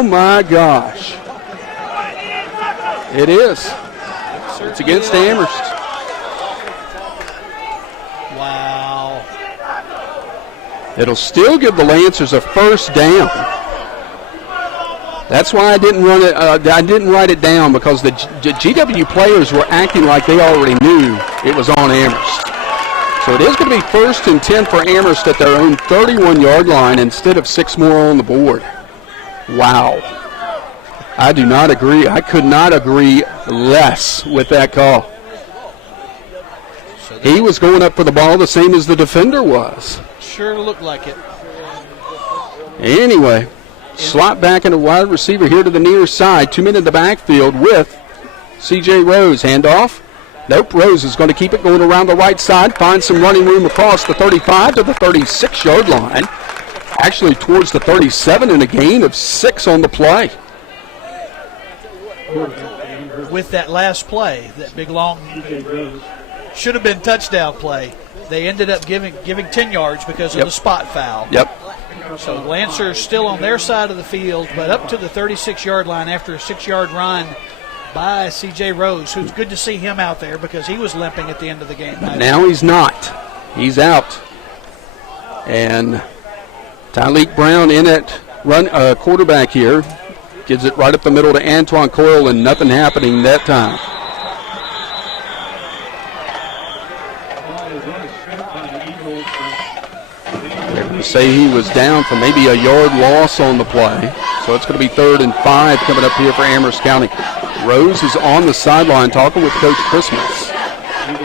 Oh, my gosh. It is. It's against Amherst. Wow. It'll still give the Lancers a first down. That's why I didn't run it. I didn't write it down because the GW players were acting like they already knew it was on Amherst. So it is going to be 1st and 10 for Amherst at their own 31-yard line instead of 6 more on the board. Wow. I do not agree. I could not agree less with that call. He was going up for the ball the same as the defender was. Sure looked like it. Anyway, slot back into wide receiver here to the near side. 2 men in the backfield with C.J. Rose. Handoff. Nope, Rose is going to keep it going around the right side. Find some running room across the 35 to the 36-yard line. Actually towards the 37 and a gain of 6 on the play. With that last play, that big long, should have been touchdown play. They ended up giving 10 yards because of the spot foul. Yep. So Lancers still on their side of the field, but up to the 36-yard line after a 6-yard run by C.J. Rose, who's good to see him out there because he was limping at the end of the game. Now he's not. He's out. And Tyleek Brown in at quarterback here. Gives it right up the middle to Antoine Coyle, and nothing happening that time. They're going to say he was down for maybe a yard loss on the play. So it's going to be 3rd and 5 coming up here for Amherst County. Rose is on the sideline talking with Coach Christmas.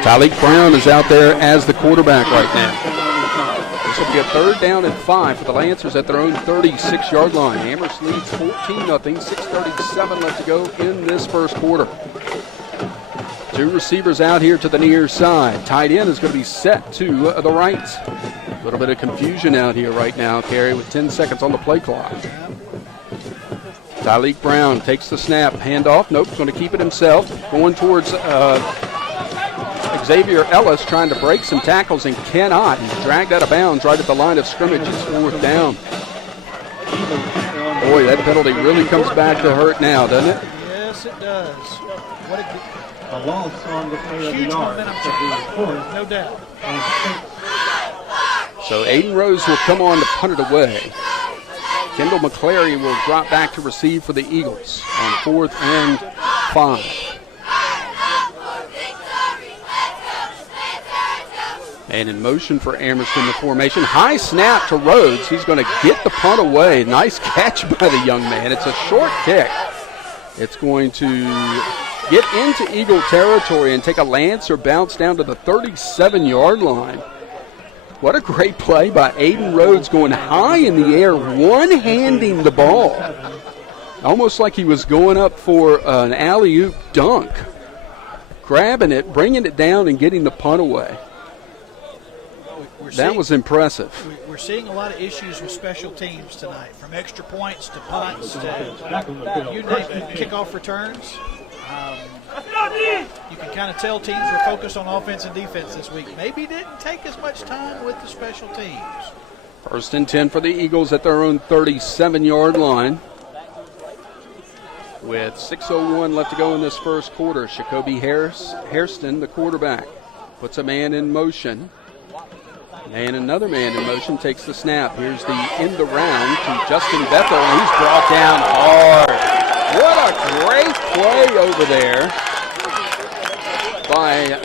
Tyleek Brown is out there as the quarterback right now. This will be a 3rd down and 5 for the Lancers at their own 36-yard line. Amherst leads 14-0, 6:37 left to go in this first quarter. 2 receivers out here to the near side. Tight end is going to be set to the right. A little bit of confusion out here right now, Kerry, with 10 seconds on the play clock. Tyleek Brown takes the snap, handoff. Nope, going to keep it himself. Going towards Xavier Ellis, trying to break some tackles and cannot. He's dragged out of bounds right at the line of scrimmage. It's 4th down. Boy, that penalty really comes back to hurt now, doesn't it? Yes, it does. What a loss on the play of huge the yard. momentum change, no doubt. So Aiden Rose will come on to punt it away. Kendall McClary will drop back to receive for the Eagles on 4th and 5. And in motion for Amherst in the formation. High snap to Rhodes. He's going to get the punt away. Nice catch by the young man. It's a short kick. It's going to get into Eagle territory and take a Lancer bounce down to the 37-yard line. What a great play by Aiden Rhodes, going high in the air, one-handing the ball. Almost like he was going up for an alley-oop dunk. Grabbing it, bringing it down, and getting the punt away. That was impressive. We're seeing a lot of issues with special teams tonight, from extra points to punts to you name it, kickoff returns. You can kind of tell teams were focused on offense and defense this week. Maybe didn't take as much time with the special teams. 1st and 10 for the Eagles at their own 37-yard line. With 6:01 left to go in this first quarter, Jacoby Hairston, the quarterback, puts a man in motion. And another man in motion takes the snap. Here's the end around to Justin Bethel, and he's brought down hard. What a great play over there by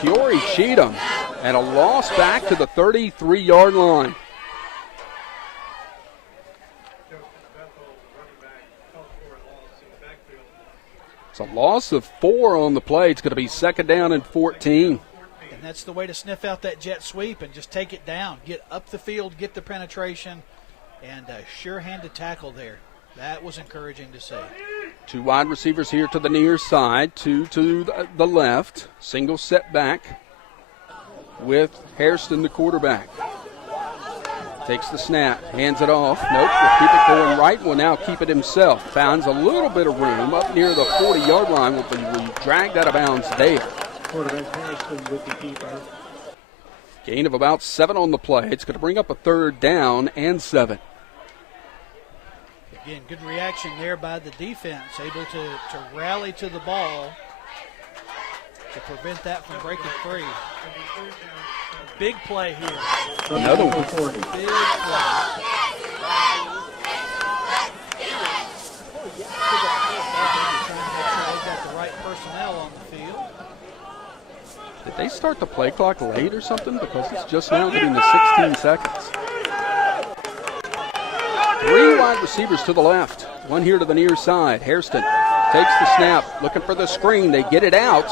Kiori Cheatham, and a loss back to the 33-yard line. It's a loss of 4 on the play. It's going to be 2nd down and 14. And that's the way to sniff out that jet sweep and just take it down. Get up the field, get the penetration, and a sure-handed tackle there. That was encouraging to see. 2 wide receivers here to the near side, 2 to the left. Single set back with Hairston, the quarterback. Takes the snap, hands it off. Nope, will keep it going right. Will now keep it himself. Finds a little bit of room up near the 40-yard line. Will be dragged out of bounds there. Quarterback Hairston with the keeper. Gain of about 7 on the play. It's going to bring up a 3rd down and 7. Again, good reaction there by the defense, able to rally to the ball to prevent that from breaking free. Big play here. Another one. Big play. They've got the right personnel on the field. Did they start the play clock late or something? Because it's just now getting to 16 seconds. 3 wide receivers to the left. One here to the near side. Hairston takes the snap, looking for the screen. They get it out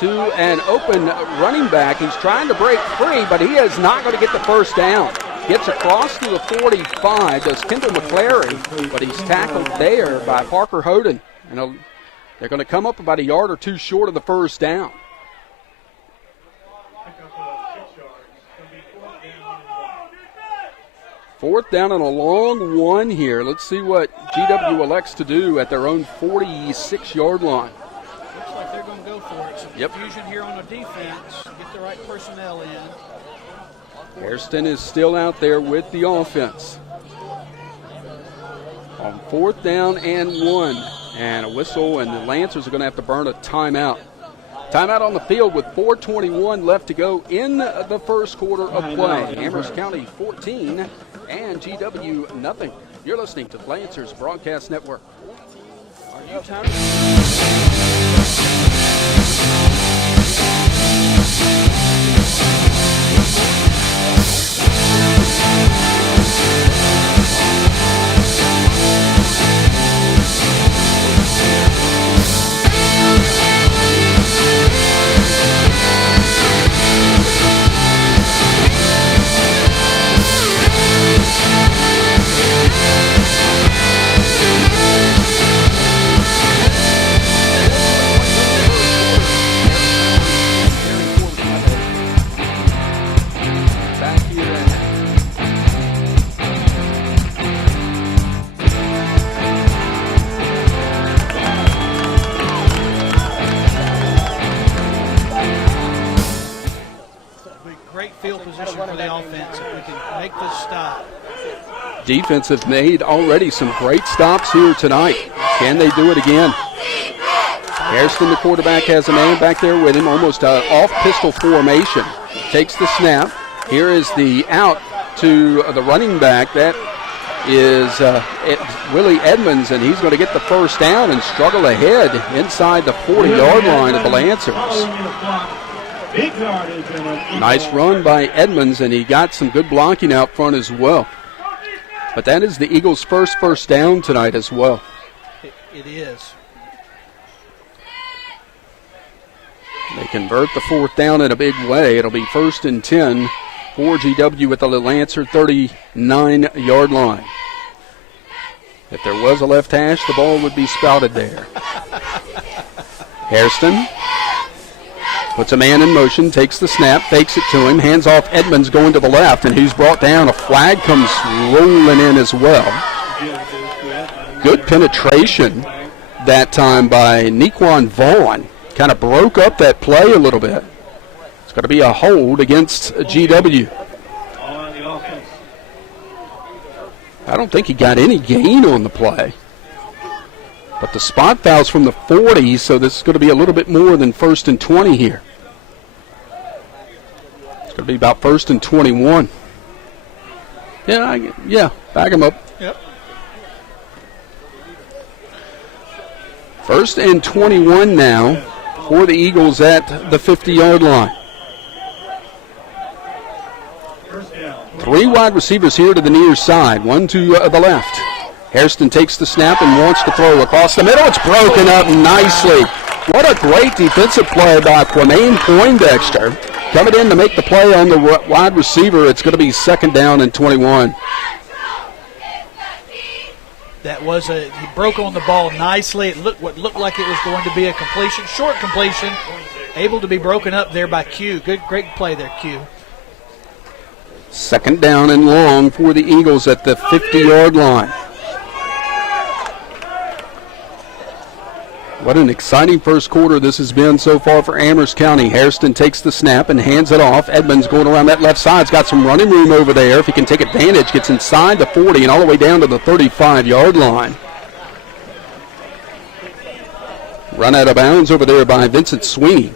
to an open running back. He's trying to break free, but he is not going to get the first down. Gets across to the 45, does Kendall McClary, but he's tackled there by Parker Hoden. And they're going to come up about a yard or two short of the first down. Fourth down and a long one here. Let's see what GW elects to do at their own 46-yard line. Looks like they're going to go for it. Some confusion here on the defense. Get the right personnel in. Hairston is still out there with the offense. On fourth down and 1. And a whistle, and the Lancers are going to have to burn a timeout. Timeout on the field with 4:21 left to go in the first quarter of play. Amherst County 14 and GW nothing. You're listening to the Lancers Broadcast Network. Are you tired? Defense have made already some great stops here tonight. Can they do it again? Hairston, the quarterback, has a man back there with him, almost off pistol formation. Takes the snap. Here is the out to the running back. That is Willie Edmonds, and he's going to get the first down and struggle ahead inside the 40-yard line of the Lancers. Nice run by Edmonds, and he got some good blocking out front as well. But that is the Eagles' first down tonight as well. It is. They convert the fourth down in a big way. It'll be 1st and 10 for GW at the Lancer 39-yard line. If there was a left hash, the ball would be spouted there. Hairston puts a man in motion, takes the snap, fakes it to him, hands off Edmonds going to the left, and he's brought down. A flag comes rolling in as well. Good penetration that time by Nequan Vaughn. Kind of broke up that play a little bit. It's going to be a hold against GW. I don't think he got any gain on the play. But the spot foul's from the 40, so this is going to be a little bit more than 1st and 20 here. It's going to be about 1st and 21. Yeah, back him up. Yep. 1st and 21 now for the Eagles at the 50-yard line. 3 wide receivers here to the near side, one to the left. Hairston takes the snap and wants to throw across the middle. It's broken up nicely. What a great defensive play by Quamaine Poindexter. Coming in to make the play on the wide receiver. It's going to be 2nd down and 21. That was he broke on the ball nicely. It looked like it was going to be a completion, short completion, able to be broken up there by Q. Great play there, Q. 2nd down and long for the Eagles at the 50-yard line. What an exciting first quarter this has been so far for Amherst County. Hairston takes the snap and hands it off. Edmonds going around that left side. He's got some running room over there. If he can take advantage, gets inside the 40 and all the way down to the 35-yard line. Run out of bounds over there by Vincent Sweeney.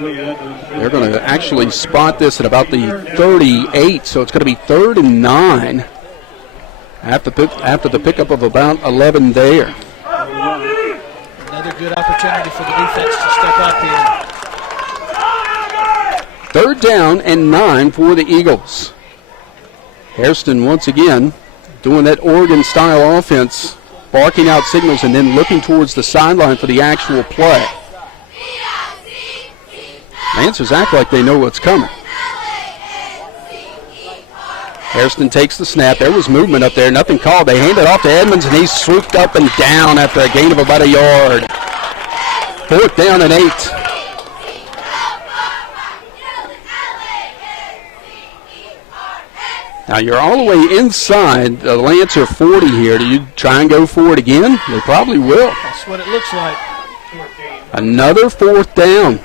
They're going to actually spot this at about the 38, so it's going to be 3rd and 9 after the pickup of about 11 there. Another good opportunity for the defense to step up here. 3rd down and 9 for the Eagles. Hairston once again doing that Oregon-style offense, barking out signals and then looking towards the sideline for the actual play. Lancers act like they know what's coming. Hairston takes the snap. There was movement up there. Nothing called. They hand it off to Edmonds, and he's swooped up and down after a gain of about a yard. 4th down and 8. Now you're all the way inside the Lancer 40 here. Do you try and go for it again? They probably will. That's what it looks like. Another 4th down.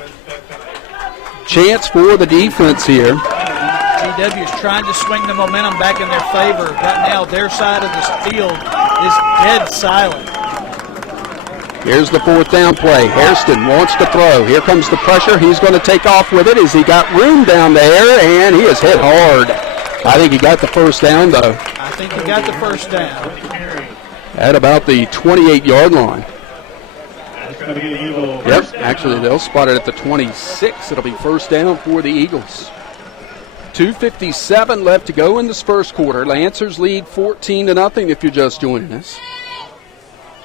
Chance for the defense here. GW is trying to swing the momentum back in their favor. Right now, their side of the field is dead silent. Here's the 4th down play. Hairston wants to throw. Here comes the pressure. He's going to take off with it as he got room down there, and he is hit hard. I think he got the first down, though. I think he got the first down. At about the 28-yard line. Yep, actually they'll spot it at the 26. It'll be 1st down for the Eagles. 2:57 left to go in this first quarter. Lancers lead 14-0 if you're just joining us.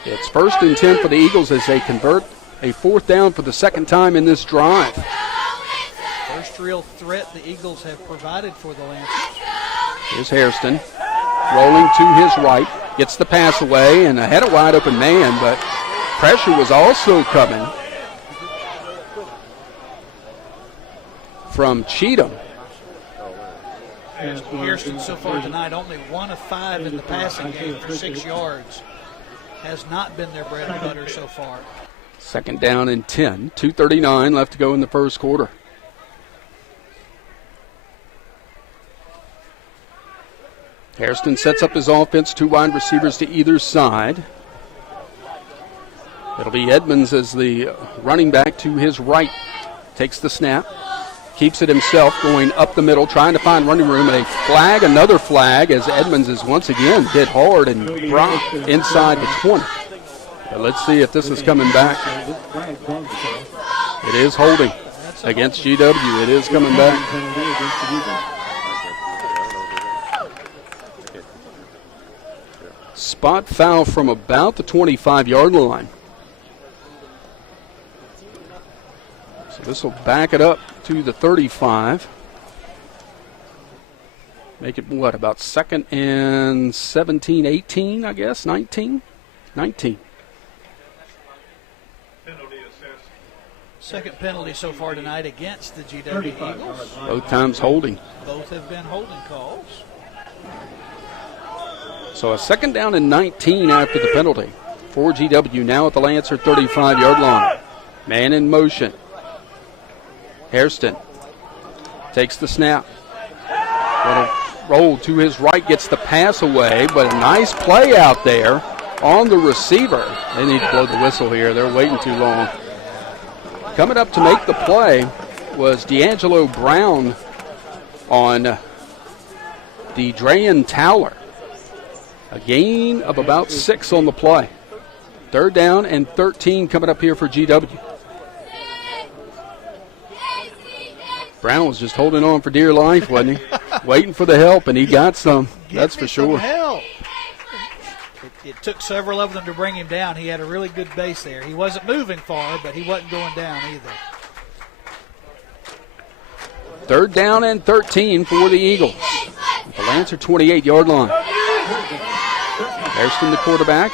It's 1st and 10 for the Eagles as they convert a 4th down for the second time in this drive. First real threat the Eagles have provided for the Lancers. Here's Hairston rolling to his right. Gets the pass away and ahead of wide open man, but pressure was also coming from Cheatham. Hairston so far tonight only 1 of 5 in the passing game for 6 yards. Has not been their bread and butter so far. 2nd down and 10. 2:39 left to go in the first quarter. Hairston sets up his offense, 2 wide receivers to either side. It'll be Edmonds as the running back to his right. Takes the snap. Keeps it himself, going up the middle, trying to find running room. A flag, another flag, as Edmonds is once again hit hard and dropped inside the 20. But let's see if this is coming back. It is holding against GW. It is coming back. Spot foul from about the 25-yard line. So this will back it up to the 35. Make it, what, about 2nd and 17, 18, I guess, 19? 19. Second penalty so far tonight against the GW Eagles. Both times holding. Both have been holding calls. So a 2nd down and 19 after the penalty for GW, now at the Lancer 35-yard line. Man in motion. Hairston takes the snap. Gonna roll to his right, gets the pass away, but a nice play out there on the receiver. They need to blow the whistle here. They're waiting too long. Coming up to make the play was D'Angelo Brown on Dedrayan Towler. A gain of about 6 on the play. 3rd down and 13 coming up here for GW. Brown was just holding on for dear life, wasn't he? Waiting for the help, and he got some. That's for sure. Help. It took several of them to bring him down. He had a really good base there. He wasn't moving far, but he wasn't going down either. 3rd down and 13 for the Eagles. The Lancer 28-yard line. Hairston, the quarterback.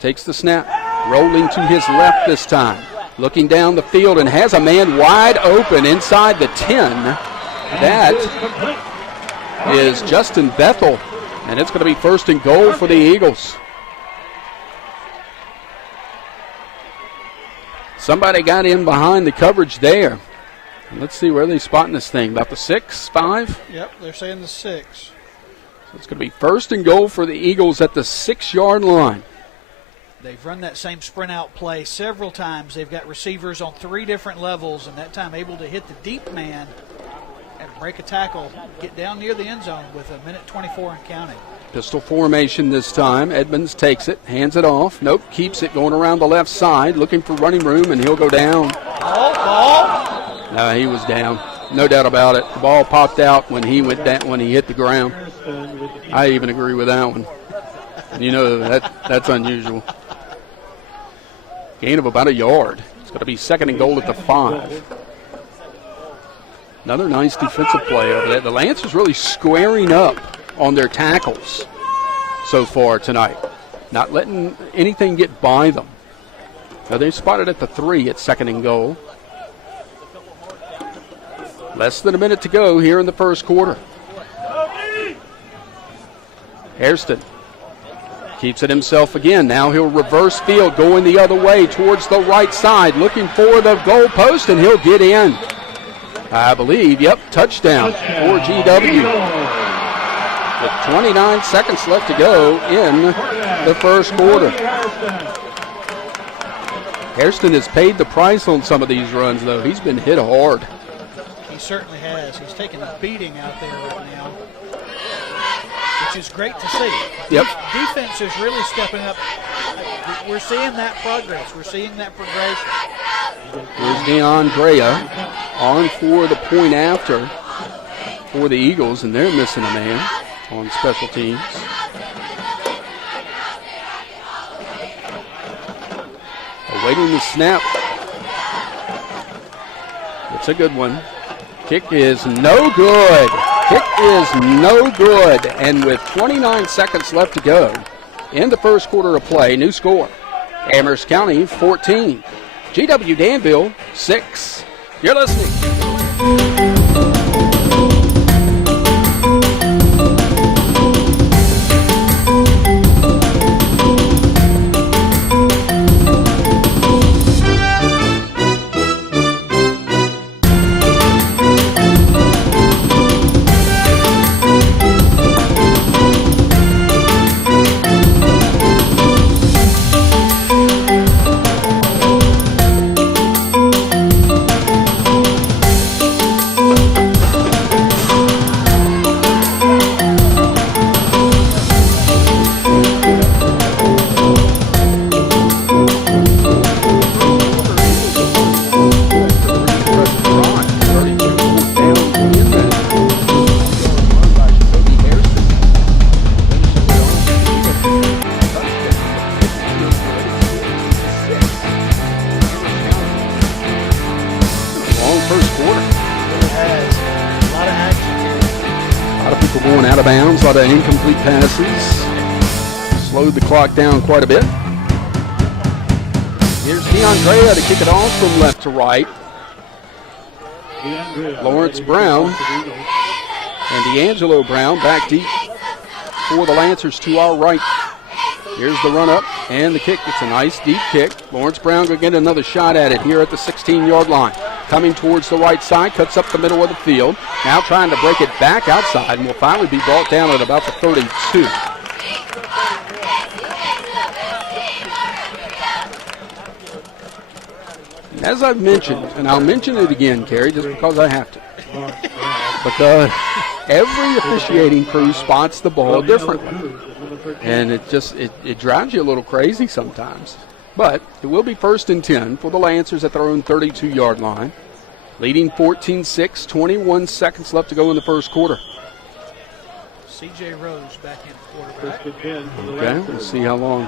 Takes the snap. Rolling to his left this time. Looking down the field and has a man wide open inside the 10. That is Justin Bethel. And it's going to be 1st and goal for the Eagles. Somebody got in behind the coverage there. Let's see where they spotting this thing. About the 6, 5? Yep, they're saying the 6. So it's going to be first and goal for the Eagles at the 6-yard line. They've run that same sprint out play several times. They've got receivers on 3 different levels, and that time able to hit the deep man and break a tackle, get down near the end zone with a minute 24 and counting. Pistol formation this time. Edmonds takes it, hands it off. Nope, keeps it going around the left side, looking for running room, and he'll go down. Ball. No, he was down. No doubt about it. The ball popped out when he went down, when he hit the ground. I even agree with that one. You know, that's unusual. Gain of about a yard. It's going to be second and goal at the 5. Another nice defensive play over there. The Lancers really squaring up on their tackles so far tonight. Not letting anything get by them. Now they spotted at the 3 at second and goal. Less than a minute to go here in the first quarter. Hairston keeps it himself again. Now he'll reverse field, going the other way towards the right side, looking for the goal post, and he'll get in. I believe, yep, touchdown for GW. With 29 seconds left to go in the first quarter. Hairston has paid the price on some of these runs, though. He's been hit hard. He certainly has. He's taking a beating out there right now, which is great to see. Yep. Defense is really stepping up. We're seeing that progress. We're seeing that progression. Here's DeAndrea on for the point after for the Eagles, and they're missing a man on special teams. Awaiting the snap. It's a good one. Kick is no good. Kick is no good. And with 29 seconds left to go in the first quarter of play, new score, Amherst County 14, GW-Danville 6. You're listening. A lot of incomplete passes. Slowed the clock down quite a bit. Here's DeAndrea to kick it off from left to right. Lawrence Brown and D'Angelo Brown back deep for the Lancers to our right. Here's the run up and the kick. It's a nice deep kick. Lawrence Brown will get another shot at it here at the 16-yard line. Coming towards the right side, cuts up the middle of the field. Now trying to break it back outside, and will finally be brought down at about the 32. As I've mentioned, and I'll mention it again, Kerry, just because I have to. Because every officiating crew spots the ball differently. And it drives you a little crazy sometimes. But it will be first and 10 for the Lancers at their own 32-yard line. Leading 14-6, 21 seconds left to go in the first quarter. C.J. Rose back in quarterback. Okay, we'll see how long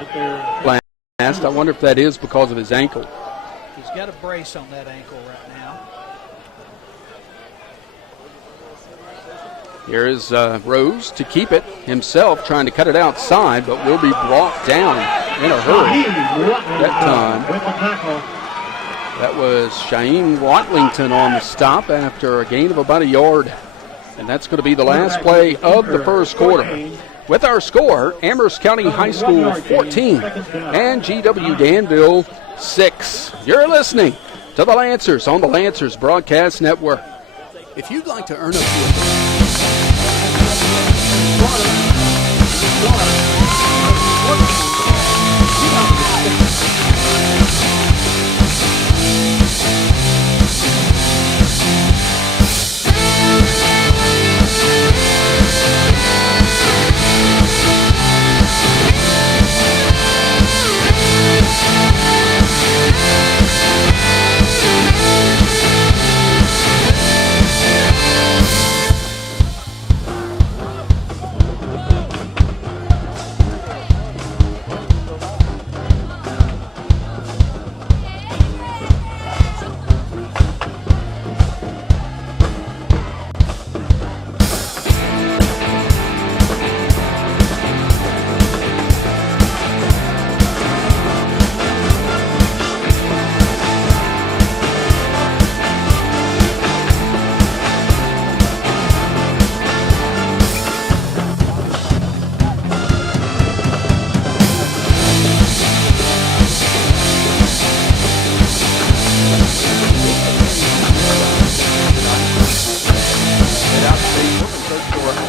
lasts. I wonder if that is because of his ankle. He's got a brace on that ankle right now. Here is Rose to keep it himself, trying to cut it outside, but will be brought down in a hurry that time. That was Shaeen Watlington on the stop after a gain of about a yard. And that's going to be the last play of the first quarter. With our score, Amherst County High School 14 and GW-Danville 6. You're listening to the Lancers on the Lancers Broadcast Network. If you'd like to earn a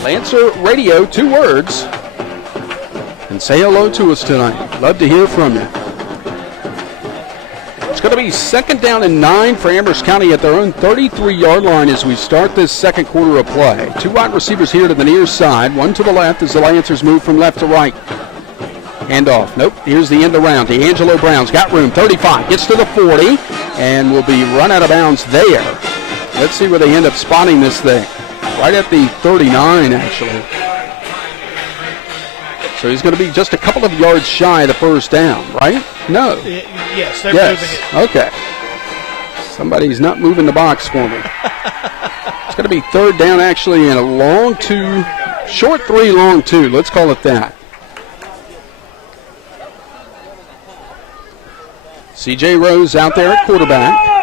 Lancer Radio, 2 words, and say hello to us tonight. Love to hear from you. It's going to be 2nd down and 9 for Amherst County at their own 33-yard line as we start this second quarter of play. 2 wide receivers here to the near side, 1 to the left as the Lancers move from left to right. Handoff. Nope. Here's the end around. D'Angelo Brown's got room. 35. Gets to the 40 and will be run out of bounds there. Let's see where they end up spotting this thing. Right at the 39, actually. So he's going to be just a couple of yards shy of the first down, right? No. Yes, they're moving it. Okay. Somebody's not moving the box for me. It's going to be 3rd down, actually, and a long 2, short 3, long 2. Let's call it that. C.J. Rose out there at quarterback.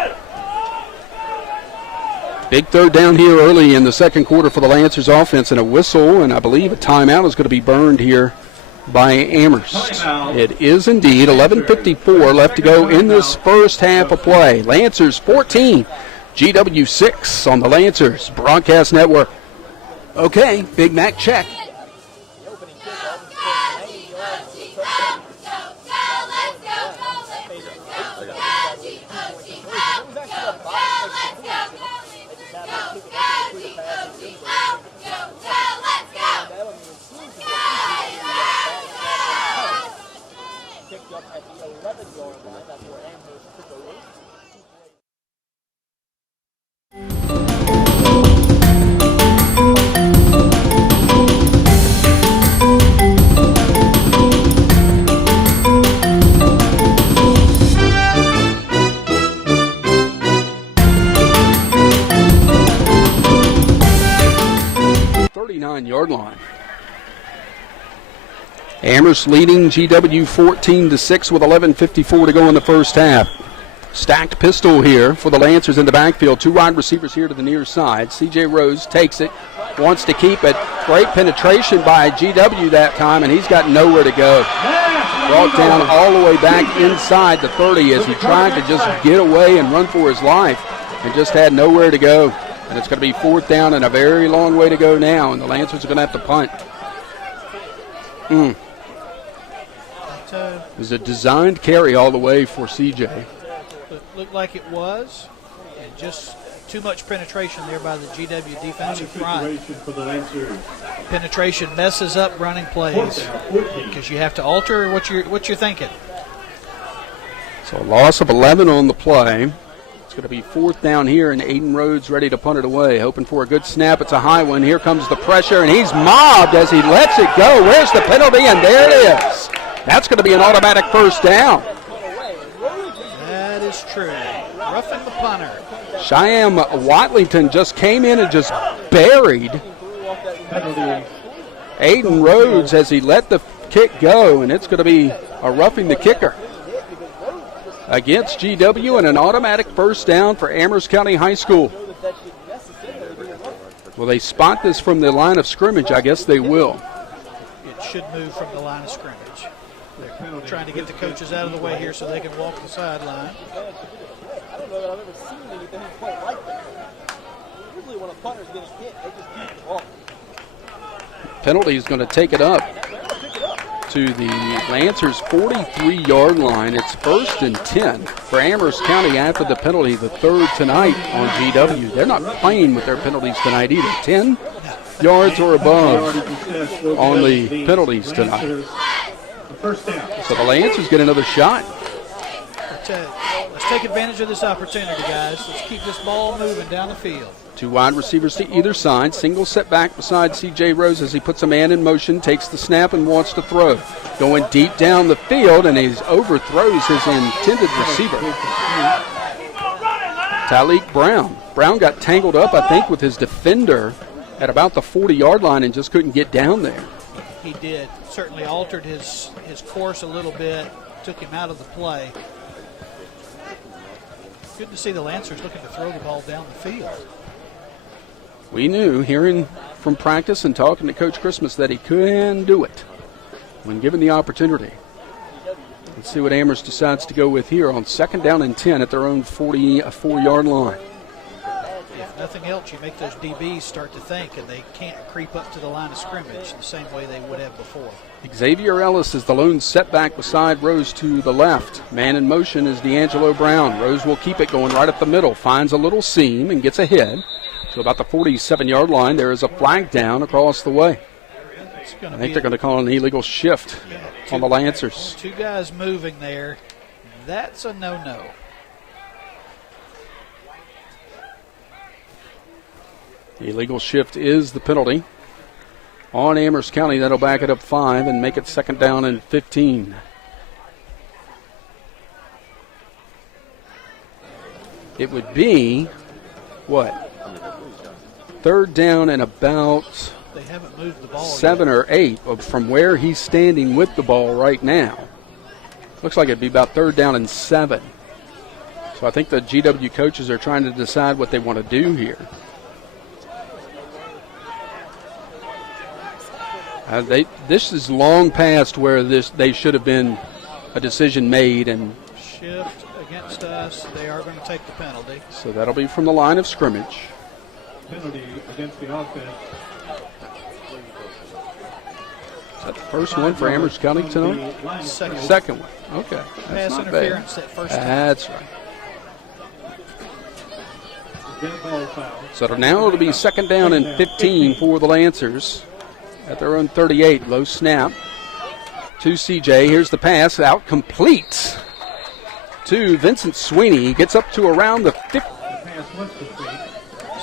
Big 3rd down here early in the second quarter for the Lancers offense, and a whistle, and I believe a timeout is going to be burned here by Amherst. It is indeed. 11:54 left to go in this first half of play. Lancers 14, GW 6 on the Lancers Broadcast Network. Okay, Big Mac check. Yard line. Amherst leading GW 14-6 with 11:54 to go in the first half. Stacked pistol here for the Lancers in the backfield. 2 wide receivers here to the near side. C.J. Rose takes it, wants to keep it. Great penetration by GW that time, and he's got nowhere to go. Brought down all the way back inside the 30 as he tried to just get away and run for his life and just had nowhere to go. And it's going to be 4th down and a very long way to go now, and the Lancers are going to have to punt. It was a designed carry all the way for CJ. Looked like it was, and just too much penetration there by the GW defensive front. Penetration messes up running plays because you have to alter what you're thinking. So a loss of 11 on the play. Going to be 4th down here, and Aiden Rhodes ready to punt it away, hoping for a good snap. It's a high one. Here comes the pressure, and he's mobbed as he lets it go. Where's the penalty? And there it is. That's going to be an automatic first down. That is true. Roughing the punter. Cheyenne Watlington just came in and just buried Aiden Rhodes as he let the kick go, and it's going to be a roughing the kicker against GW and an automatic first down for Amherst County High School. Will they spot this from the line of scrimmage? I guess they will. It should move from the line of scrimmage. They're trying to get the coaches out of the way here so they can walk the sideline. I don't know that I've ever seen anything quite like that. Usually when a punter's getting hit, they just keep the ball. Penalty is going to take it up to the Lancers' 43-yard line. It's 1st and 10 for Amherst County after the penalty, the third tonight on GW. They're not playing with their penalties tonight either. 10 yards or above on the penalties tonight. So the Lancers get another shot. Let's take advantage of this opportunity, guys. Let's keep this ball moving down the field. 2 wide receivers to either side. Single setback beside C.J. Rose as he puts a man in motion, takes the snap and wants to throw. Going deep down the field, and he overthrows his intended receiver. Tyleek Brown. Brown got tangled up, I think, with his defender at about the 40-yard line and just couldn't get down there. He did. Certainly altered his course a little bit, took him out of the play. Good to see the Lancers looking to throw the ball down the field. We knew, hearing from practice and talking to Coach Christmas, that he can do it when given the opportunity. Let's see what Amherst decides to go with here on 2nd down and 10 at their own 44-yard line. If nothing else, you make those DBs start to think, and they can't creep up to the line of scrimmage the same way they would have before. Xavier Ellis is the lone setback beside Rose to the left. Man in motion is D'Angelo Brown. Rose will keep it going right up the middle, finds a little seam and gets ahead. To about the 47-yard line, there is a flag down across the way. I think they're going to call an illegal shift on the Lancers. 2 guys moving there. That's a no-no. The illegal shift is the penalty on Amherst County. That'll back it up 5 and make it 2nd down and 15. It would be, what? 3rd down and about they haven't moved the ball 7 yet. or 8 from where he's standing with the ball right now. Looks like it'd be about 3rd down and 7. So I think the GW coaches are trying to decide what they want to do here. This is long past where they should have been a decision made. And shift against us. They are going to take the penalty. So that'll be from the line of scrimmage. Penalty against the offense. Is that the first one for Amherst County tonight? Second one. Okay. That's Pass not interference bad. that first time. That's right. So now it'll be 2nd down and 15 for the Lancers at their own 38. Low snap to CJ. Here's the pass out complete to Vincent Sweeney. He gets up to around the 50.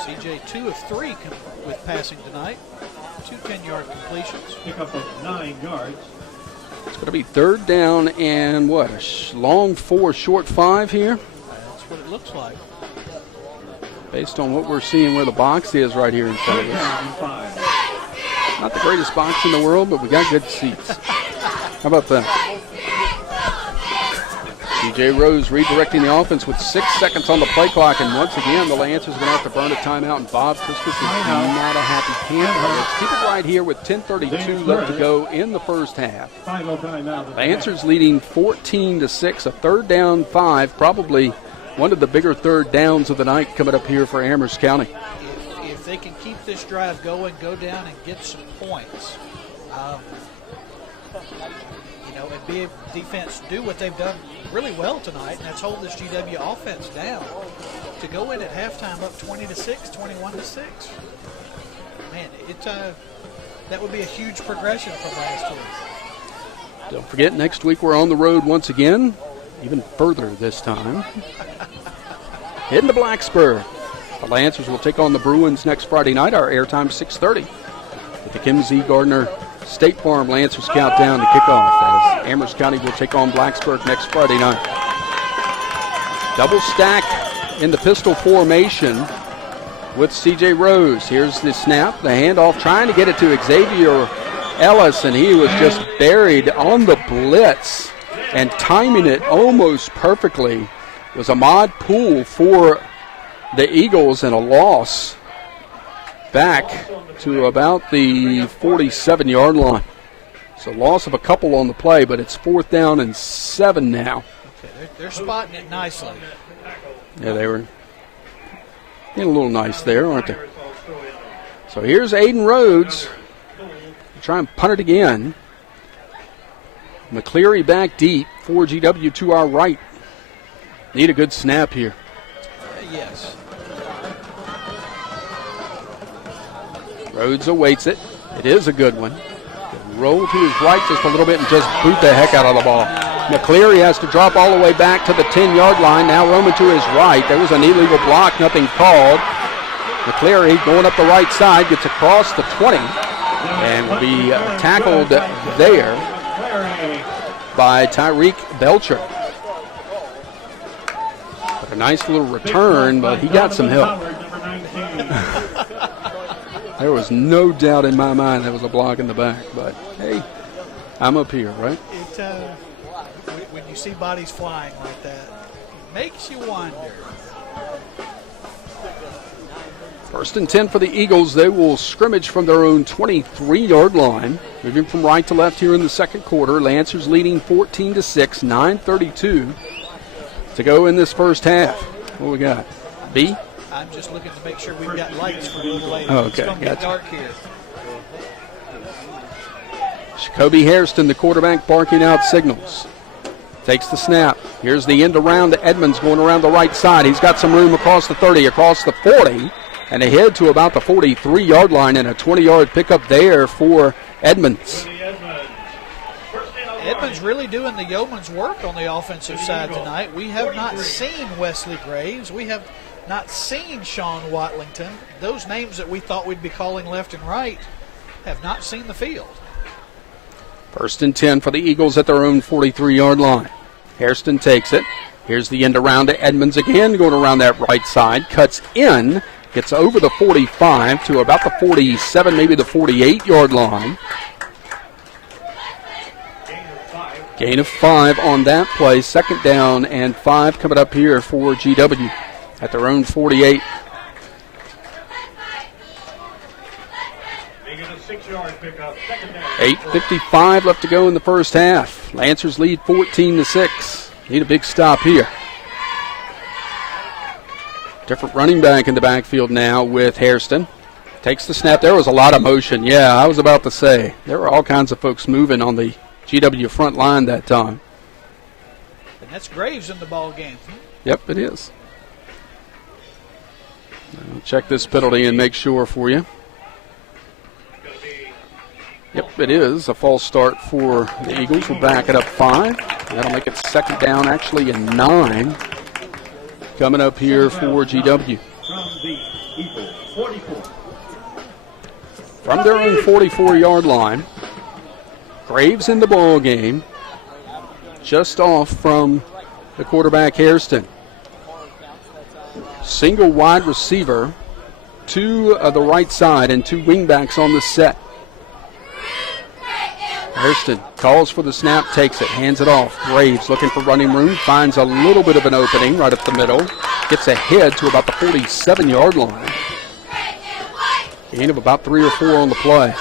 CJ 2 of 3 with passing tonight. 2 10-yard completions. Pickup of 9 yards. It's going to be 3rd down and what? A long 4, short 5 here. That's what it looks like. Based on what we're seeing where the box is right here in front of us. Not the greatest box in the world, but we got good seats. How about that? C.J. Rose redirecting the offense with 6 seconds on the play clock, and once again, the Lancers are going to have to burn a timeout, and Bob Christmas is not a happy camper. Let's keep it right here with 10:32 left to go in the first half. Lancers leading 14-6, a 3rd down 5, probably one of the bigger 3rd downs of the night coming up here for Amherst County. If they can keep this drive going, go down and get some points, and be able to defense do what they've done really well tonight, and that's hold this GW offense down. To go in at halftime up 20-6, 21-6, man, that would be a huge progression from last week. Don't forget, next week we're on the road once again, even further this time. Heading to Blacksburg. The Lancers will take on the Bruins next Friday night. Our airtime 6:30 with the Kim Z. Gardner State Farm Lancers countdown to kickoff as Amherst County will take on Blacksburg next Friday night. Double stack in the pistol formation with C.J. Rose. Here's the snap, the handoff, trying to get it to Xavier Ellis, and he was just buried on the blitz and timing it almost perfectly. It was Ahmad Poole for the Eagles and a loss back to about the 47-yard line. So loss of a couple on the play, but it's 4th down and 7 now. Okay, they're spotting it nicely. Yeah, they were being a little nice there, aren't they? So here's Aiden Rhodes. Try and punt it again. McCleary back deep for GW to our right. Need a good snap here. Yes. Rhodes awaits it. It is a good one. Roll to his right just a little bit and just boot the heck out of the ball. McCleary has to drop all the way back to the 10-yard line. Now roaming to his right. There was an illegal block, nothing called. McCleary going up the right side, gets across the 20 and will be tackled there by Tyreek Belcher. But a nice little return, but he got some help. There was no doubt in my mind there was a block in the back, but hey, I'm up here, right? When you see bodies flying like that, it makes you wonder. 1st and 10 for the Eagles. They will scrimmage from their own 23-yard line. Moving from right to left here in the second quarter. Lancers leading 14-6, 9:32 to go in this first half. What we got? B? I'm just looking to make sure we've got lights for a little later. Oh, okay, It's going to get gotcha. dark here. Jacoby Hairston, the quarterback, barking out signals. Takes the snap. Here's the end around to Edmonds going around the right side. He's got some room across the 30, across the 40, and ahead to about the 43-yard line, and a 20-yard pickup there for Edmonds. Edmonds really doing the yeoman's work on the offensive side tonight. We have not seen Wesley Graves. We have not seen Sean Watlington. Those names that we thought we'd be calling left and right have not seen the field. 1st and 10 for the Eagles at their own 43-yard line. Hairston takes it. Here's the end around to Edmonds again, going around that right side. Cuts in, gets over the 45 to about the 47, maybe the 48-yard line. Gain of 5 on that play. 2nd down and 5 coming up here for GW at their own 48. 8:55 left to go in the first half. Lancers lead 14-6. Need a big stop here. Different running back in the backfield now with Hairston. Takes the snap. There was a lot of motion. Yeah, I was about to say. There were all kinds of folks moving on the GW front line that time. And that's Graves in the ball game. Yep, it is. I'll check this penalty and make sure for you. Yep, it is a false start for the Eagles. We'll back it up 5. That'll make it 2nd down, actually, and 9. Coming up here for GW. From their own 44-yard line, Graves in the ball game, just off from the quarterback Hairston. Single wide receiver, 2 of the right side, and 2 wingbacks on the set. Hairston calls for the snap, takes it, hands it off. Graves looking for running room, finds a little bit of an opening right up the middle. Gets ahead to about the 47-yard line. Gain of about 3 or 4 on the play.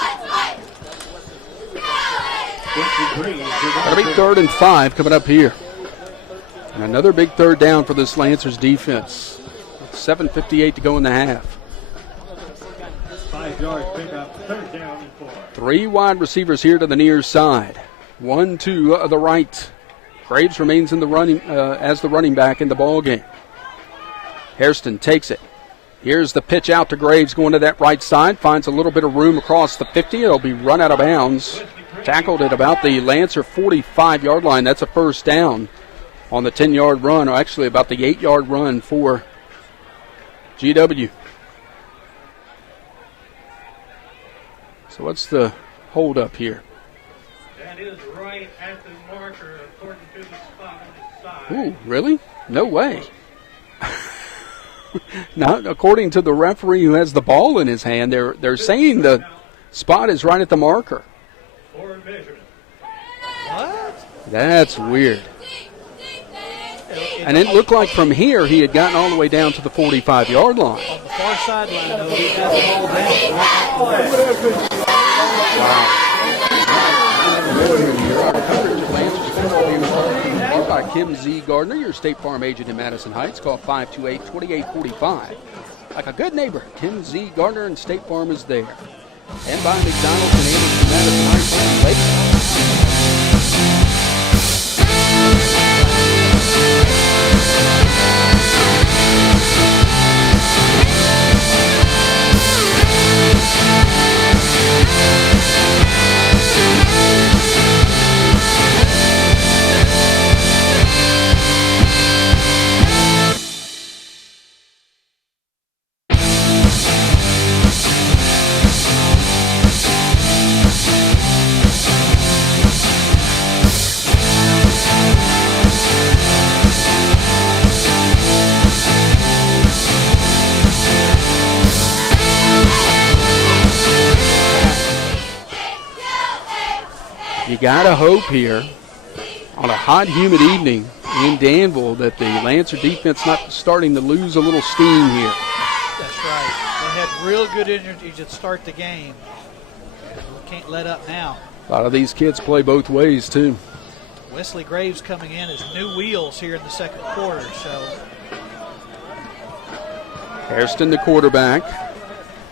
That'll be 3rd and 5 coming up here. And another big 3rd down for this Lancers defense. 7:58 to go in the half. 5 yards pickup, 3rd down and 4. 3 wide receivers here to the near side. 1, 2 of the right. Graves remains in the running as the running back in the ball game. Hairston takes it. Here's the pitch out to Graves going to that right side. Finds a little bit of room across the 50. It'll be run out of bounds. Tackled at about the Lancer 45-yard line. That's a 1st down on the 10-yard run, or actually about the 8-yard run for GW. So what's the hold up here? That is right at the marker according to the spot on the side. Ooh, really? No way. Not according to the referee who has the ball in his hand. They're saying the spot is right at the marker. For measurement. What? That's weird. And it looked like from here he had gotten all the way down to the 45-yard line. On the far sideline, though, he got the ball down. by Kim Z. Gardner, your State Farm agent in Madison Heights. Call 528-2845. Like a good neighbor, Kim Z. Gardner and State Farm is there. And by McDonald's and Amherst Madison Heights Lake. You gotta hope here on a hot, humid evening in Danville that the Lancer defense not starting to lose a little steam here. That's right. They had real good energy to start the game. We can't let up now. A lot of these kids play both ways too. Wesley Graves coming in as new wheels here in the second quarter. So Hairston, the quarterback,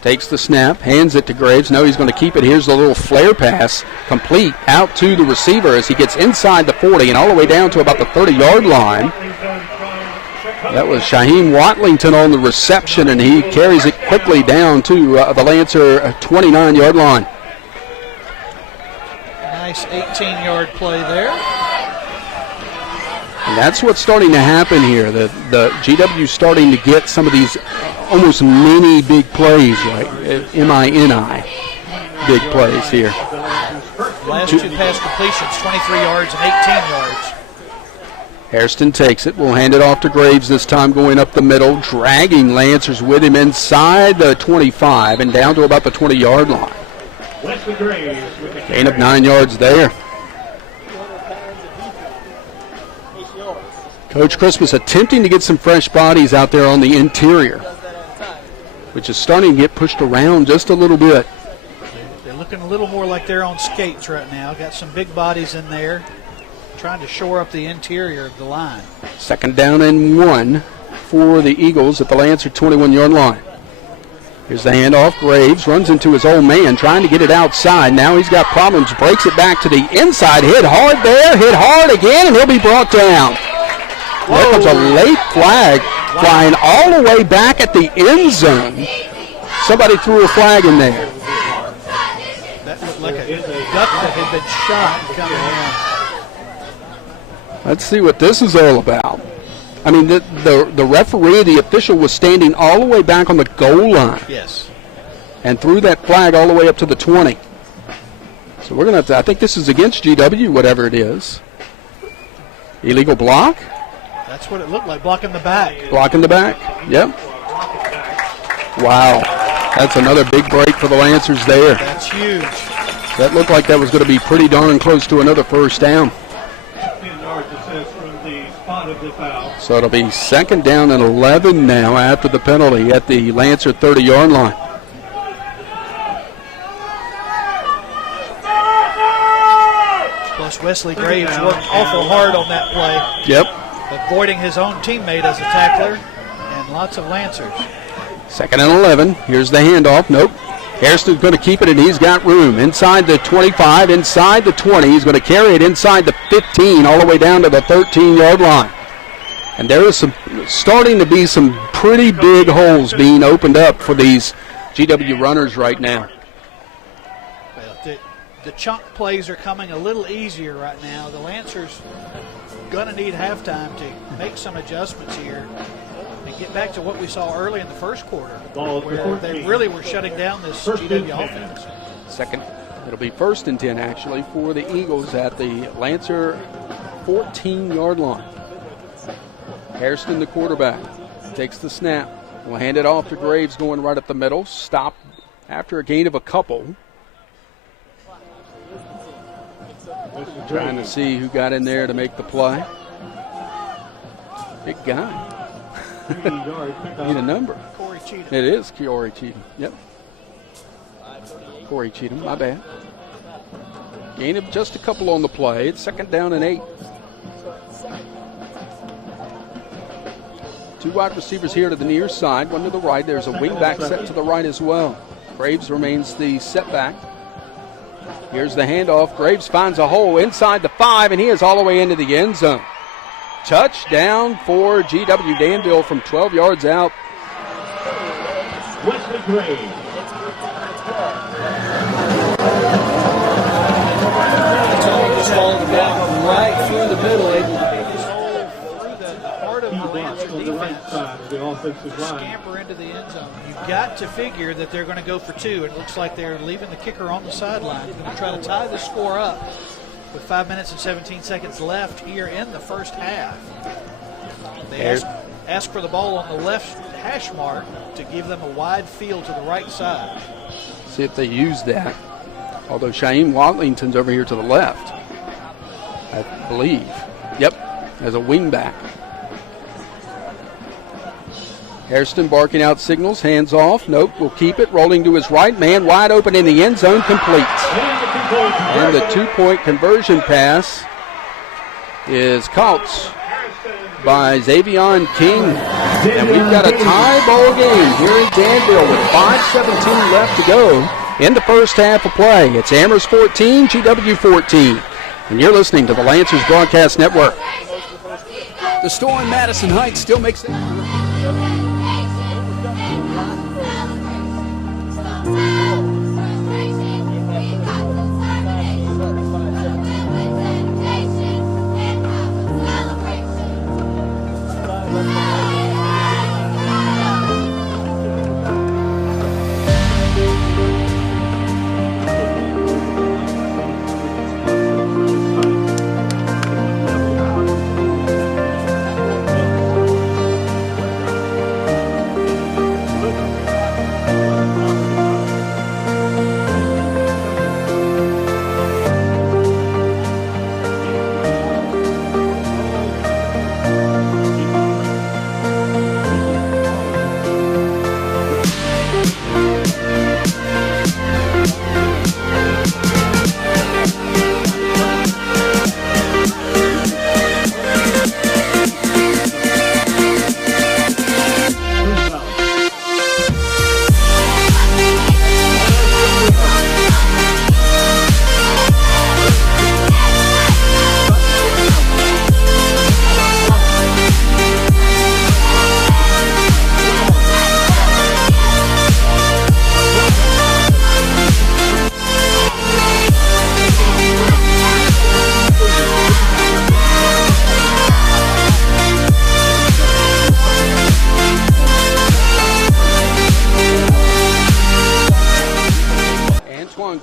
takes the snap, hands it to Graves. No, he's going to keep it. Here's the little flare pass, complete out to the receiver as he gets inside the 40 and all the way down to about the 30-yard line. That was Shaheem Watlington on the reception, and he carries it quickly down to the Lancer 29-yard line. Nice 18-yard play there. And that's what's starting to happen here. The GW starting to get some of these almost mini big plays, right? M-I-N-I. Big plays here. Last two pass completions, 23 yards and 18 yards. Hairston takes it. We'll hand it off to Graves this time, going up the middle, dragging Lancers with him inside the 25 and down to about the 20-yard line. Gain of 9 yards there. Coach Christmas attempting to get some fresh bodies out there on the interior, which is starting to get pushed around just a little bit. They're looking a little more like they're on skates right now. Got some big bodies in there, trying to shore up the interior of the line. Second down and 1 for the Eagles at the Lancer 21-yard line. Here's the handoff. Graves runs into his old man, trying to get it outside. Now he's got problems, breaks it back to the inside. Hit hard there, hit hard again, and he'll be brought down. There comes a late flag flying all the way back at the end zone. Somebody threw a flag in there. That looked like a duck that had been shot coming in. Let's see what this is all about. I mean, the referee, the official, was standing all the way back on the goal line. Yes. And threw that flag all the way up to the 20. So we're going to have to, I think this is against GW, whatever it is. Illegal block? That's what it looked like, blocking the back. Blocking the back, yep. Wow, that's another big break for the Lancers there. That's huge. That looked like that was going to be pretty darn close to another first down. So it'll be second down and 11 now after the penalty at the Lancer 30-yard line. Plus Wesley Graves worked awful hard on that play. Yep. Avoiding his own teammate as a tackler, and lots of Lancers. Second and 11. Here's the handoff. Nope. Hairston's going to keep it, and he's got room. Inside the 25, inside the 20. He's going to carry it inside the 15, all the way down to the 13-yard line. And there is starting to be some pretty big holes being opened up for these GW runners right now. Well, the chunk plays are coming a little easier right now. The Lancers going to need halftime to make some adjustments here and get back to what we saw early in the first quarter, where they really were shutting down this GW offense. Second, it'll be first and 10 actually for the Eagles at the Lancer 14-yard line. Hairston, the quarterback, takes the snap. We'll hand it off to Graves, going right up the middle. Stop after a gain of a couple. Trying to see who got in there to make the play. Big guy. Need a number. Corey Cheatham. It is Corey Cheatham. Yep. Corey Cheatham, my bad. Gain of just a couple on the play. It's second down and 8. Two wide receivers here to the near side, one to the right. There's a wing back set to the right as well. Graves remains the setback. Here's the handoff. Graves finds a hole inside the 5, and he is all the way into the end zone. Touchdown for GW-Danville from 12 yards out. Wesley Graves. Just follow the block right through the middle. Through the heart of the Lancer On the right defense. side of the offensive line. Scamper into the end zone. You've got to figure that they're going to go for 2. It looks like they're leaving the kicker on the sideline. They're going to try to tie the score up with 5 minutes and 17 seconds left here in the first half. They ask for the ball on the left hash mark to give them a wide field to the right side. See if they use that. Although Shaim Watlington's over here to the left, I believe. Yep, as a wing back. Hairston barking out signals, hands off. Nope, will keep it. Rolling to his right. Man wide open in the end zone, complete. And the 2-point conversion pass is caught by Xavion King. And we've got a tie ball game here in Danville with 5:17 left to go in the first half of play. It's Amherst 14, GW 14. And you're listening to the Lancers Broadcast Network. The store in Madison Heights still makes it.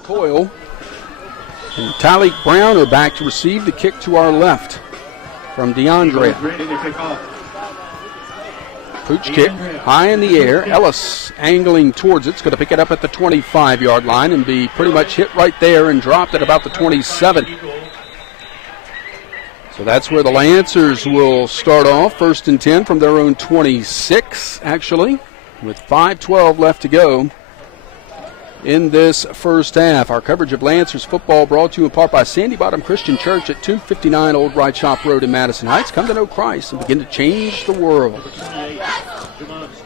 Coyle and Tyleek Brown are back to receive the kick to our left from DeAndre. Ready to kick off. Pooch kick high in the air. Ellis angling towards it. It's going to pick it up at the 25-yard line and be pretty much hit right there and dropped at about the 27. So that's where the Lancers will start off. 1st and 10 from their own 26, actually, with 5:12 left to go in this first half. Our coverage of Lancers football brought to you in part by Sandy Bottom Christian Church at 259 Old Right Shop Road in Madison Heights. Come to know Christ and begin to change the world.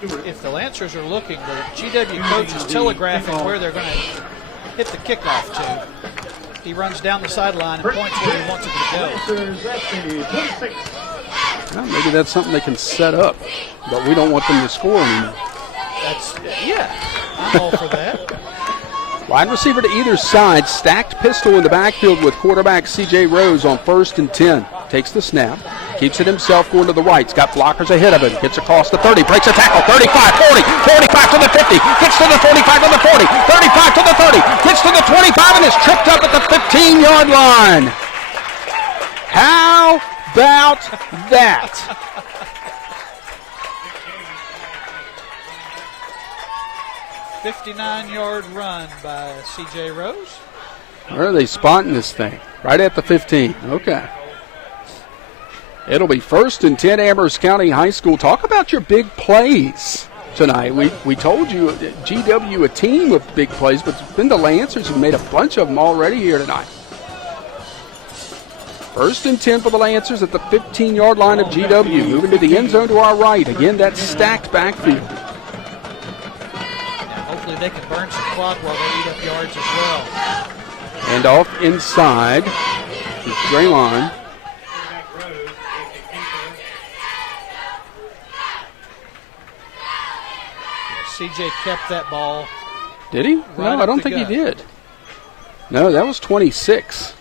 If the Lancers are looking, the GW coach is telegraphing where they're going to hit the kickoff to. He runs down the sideline and points where he wants it to go. Well, maybe that's something they can set up, but we don't want them to score anymore. I'm all for that. Wide receiver to either side, stacked pistol in the backfield with quarterback C.J. Rose on 1st and 10. Takes the snap, keeps it himself going to the right. He's got blockers ahead of him. Gets across the 30, breaks a tackle, 35, 40, 45 to the 50, gets to the 45 to the 40, 35 to the 30, gets to the 25 and is tripped up at the 15-yard line. How about that? 59-yard run by C.J. Rose. Where are they spotting this thing? Right at the 15. Okay. It'll be 1st and 10 Amherst County High School. Talk about your big plays tonight. We told you GW a team of big plays, but it's been the Lancers who made a bunch of them already here tonight. First and 10 for the Lancers at the 15-yard line of GW. Moving to the end zone to our right. Again, that stacked backfield. Hopefully they can burn some clock while they eat up yards as well. And off inside to Draymond. CJ kept that ball. Did he? Right No, I up don't the think gut. he did. No, that was 26.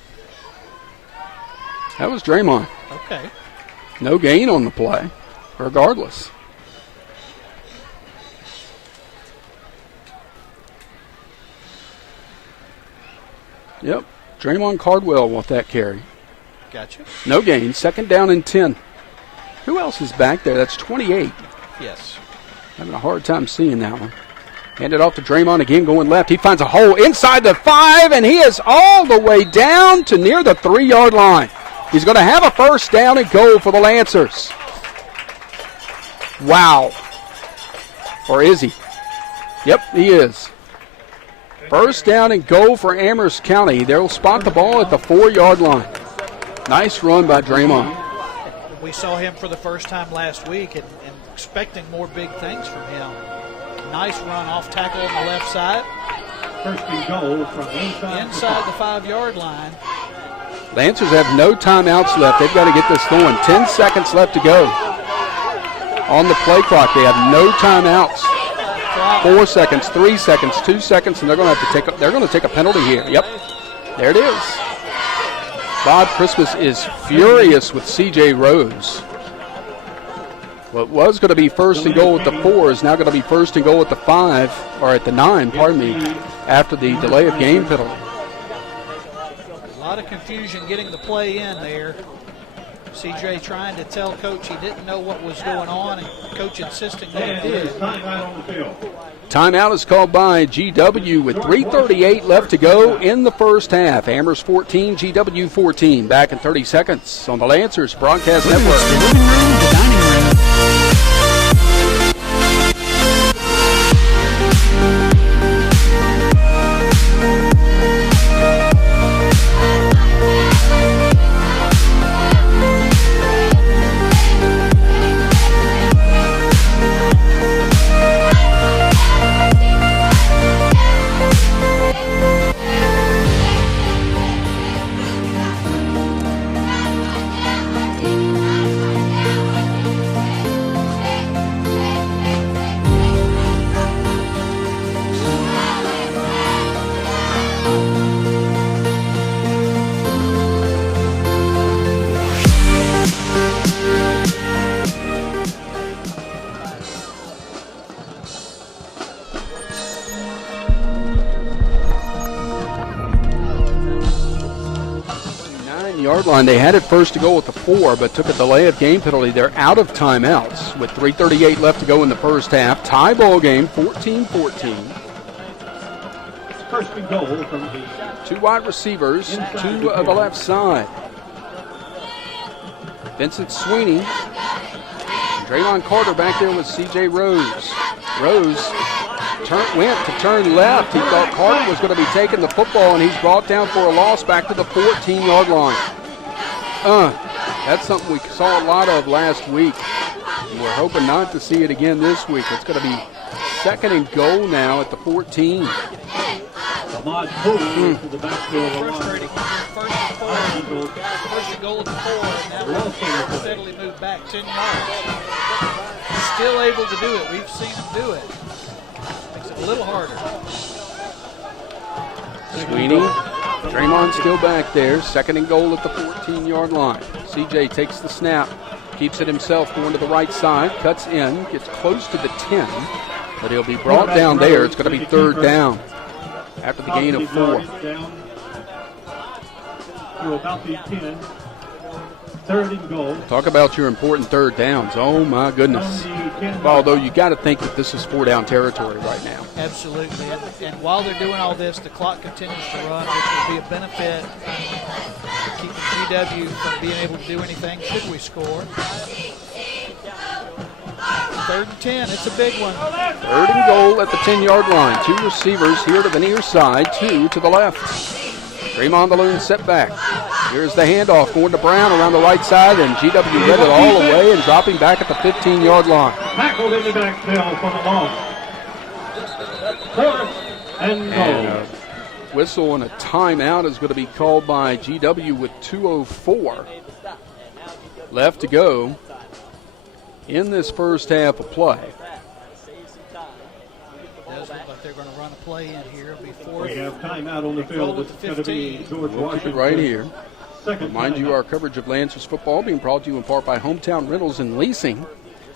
That was Draymond. Okay. No gain on the play, regardless. Yep, Draymond Cardwell with that carry. Gotcha. No gain, second down and 10. Who else is back there? That's 28. Yes. Having a hard time seeing that one. Hand it off to Draymond again, going left. He finds a hole inside the 5, and he is all the way down to near the 3-yard line. He's going to have a first down and goal for the Lancers. Wow. Or is he? Yep, he is. First down and goal for Amherst County. They'll spot the ball at the 4-yard line. Nice run by Draymond. We saw him for the first time last week and expecting more big things from him. Nice run off tackle on the left side. First and goal from Inside the 5-yard line. Lancers have no timeouts left. They've got to get this going. 10 seconds left to go. On the play clock, they have no timeouts. 4 seconds, 3 seconds, 2 seconds, and they're going to have to take a penalty here. Yep, there it is. Bob Christmas is furious with C.J. Rose. What was going to be first and goal at the 4 is now going to be first and goal at the 5, or at the 9, pardon me, after the delay of game penalty. A lot of confusion getting the play in there. CJ trying to tell Coach he didn't know what was going on, and Coach insisting that he did. Timeout is called by GW with 3:38 left to go in the first half. Amherst 14, GW 14. Back in 30 seconds on the Lancers Broadcast Network. The living room, the dining room. Line. They had it first to go with the 4, but took a delay of game penalty. They're out of timeouts with 3:38 left to go in the first half. Tie ball game, 14-14. First and goal from the 2 wide receivers, 2 of the left side. Vincent Sweeney. Draylon Carter back there with C.J. Rose. Rose went to turn left. He thought Carter was going to be taking the football, and he's brought down for a loss back to the 14-yard line. That's something we saw a lot of last week. We're hoping not to see it again this week. It's going to be second and goal now at the 14. Frustrating. First and 4. First and goal at the 4. And now we'll steadily move back 10 yards. Still able to do it. We've seen him do it. Makes it a little harder. Sweeney. Draymond still back there. Second and goal at the 14-yard line. CJ takes the snap. Keeps it himself going to the right side. Cuts in. Gets close to the 10. But he'll be brought down there. It's going to be third down after the gain of 4. To about the 10. Third and goal. Talk about your important third downs. Oh, my goodness. Although you got to think that this is 4-down territory right now. Absolutely. And while they're doing all this, the clock continues to run, which will be a benefit to keeping GW from being able to do anything should we score. Third and 10. It's a big one. Third and goal at the 10-yard line. 2 receivers here to the near side, 2 to the left. Draymond the lone set back. Here's the handoff going to Brown around the right side, and GW read it all away and dropping back at the 15-yard line. Tackled in the backfield for the loss. 4th and goal. And a whistle and a timeout is going to be called by GW with 2:04 left to go in this first half of play. Does look like they're going to run a play in here. It'll be 4th. We have timeout on the field. It's going to be George We'll keep Washington. it right here. Second Remind you, timeout. our coverage of Lancers football being brought to you in part by Hometown Rentals and Leasing.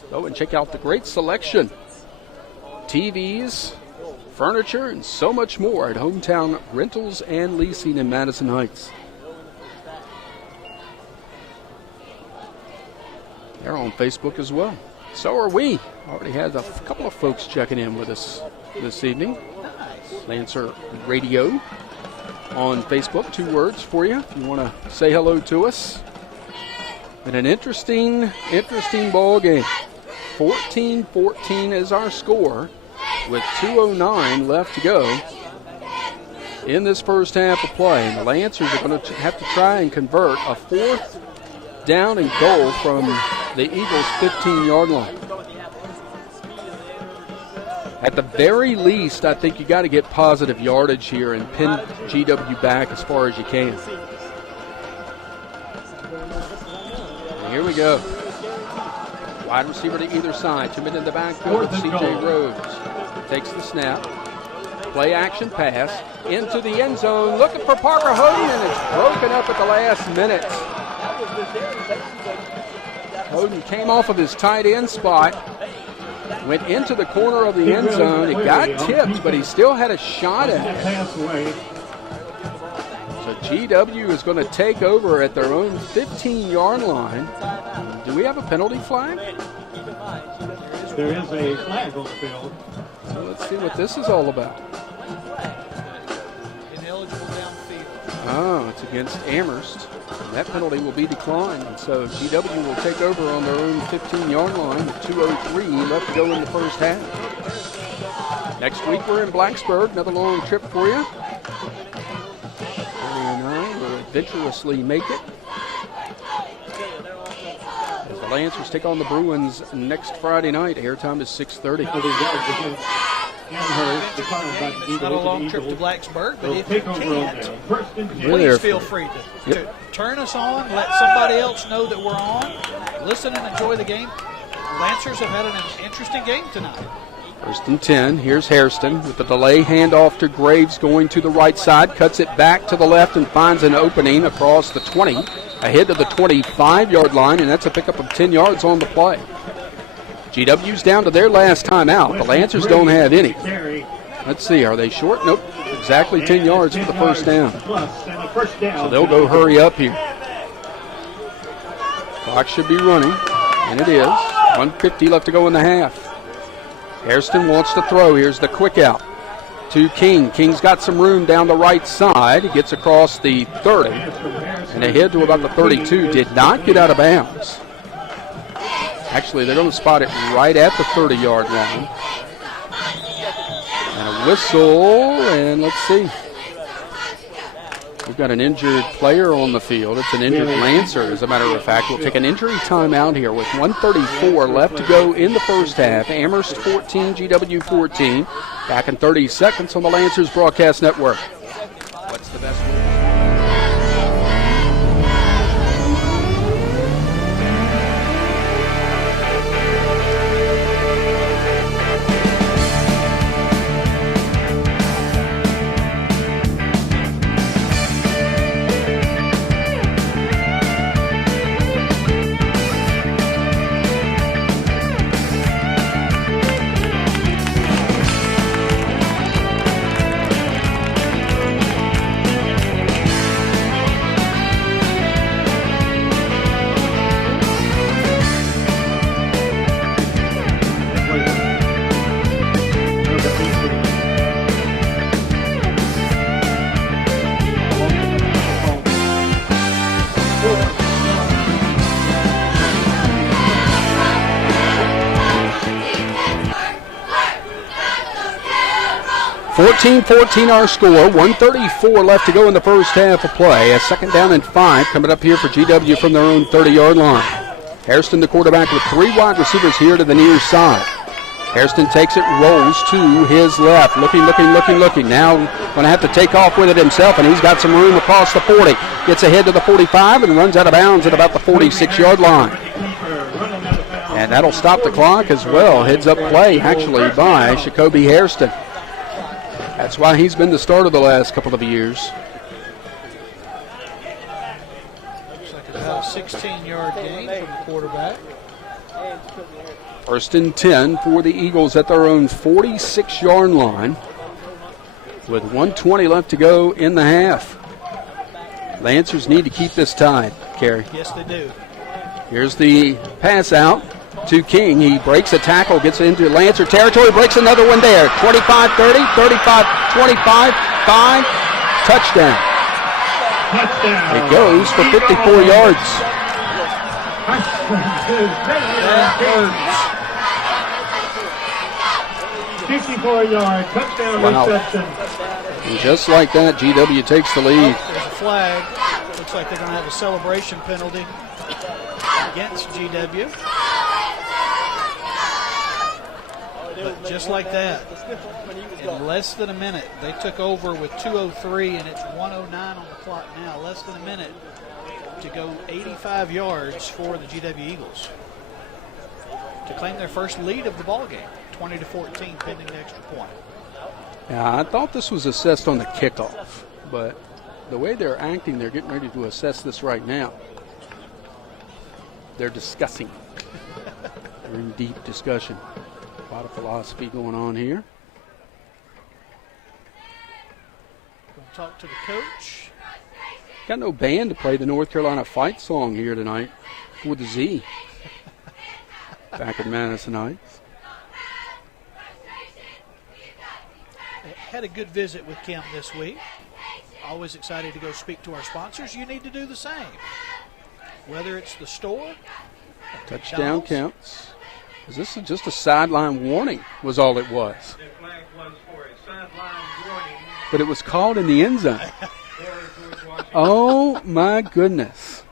Go and check out the great selection. TVs, furniture, and so much more at Hometown Rentals and Leasing in Madison Heights. They're on Facebook as well. So are we. Already had a couple of folks checking in with us this evening. Lancer Radio on Facebook. 2 words for you if you want to say hello to us. And an interesting ball game. 14-14 is our score with 2:09 left to go in this first half of play. And the Lancers are going to have to try and convert a 4th down and goal from the Eagles' 15-yard line. At the very least, I think you got to get positive yardage here and pin GW back as far as you can. And here we go. Wide receiver to either side. 2 men in the backfield with C.J. Rhodes. Takes the snap. Play action pass into the end zone. Looking for Parker Hoden, and it's broken up at the last minute. Hoden came off of his tight end spot. Went into the corner of the end zone. It got tipped, but he still had a shot at it. So GW is going to take over at their own 15-yard line. Do we have a penalty flag? There is a flag on the field. So let's see what this is all about. Ineligible downfield. Oh, it's against Amherst. And that penalty will be declined. And so GW will take over on their own 15-yard line with 2:03 left to go in the first half. Next week we're in Blacksburg. Another long trip for you. Barry and I will adventurously make it. As the Lancers take on the Bruins next Friday night. Airtime is 6:30. It's not a long trip to Blacksburg, but if you can't, Really please feel free to turn us on, let somebody else know that we're on, listen and enjoy the game. Lancers have had an interesting game tonight. 1st and 10. Here's Hairston with the delay handoff to Graves going to the right side. Cuts it back to the left and finds an opening across the 20. Ahead to the 25-yard line, and that's a pickup of 10 yards on the play. GW's down to their last timeout. The Lancers don't have any. Let's see, are they short? Nope. Exactly 10 yards for the first down. So they'll go hurry up here. Clock should be running, and it is. 1:50 left to go in the half. Hairston wants to throw. Here's the quick out to King. King's got some room down the right side. He gets across the 30 and ahead to about the 32. Did not get out of bounds. Actually, they're going to spot it right at the 30-yard line. And a whistle, and let's see. We've got an injured player on the field. It's an injured Lancer, as a matter of fact. We'll take an injury timeout here with 1:34 left to go in the first half. Amherst 14, GW 14. Back in 30 seconds on the Lancers Broadcast Network. What's the best way? 14-14 our score. 1:34 left to go in the first half of play. A second down and 5 coming up here for GW from their own 30-yard line. Hairston, the quarterback, with 3 wide receivers here to the near side. Hairston takes it, rolls to his left. Looking. Now going to have to take off with it himself, and he's got some room across the 40. Gets ahead to the 45 and runs out of bounds at about the 46-yard line. And that'll stop the clock as well. Heads up play, actually, by Jacoby Hairston. That's why he's been the starter the last couple of years. Looks like about a 16-yard gain from the quarterback. First and 10 for the Eagles at their own 46-yard line with 1:20 left to go in the half. Lancers need to keep this tied, Carey. Yes, they do. Here's the pass out to King. He breaks a tackle, gets into Lancer territory, breaks another one there. 25-30, 35-25, 5, touchdown. It goes for 54 yards. 54-yard touchdown reception. And just like that, GW takes the lead. There's a flag. Looks like they're going to have a celebration penalty against GW. But just like that, in less than a minute, they took over with 2:03, and it's 1:09 on the clock now. Less than a minute to go 85 yards for the GW Eagles to claim their first lead of the ball game, 20-14, pending the extra point. Yeah, I thought this was assessed on the kickoff, but the way they're acting, they're getting ready to assess this right now. They're discussing. They're in deep discussion. A lot of philosophy going on here. Going to talk to the coach. Got no band to play the North Carolina fight song here tonight for the Z. Back at Madison Heights. Had a good visit with Kim this week. Always excited to go speak to our sponsors. You need to do the same. Whether it's the store, touchdown counts. This is just a sideline warning was all it was. The flag was for a sideline warning. But it was called in the end zone. Oh, my goodness.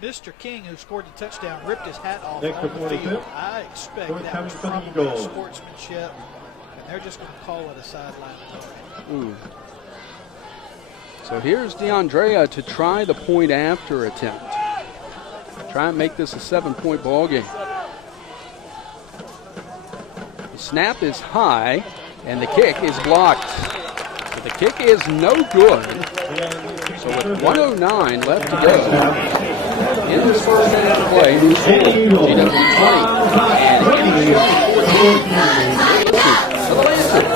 Mr. King, who scored the touchdown, ripped his hat off on the field. I expect that was probably sportsmanship, and they're just going to call it a sideline warning. Ooh. So here's DeAndrea to try the point after attempt. Try and make this a 7-point ball game. The snap is high, and the kick is blocked. But the kick is no good. So with 1:09 left to go in this first half of play, GW 20 and to the Lancers.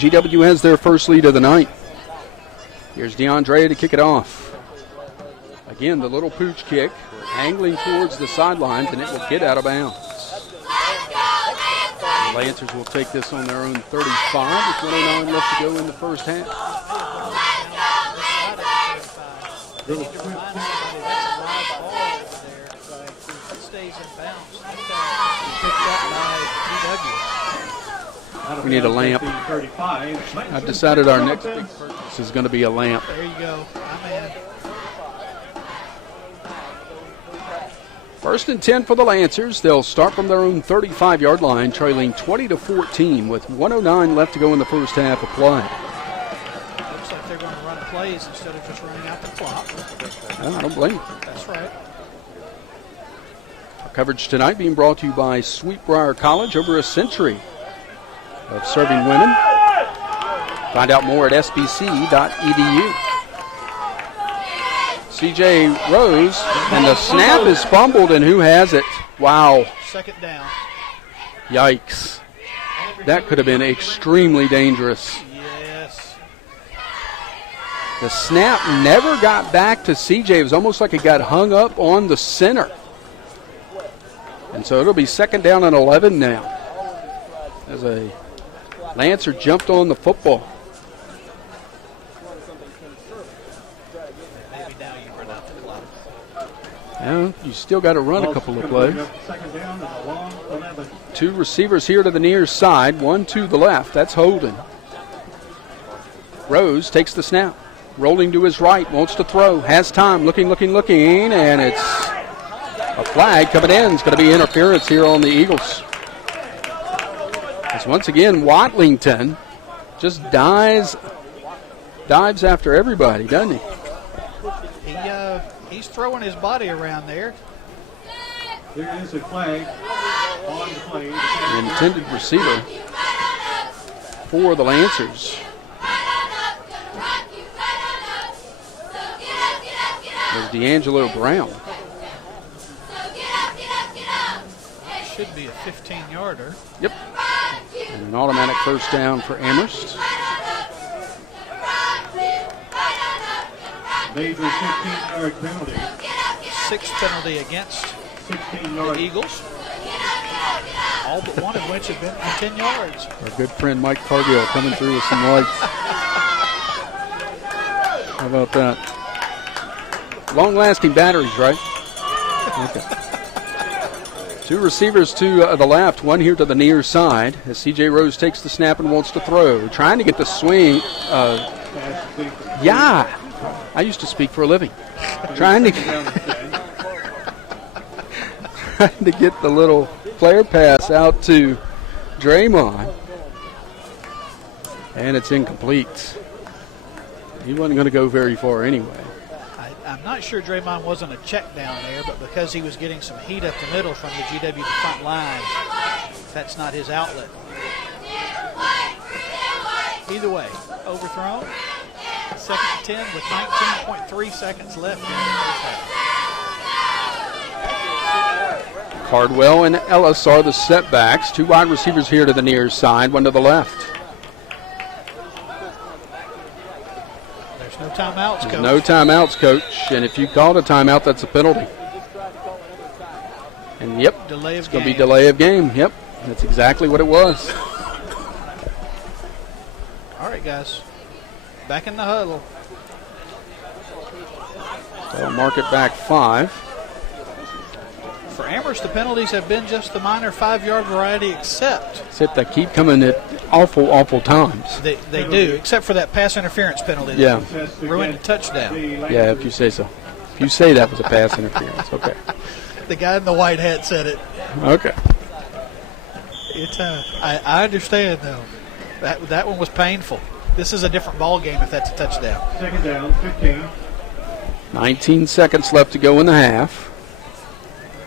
GW has their first lead of the night. Here's DeAndre to kick it off. Again, the little pooch kick, angling towards the sidelines, and it will get out of bounds. The Lancers will take this on their own 35 with 1:09 left to go in the first half. They need to remind somebody that's a live ball over there. If it stays in bounds, picked up by GW. We need a lamp. I've decided our next big purchase is going to be a lamp. There you go. I'm in. First and 10 for the Lancers. They'll start from their own 35-yard line, trailing 20-14 with 1:09 left to go in the first half of play. Looks like they're going to run plays instead of just running out the clock. I don't blame you. That's right. Our coverage tonight being brought to you by Sweetbriar College, over a century of serving women. Find out more at sbc.edu. C.J. Rose, and the snap is fumbled, and who has it? Wow. Second down. Yikes. That could have been extremely dangerous. Yes. The snap never got back to C.J. It was almost like it got hung up on the center. And so it'll be second down and 11 now, as a Lancer jumped on the football. Maybe now you run out the clock. Yeah, you still got to run a couple of plays. Second down and a long 11. Two receivers here to the near side, one to the left. That's Holden. Rose takes the snap, rolling to his right, wants to throw, has time, looking, and it's a flag coming in. It's going to be interference here on the Eagles. As once again, Watlington just dives after everybody, doesn't he? He's throwing his body around there. There is a flag on the play. The intended receiver for the Lancers. There's D'Angelo Brown. Should be a 15-yarder. Yep. And an automatic first down for Amherst. Major 15-yard penalty. Sixth penalty against 16 the yards. Eagles. All but one of which have been for 10 yards. Our good friend Mike Cargill coming through with some lights. How about that? Long-lasting batteries, right? Okay. Two receivers to the left, one here to the near side as C.J. Rose takes the snap and wants to throw. Trying to get the swing. Yeah, I used to speak for a living. Trying to get the little flare pass out to Draymond. And it's incomplete. He wasn't going to go very far anyway. I'm not sure Draymond wasn't a check down there, but because he was getting some heat up the middle from the GW front line, that's not his outlet. Either way, overthrown. Second and 10 with 19.3 seconds left in the first half. Cardwell and Ellis are the setbacks. Two wide receivers here to the near side, one to the left. No timeouts, Coach. There's no timeouts, Coach. And if you called a timeout, that's a penalty. And, yep, Delay of it's going to be game. delay of game. Yep, that's exactly what it was. All right, guys. Back in the huddle. So I'll mark it back 5. For Amherst, the penalties have been just the minor 5-yard variety, except They keep coming at awful times. they do, except for that pass interference penalty that Yeah. ruined a touchdown. Yeah, if you say so. If you say that was a pass interference, okay. The guy in the white hat said it. Okay. I understand, though. That one was painful. This is a different ball game if that's a touchdown. Second down, 15. 19 seconds left to go in the half.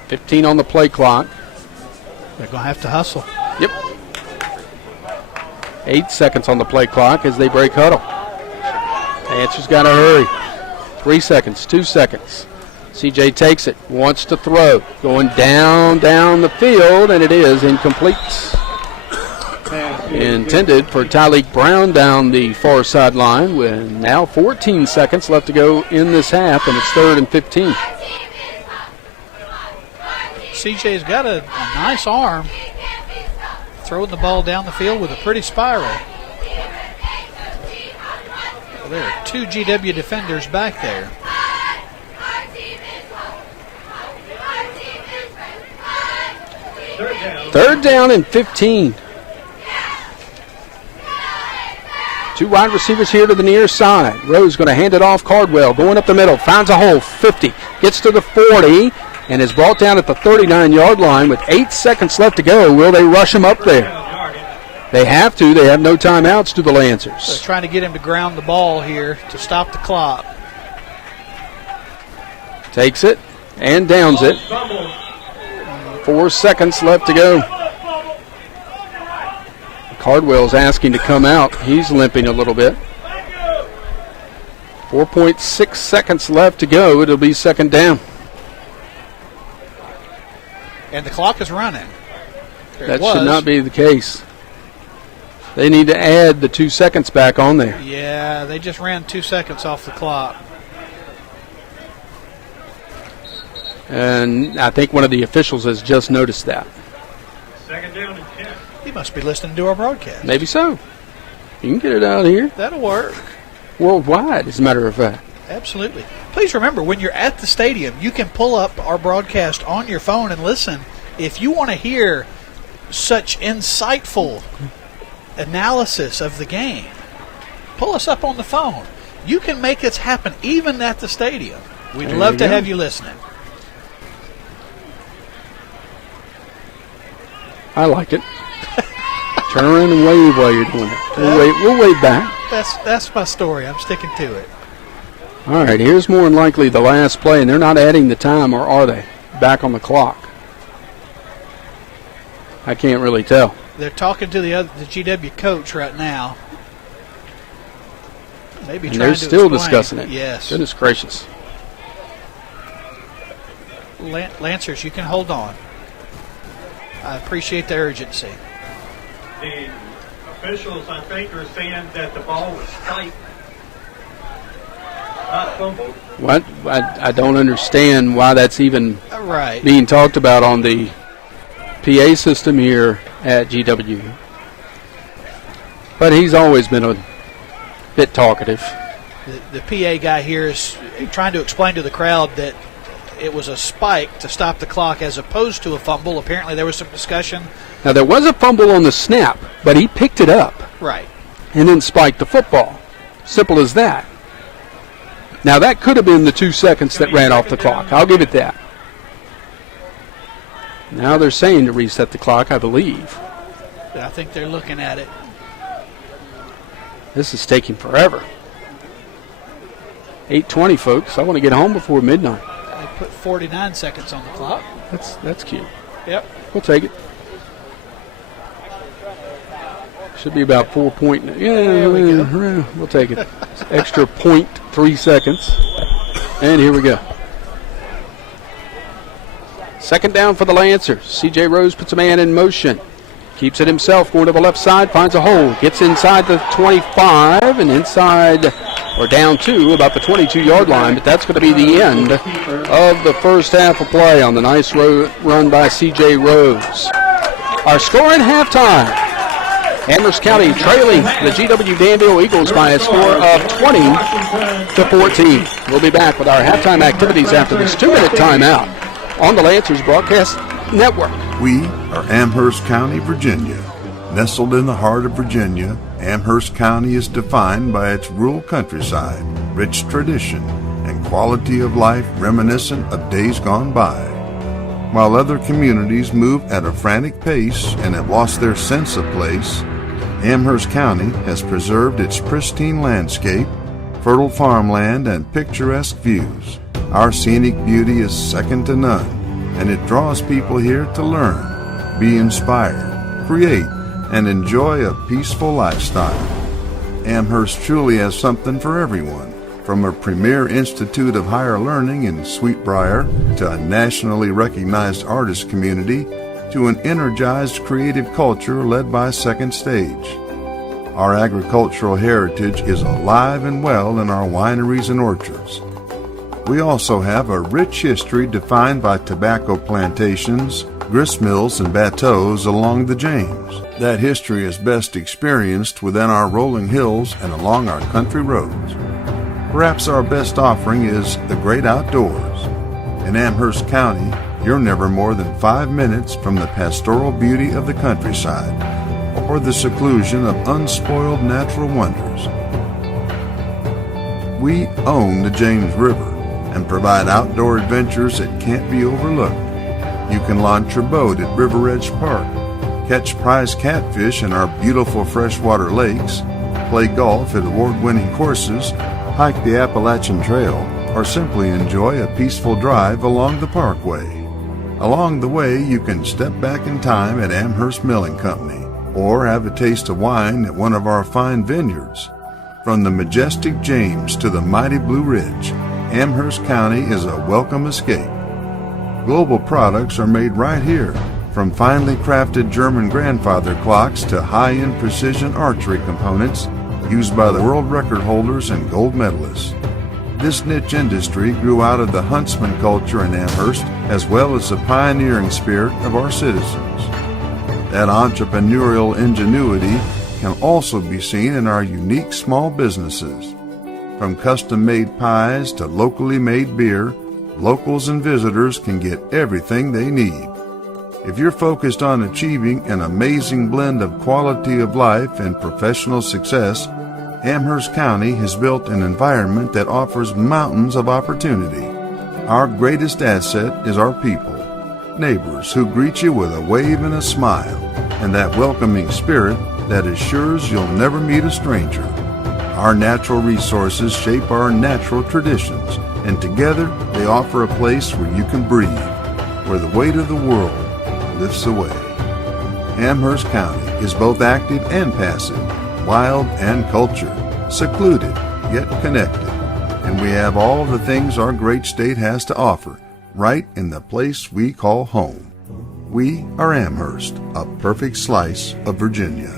15 on the play clock. They're going to have to hustle. Yep. 8 seconds on the play clock as they break huddle. Answer's got to hurry. 3 seconds, 2 seconds. CJ takes it, wants to throw. Going down the field, and it is incomplete. Intended for Tyleek Brown down the far sideline with now 14 seconds left to go in this half, and it's 3rd and 15. CJ's got a nice arm, throwing the ball down the field with a pretty spiral. Well, there are 2 GW defenders back there. Third down and 15. 2 wide receivers here to the near side. Rose going to hand it off. Cardwell going up the middle, finds a hole, 50, gets to the 40, and is brought down at the 39-yard line with 8 seconds left to go. Will they rush him up there? They have to. They have no timeouts to the Lancers. They're trying to get him to ground the ball here to stop the clock. Takes it and downs it. 4 seconds left to go. Cardwell's asking to come out. He's limping a little bit. 4.6 seconds left to go. It'll be second down. And the clock is running. That should not be the case. They need to add the 2 seconds back on there. Yeah, they just ran 2 seconds off the clock. And I think one of the officials has just noticed that. Second down and 10. He must be listening to our broadcast. Maybe so. You can get it out here. That'll work. Worldwide, as a matter of fact. Absolutely. Please remember, when you're at the stadium, you can pull up our broadcast on your phone and listen. If you want to hear such insightful analysis of the game, pull us up on the phone. You can make this happen even at the stadium. We'd love to have you listening. I like it. Turn around and wave while you're doing it. We'll wave back. That's my story. I'm sticking to it. All right, here's more than likely the last play, and they're not adding the time, or are they? Back on the clock. I can't really tell. They're talking to the GW coach right now. Maybe and trying they're to still explain. discussing it. Yes. Goodness gracious. Lancers, you can hold on. I appreciate the urgency. The officials, I think, are saying that the ball was spiked, not fumbled. What? I don't understand why that's even Right. being talked about on the PA system here at GW. But he's always been a bit talkative. The PA guy here is trying to explain to the crowd that it was a spike to stop the clock as opposed to a fumble. Apparently there was some discussion. Now, there was a fumble on the snap, but he picked it up Right. and then spiked the football. Simple as that. Now, that could have been the 2 seconds that ran off the clock. I'll give it that. Now they're saying to reset the clock, I believe. I think they're looking at it. This is taking forever. 8:20, folks. I want to get home before midnight. They put 49 seconds on the clock. That's cute. Yep. We'll take it. Should be about 4 point. Yeah, There we go. We'll take it. Extra 0.3 seconds. And here we go. Second down for the Lancers. C.J. Rose puts a man in motion. Keeps it himself, going to the left side, finds a hole. Gets inside the 25 and inside, or down to about the 22-yard line. But that's going to be the end of the first half of play on the nice run by C.J. Rose. Our score at halftime. Amherst County trailing the GW-Danville Eagles by a score of 20-14. We'll be back with our halftime activities after this 2-minute timeout on the Lancers Broadcast Network. We are Amherst County, Virginia. Nestled in the heart of Virginia, Amherst County is defined by its rural countryside, rich tradition, and quality of life reminiscent of days gone by. While other communities move at a frantic pace and have lost their sense of place, Amherst County has preserved its pristine landscape, fertile farmland, and picturesque views. Our scenic beauty is second to none, and it draws people here to learn, be inspired, create, and enjoy a peaceful lifestyle. Amherst truly has something for everyone, from a premier institute of higher learning in Sweetbriar to a nationally recognized artist community to an energized creative culture led by Second Stage. Our agricultural heritage is alive and well in our wineries and orchards. We also have a rich history defined by tobacco plantations, grist mills, and bateaux along the James. That history is best experienced within our rolling hills and along our country roads. Perhaps our best offering is the great outdoors. In Amherst County, you're never more than 5 minutes from the pastoral beauty of the countryside or the seclusion of unspoiled natural wonders. We own the James River, and provide outdoor adventures that can't be overlooked. You can launch your boat at River Edge Park, catch prize catfish in our beautiful freshwater lakes, play golf at award-winning courses, hike the Appalachian Trail, or simply enjoy a peaceful drive along the parkway. Along the way, you can step back in time at Amherst Milling Company, or have a taste of wine at one of our fine vineyards. From the majestic James to the mighty Blue Ridge, Amherst County is a welcome escape. Global products are made right here, from finely crafted German grandfather clocks to high-end precision archery components used by the world record holders and gold medalists. This niche industry grew out of the huntsman culture in Amherst, as well as the pioneering spirit of our citizens. That entrepreneurial ingenuity can also be seen in our unique small businesses. From custom-made pies to locally made beer, locals and visitors can get everything they need. If you're focused on achieving an amazing blend of quality of life and professional success, Amherst County has built an environment that offers mountains of opportunity. Our greatest asset is our people, neighbors who greet you with a wave and a smile, and that welcoming spirit that assures you'll never meet a stranger. Our natural resources shape our natural traditions, and together they offer a place where you can breathe, where the weight of the world lifts away. Amherst County is both active and passive, wild and cultured, secluded yet connected, and we have all the things our great state has to offer right in the place we call home. We are Amherst, a perfect slice of Virginia.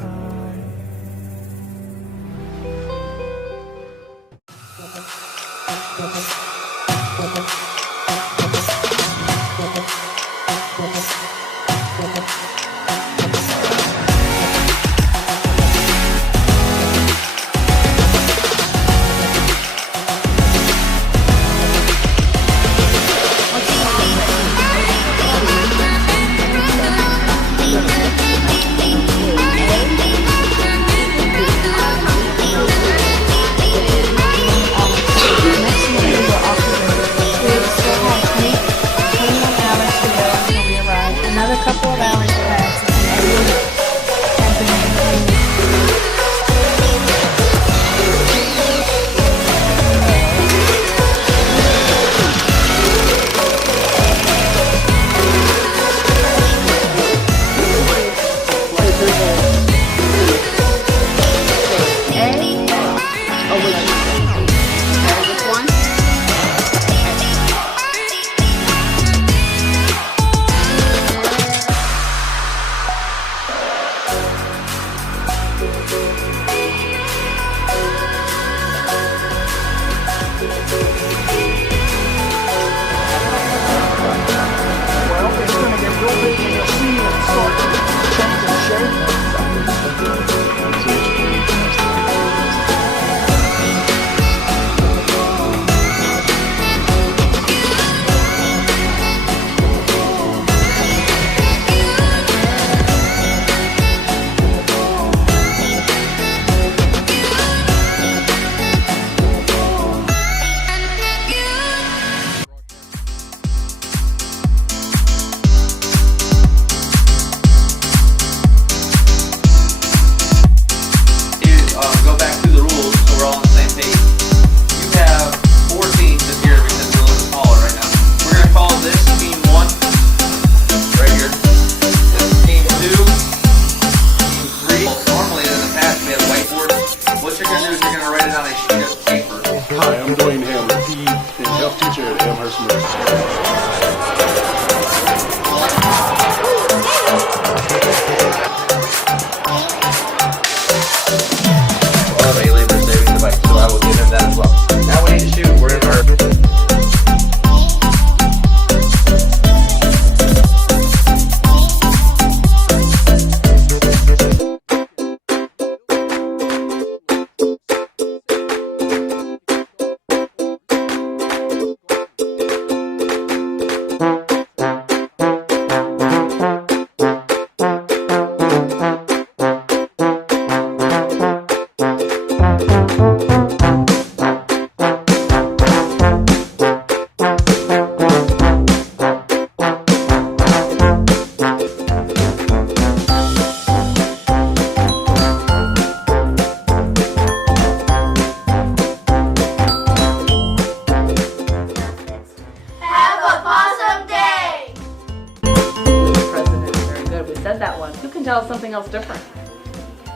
something else different.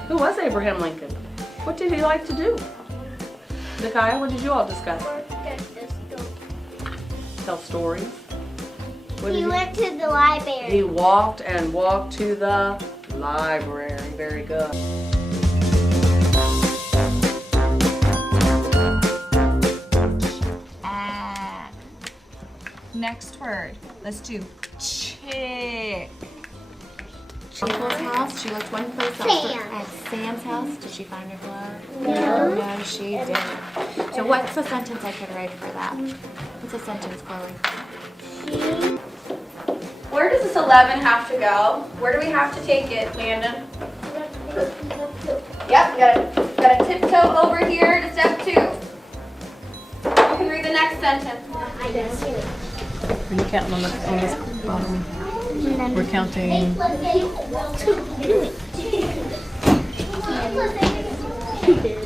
Who was Abraham Lincoln? What did he like to do? Nikaya, what did you all discuss? Tell stories. He went to the library. He walked and walked to the library. Very good. Next word. Let's do chick. People's house. She looked one place at Sam's house. Did she find her glove? No. No, she didn't. So what's the sentence I could write for that? What's the sentence, Chloe? Where does this 11 have to go? Where do we have to take it, Landon? Yep, you gotta tiptoe over here to step 2. You can read the next sentence. I didn't see it. Are you counting on this bottom? We're counting.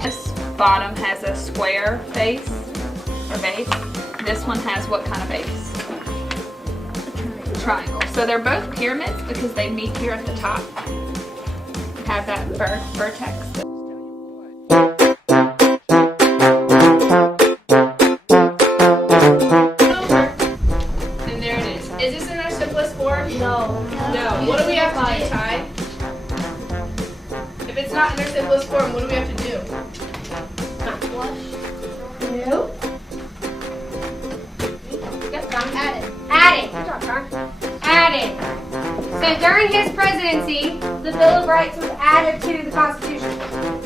This bottom has a square face or base. This one has what kind of base? Triangle. So they're both pyramids because they meet here at the top. Have that vertex. And there it is. Is this in our simplest form? No. No. What do we have to do, Ty? If it's not in their simplest form, what do we have to do? No. Yes, Tom, add it. Add it. Good job, John. Add it. So during his presidency, the Bill of Rights was added to the Constitution.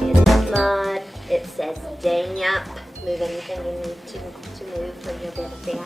In the mud, it says dang up. Move anything you need to move for your benefit.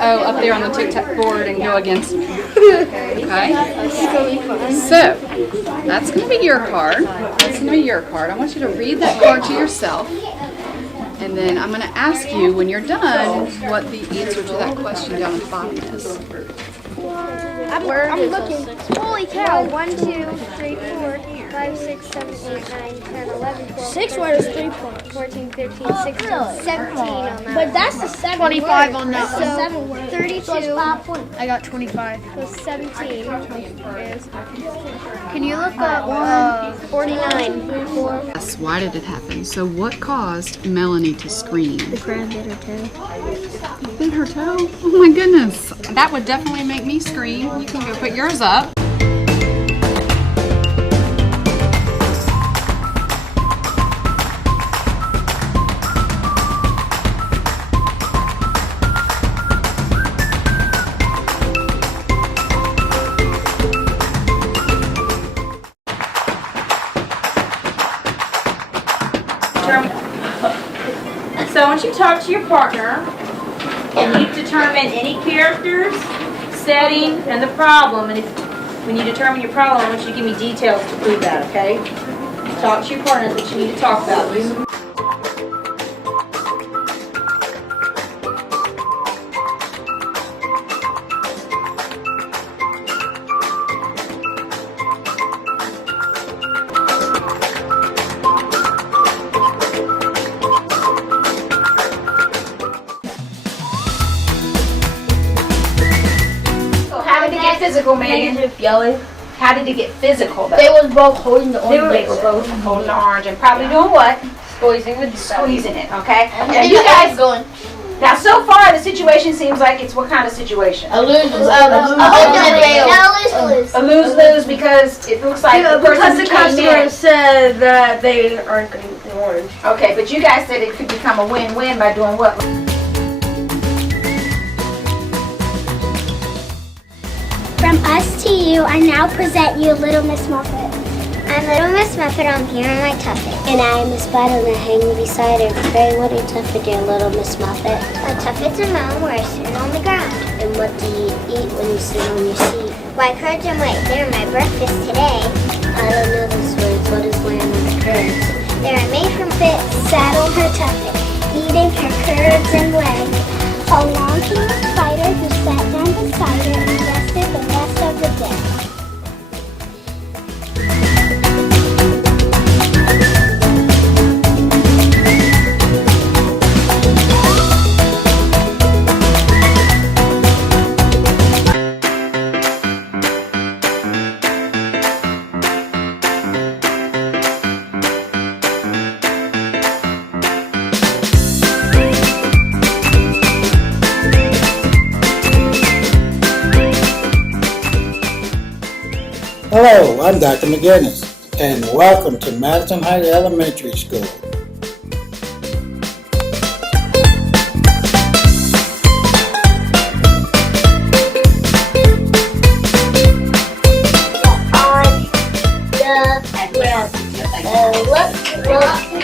Up there on the tic-tac board and go against me. Okay? So, that's going to be your card. That's going to be your card. I want you to read that card to yourself. And then I'm going to ask you, when you're done, what the answer to that question down at the bottom is. I'm looking. Holy cow. 1, 2, 3, 4, 5, 6, 7, 8, 9, 10, 11, 12. 6 words, 3 points. 14, 15, 16, 17 on that. But that's the 7 25 words. On that. So 7 words. 32. So it's 5 points. I got 25. So 17 is. Can you look up 49? Yes, why did it happen? So what caused Melanie to scream? The crab bit her toe. Bit her toe? Oh my goodness. That would definitely make me scream. You can go put yours up. So once you talk to your partner, and you determine any characters, setting, and the problem, and when you determine your problem, I want you to give me details to prove that, okay? Talk to your partner that you need to talk about. Physical, Megan. Yelling. How did it get physical, though? They was both holding the orange. They were both holding the orange and probably doing what? Squeezing Squeezing it, okay? And Now you guys going. Now, so far, the situation seems like it's what kind of situation? A lose-lose. A lose-lose because it looks like the person Because the came customer in. said that they aren't going to get the orange. Okay, but you guys said it could become a win-win by doing what? From us to you, I now present you Little Miss Muffet. I'm Little Miss Muffet, I'm here on my tuffet. And I am a spider and I hang beside her. Very what a tuffet, dear Little Miss Muffet. A tuffet's a mound where I sit on the ground. And what do you eat when you sit on your seat? Why, curds and whey, they're my breakfast today. I don't know those words, what is lamb and curds? They are made from fit, sat on her tuffet, eating her curds and whey. Along came a spider who sat down beside her and rested the rest of the day. Hello, I'm Dr. McGinnis, and welcome to Madison Heights Elementary School. Look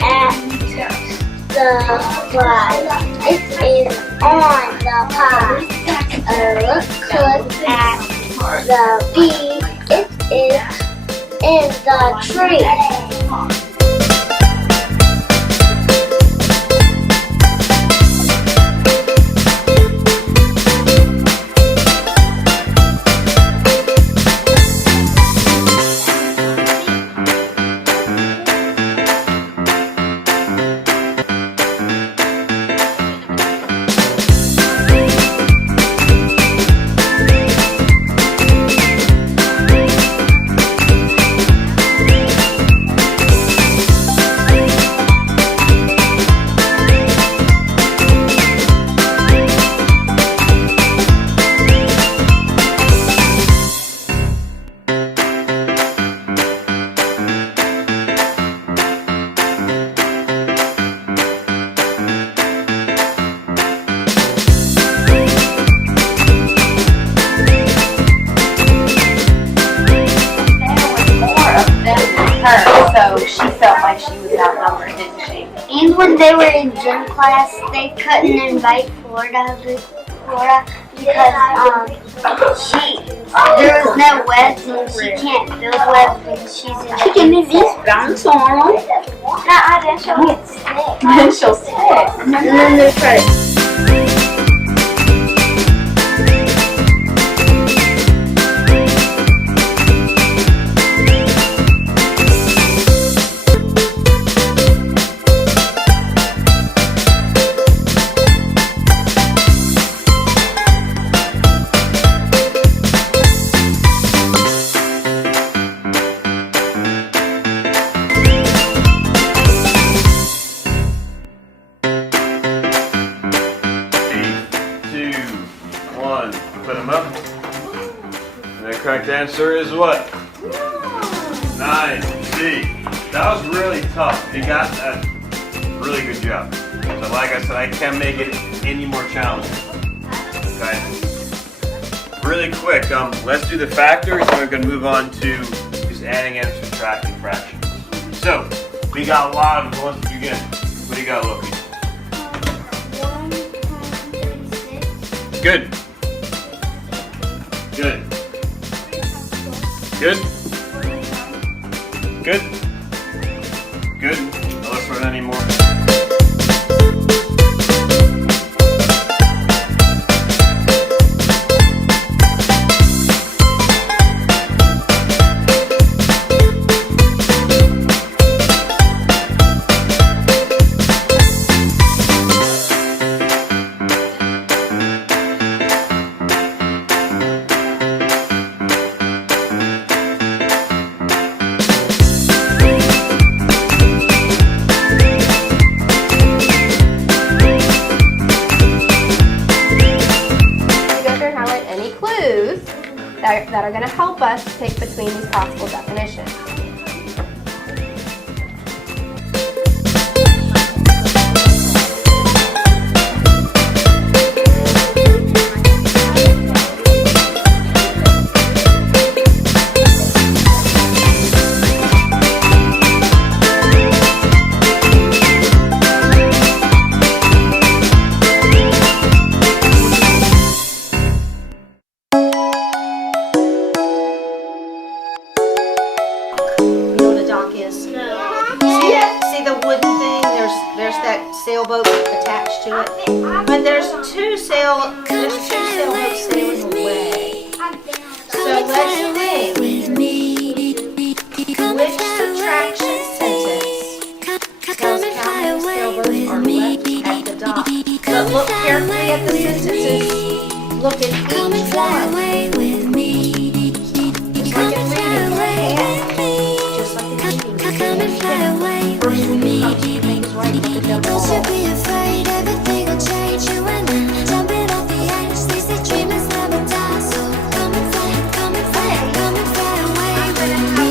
at the fly. It is on the pie. Look at the bee. It is in the tree. So she felt like she was outnumbered, didn't she? And when they were in gym class, they couldn't invite Florida because there was no webs and she can't build webs when she's in. She can move these bounce on them. Then she'll get sick. Then she'll stick. And then there's her. Correct answer is what? 9C. That was really tough. You got a really good job. So like I said, I can't make it any more challenging. Okay? Really quick, let's do the factors and we're gonna move on to just adding and subtracting fractions. So, we got a lot of them. Let's begin. What do you got, Loki? 1 times 36. Good. Good. Good? Good? Good. Now let's run any more. that are going to help us pick between these possible definitions. Sailboat attached to it, but there's two sailboats sailing away. So let's think, which subtraction sentence tells how many sailboats are left at the dock? But look carefully at the sentences. Look at each one. Just like in reading, just like in reading. First we need to things right. Don't you be afraid, everything will change. You and I, jumping off the edge. They say dreamers never die, so come and fly away with me.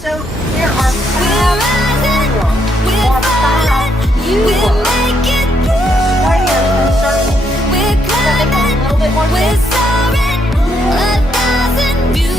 So there are five we're making through. We're climbing, we're soaring, 1,000 views.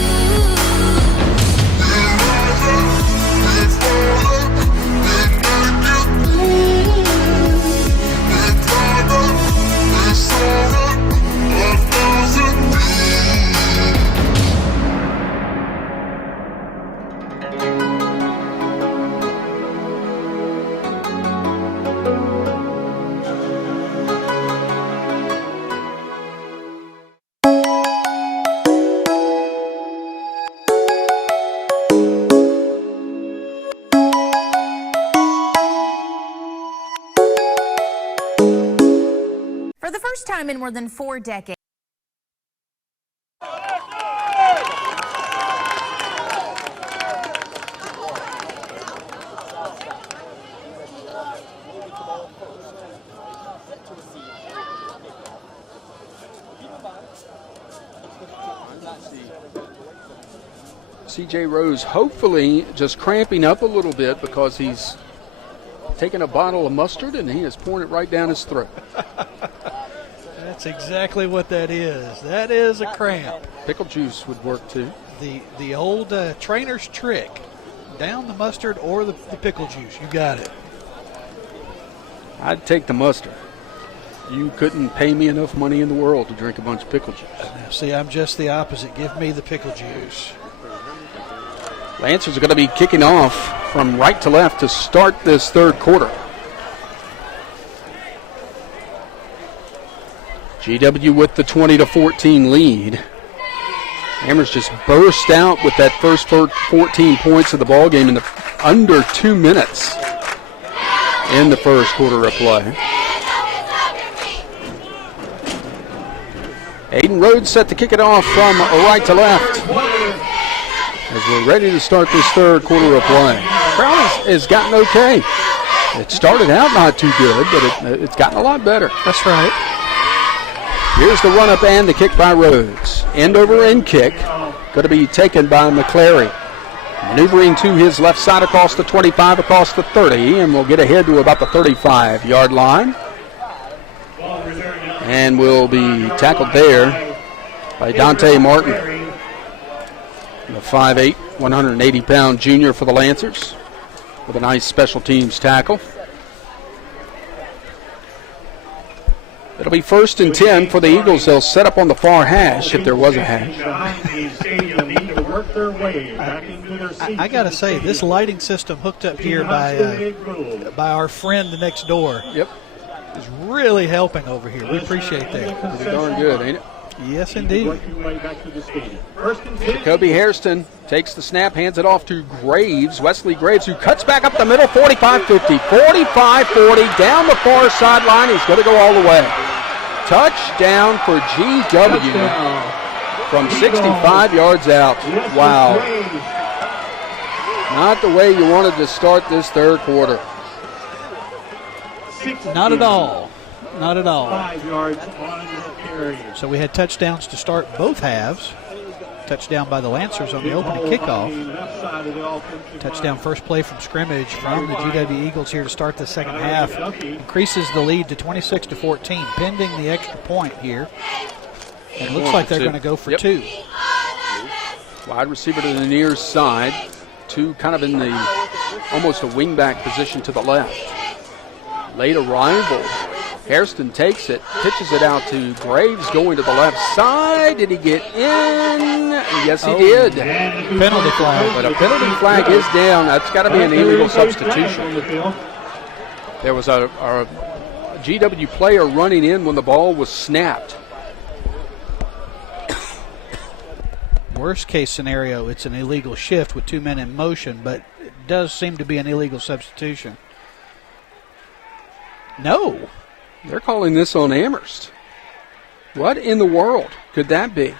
For the first time in more than 4 decades. C.J. Rose hopefully just cramping up a little bit because he's taken a bottle of mustard and he is pouring it right down his throat. That's exactly what that is. That is a cramp. Pickle juice would work too. The old trainer's trick. Down the mustard or the pickle juice. You got it. I'd take the mustard. You couldn't pay me enough money in the world to drink a bunch of pickle juice. See, I'm just the opposite. Give me the pickle juice. Lancers are going to be kicking off from right to left to start this third quarter. GW with the 20-14 lead. Amherst just burst out with that first 14 points of the ball game in under 2 minutes in the first quarter of play. Aiden Rhodes set to kick it off from right to left as we're ready to start this third quarter of play. Crowd has gotten okay. It started out not too good, but it's gotten a lot better. That's right. Here's the run-up and the kick by Rhodes. End over end kick. Going to be taken by McClary. Maneuvering to his left side across the 25, across the 30, and we'll get ahead to about the 35-yard line. And will be tackled there by Dante Martin, the 5'8", 180-pound junior for the Lancers, with a nice special teams tackle. It'll be 1st and 10 for the Eagles. They'll set up on the far hash if there was a hash. I got to say, this lighting system hooked up here by our friend next door is really helping over here. We appreciate that. Pretty darn good, ain't it? Yes, indeed. Jacoby Hairston takes the snap, hands it off to Graves, Wesley Graves, who cuts back up the middle, 45-50, 45-40, down the far sideline. He's going to go all the way. Touchdown for GW from 65 yards out. Wow. Not the way you wanted to start this third quarter. Not at all. not at all. 5 yards on the carry. So we had touchdowns to start both halves. Touchdown by the Lancers on the opening kickoff. Touchdown first play from scrimmage from the GW Eagles here to start the second half. Increases the lead to 26-14, pending the extra point here. And it looks like they're going to go for 2. Wide receiver to the near side. 2 kind of in the almost a wingback position to the left. Late arrival. Hairston takes it, pitches it out to Graves going to the left side. Did he get in? Yes, he did. Penalty flag. But a penalty flag is down. That's got to be an illegal substitution. There was a GW player running in when the ball was snapped. Worst case scenario, it's an illegal shift with 2 men in motion, but it does seem to be an illegal substitution. No. They're calling this on Amherst. What in the world could that be?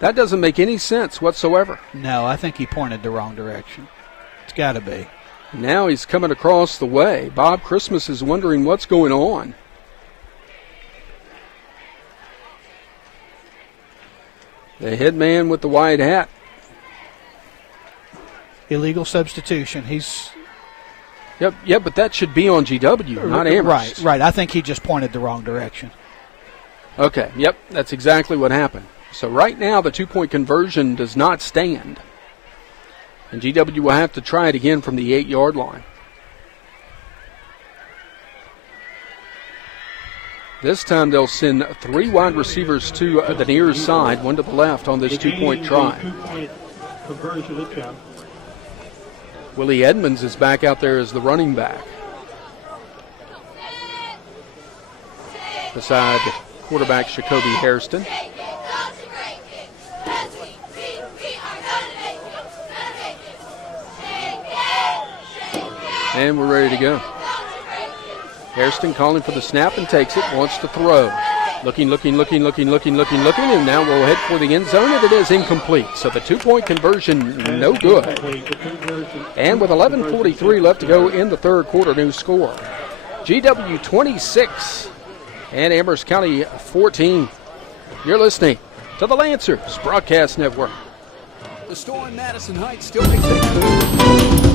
That doesn't make any sense whatsoever. No, I think he pointed the wrong direction. It's got to be. Now he's coming across the way. Bob Christmas is wondering what's going on. The head man with the white hat. Illegal substitution. He's... Yep, but that should be on GW, not Amherst. Right. I think he just pointed the wrong direction. Okay, yep, that's exactly what happened. So right now the 2-point conversion does not stand. And GW will have to try it again from the 8-yard line. This time they'll send 3 wide receivers to the near side, 1 to the left on this 2-point try. 2-point conversion attempt. Willie Edmonds is back out there as the running back. Beside quarterback Jacoby Hairston. And we're ready to go. Hairston calling for the snap and takes it, wants to throw. Looking, and now we'll head for the end zone, and it is incomplete. So the 2-point conversion, no good. And with 11:43 left to go in the third quarter, new score. GW 26 and Amherst County 14. You're listening to the Lancers Broadcast Network. The store in Madison Heights still makes it.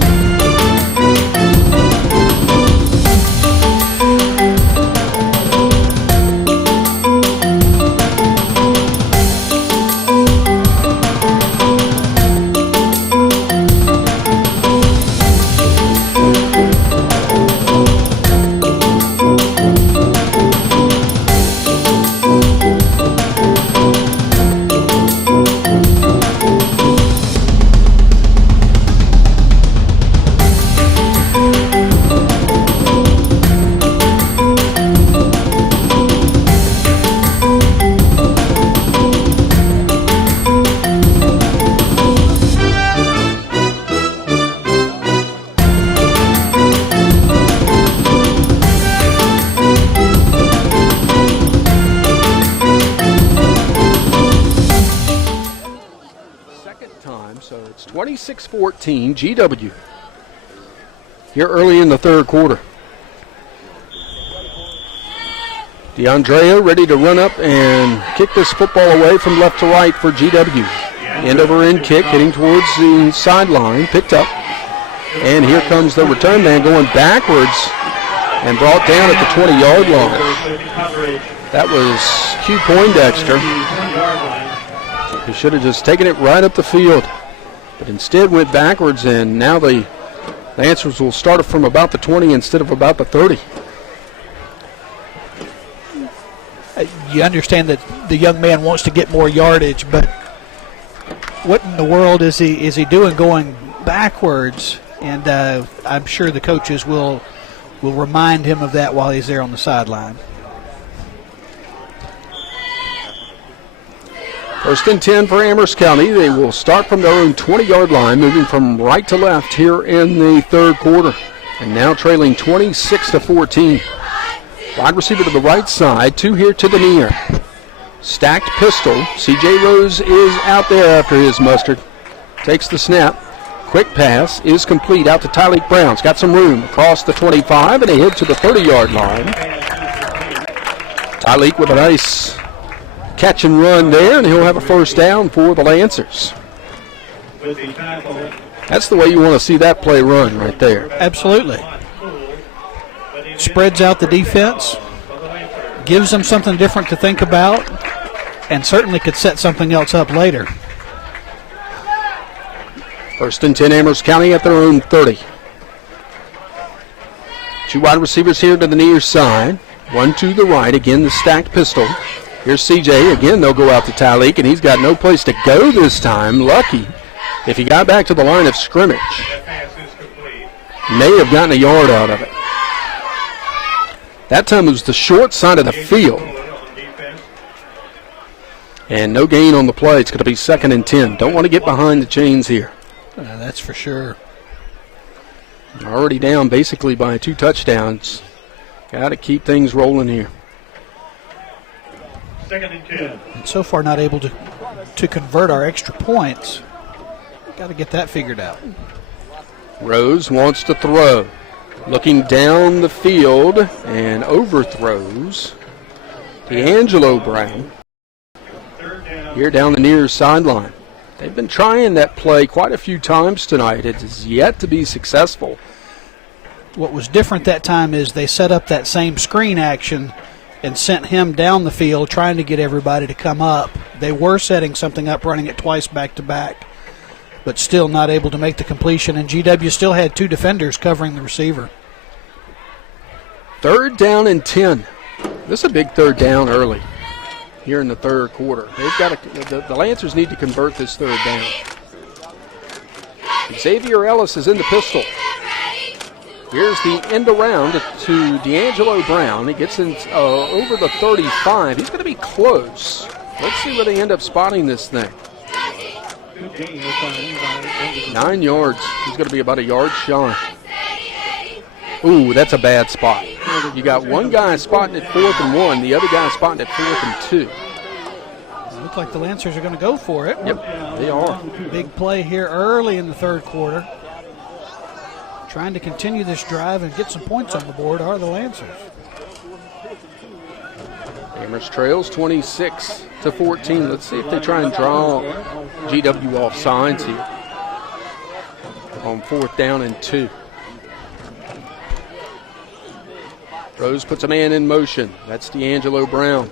So it's 26-14 GW here early in the third quarter. DeAndrea ready to run up and kick this football away from left to right for GW. End over end kick heading towards the sideline, picked up. And here comes the return man going backwards and brought down at the 20-yard line. That was Hugh Poindexter. He should have just taken it right up the field, but instead went backwards, and now the Lancers will start it from about the 20 instead of about the 30. You understand that the young man wants to get more yardage, but what in the world is he doing going backwards? And I'm sure the coaches will remind him of that while he's there on the sideline. First and 10 for Amherst County. They will start from their own 20-yard line, moving from right to left here in the third quarter. And now trailing 26-14. Wide receiver to the right side, 2 here to the near. Stacked pistol. C.J. Rose is out there after his mustard. Takes the snap. Quick pass is complete out to Tyleek Brown. He's got some room across the 25 and ahead to the 30-yard line. Tyleek with a nice catch and run there, and he'll have a first down for the Lancers. That's the way you want to see that play run right there. Absolutely. Spreads out the defense, gives them something different to think about, and certainly could set something else up later. First and 10, Amherst County at their own 30. Two wide receivers here to the near side. One to the right. Again, the stacked pistol. Here's CJ. Again, they'll go out to Tyleek, and he's got no place to go this time. Lucky if he got back to the line of scrimmage. May have gotten a yard out of it. That time it was the short side of the field. And no gain on the play. It's going to be 2nd and 10. Don't want to get behind the chains here. That's for sure. Already down basically by 2 touchdowns. Got to keep things rolling here. 2nd and 10. And so far not able to convert our extra points. Got to get that figured out. Rose wants to throw. Looking down the field and overthrows. D'Angelo Brown here down the near sideline. They've been trying that play quite a few times tonight. It is yet to be successful. What was different that time is they set up that same screen action and sent him down the field trying to get everybody to come up. They were setting something up, running it twice back-to-back, but still not able to make the completion, and GW still had 2 defenders covering the receiver. 3rd down and 10. This is a big 3rd down early here in the 3rd quarter. They've got the Lancers need to convert this 3rd down. Xavier Ellis is in the pistol. Here's the end around to D'Angelo Brown. He gets in over the 35. He's going to be close. Let's see where they end up spotting this thing. 9 yards. He's going to be about a yard shy. Ooh, that's a bad spot. You got one guy spotting at 4th and 1, the other guy spotting at 4th and 2. Looks like the Lancers are going to go for it. Yep, they are. Big play here early in the 3rd quarter. Trying to continue this drive and get some points on the board are the Lancers. Amherst trails 26-14. Let's see if they try and draw GW off sides here on 4th down and 2. Rose puts a man in motion. That's D'Angelo Brown.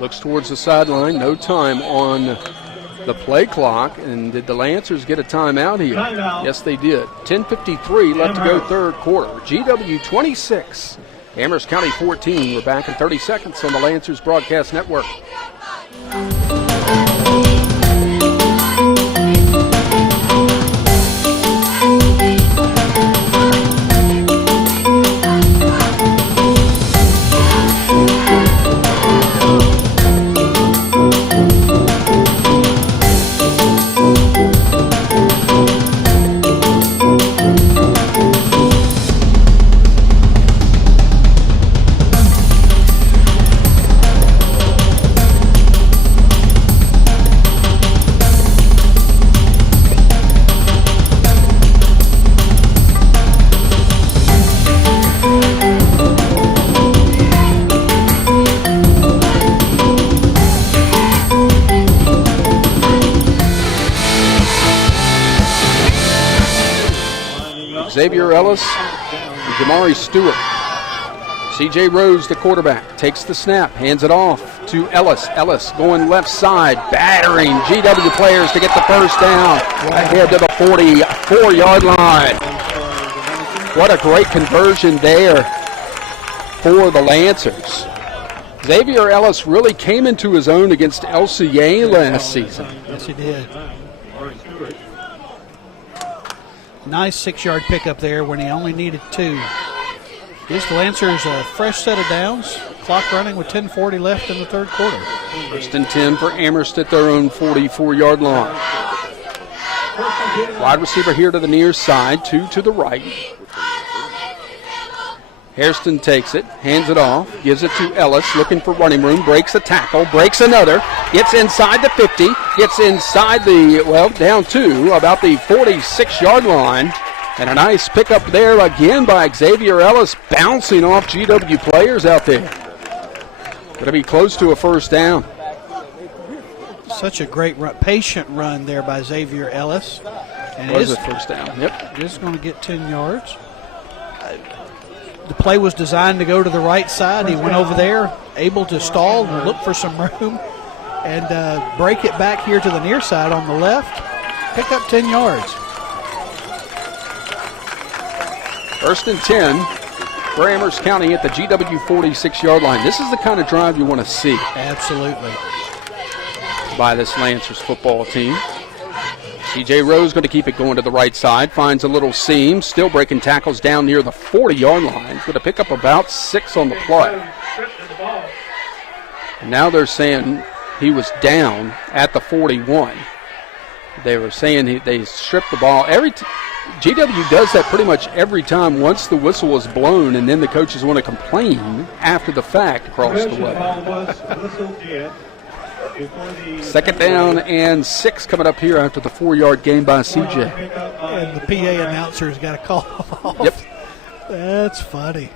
Looks towards the sideline. No time on the play clock. And did the Lancers get a timeout here? Yes, they did. 10:53 left to go 3rd quarter. GW 26, Amherst County 14. We're back in 30 seconds on the Lancers Broadcast Network. Xavier Ellis and Jamari Stewart. CJ Rose, the quarterback, takes the snap, hands it off to Ellis. Ellis going left side, battering GW players to get the first down ahead to the 44-yard line. What a great conversion there for the Lancers. Xavier Ellis really came into his own against LCA last season. Yes, he did. Nice 6-yard pickup there when he only needed 2. Gives the Lancers a fresh set of downs. Clock running with 10:40 left in the 3rd quarter. 1st and 10 for Amherst at their own 44-yard line. Wide receiver here to the near side, 2 to the right. Hairston takes it, hands it off, gives it to Ellis, looking for running room, breaks a tackle, breaks another, gets inside the 50, gets inside the, down to about the 46-yard line. And a nice pickup there again by Xavier Ellis, bouncing off GW players out there. Going to be close to a first down. Such a great patient run there by Xavier Ellis. And it was a first down. Yep. It is going to get 10 yards. The play was designed to go to the right side. He went over there, able to stall and look for some room and break it back here to the near side on the left. Pick up 10 yards. First and 10 for Amherst County at the GW 46-yard line. This is the kind of drive you want to see. Absolutely. By this Lancers football team. C.J. Rose going to keep it going to the right side. Finds a little seam. Still breaking tackles down near the 40-yard line. Going to pick up about 6 on the play. And now they're saying he was down at the 41. They were saying they stripped the ball. GW does that pretty much every time once the whistle is blown, and then the coaches want to complain after the fact across the way. Second down and 6 coming up here after the 4-yard gain by CJ. And the PA announcer's got a call off. Yep. That's funny.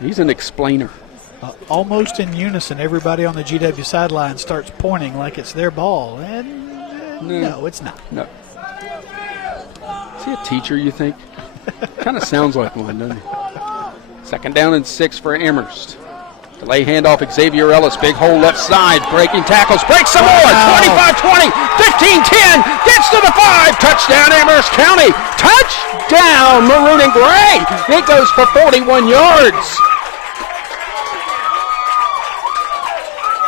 He's an explainer. Almost in unison, everybody on the GW sideline starts pointing like it's their ball. And no, it's not. No. Is he a teacher, you think? Kind of sounds like one, doesn't he? Second down and 6 for Amherst. Delay handoff, Xavier Ellis, big hole left side, breaking tackles, breaks some more, 25-20, 15-10, gets to the 5, touchdown Amherst County, touchdown Maroon and Gray, it goes for 41 yards.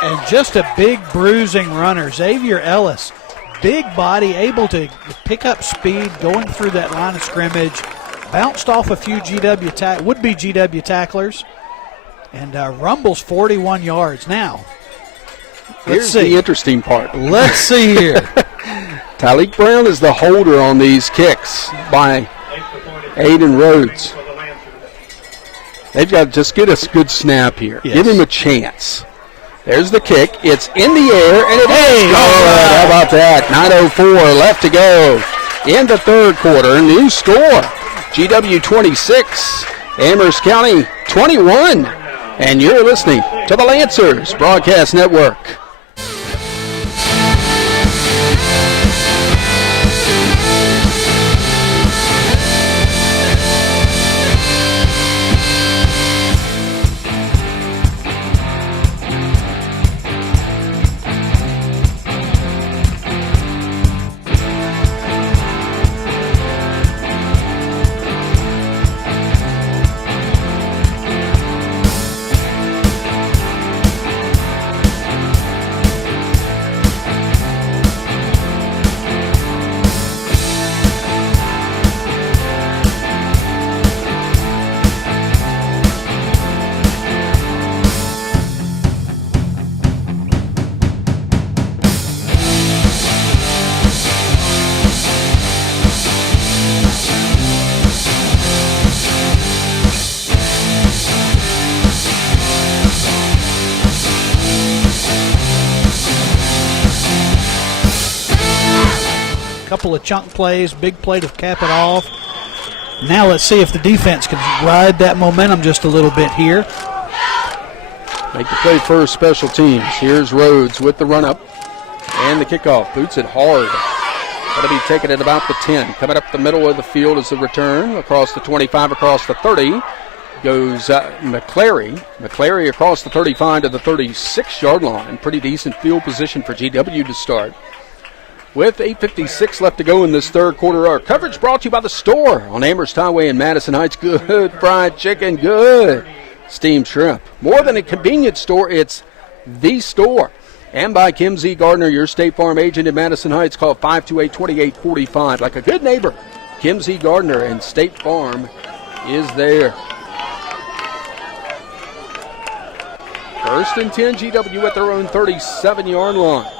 And just a big bruising runner, Xavier Ellis, big body, able to pick up speed, going through that line of scrimmage, bounced off a few would-be GW tacklers, and rumbles 41 yards. Now, here's the interesting part. Let's see here. Tyleek Brown is the holder on these kicks by Aiden Rhodes. They've got to just get a good snap here. Yes. Give him a chance. There's the kick. It's in the air, and it is good. How about that? 9:04 left to go in the third quarter. New score, GW 26, Amherst County 21. And you're listening to the Lancers Broadcast Network. Couple of chunk plays, big play to cap it off. Now let's see if the defense can ride that momentum just a little bit here. Make the play first, special teams. Here's Rhodes with the run-up and the kickoff. Boots it hard. That'll be taken at about the 10. Coming up the middle of the field is the return. Across the 25, across the 30 goes McClary. McClary across the 35 to the 36-yard line. Pretty decent field position for GW to start. With 8:56 left to go in this third quarter, our coverage brought to you by the store on Amherst Highway in Madison Heights. Good fried chicken, good steamed shrimp. More than a convenience store, it's the store. And by Kim Z. Gardner, your State Farm agent in Madison Heights. Call 528-2845. Like a good neighbor, Kim Z. Gardner and State Farm is there. First and 10, GW at their own 37-yard line.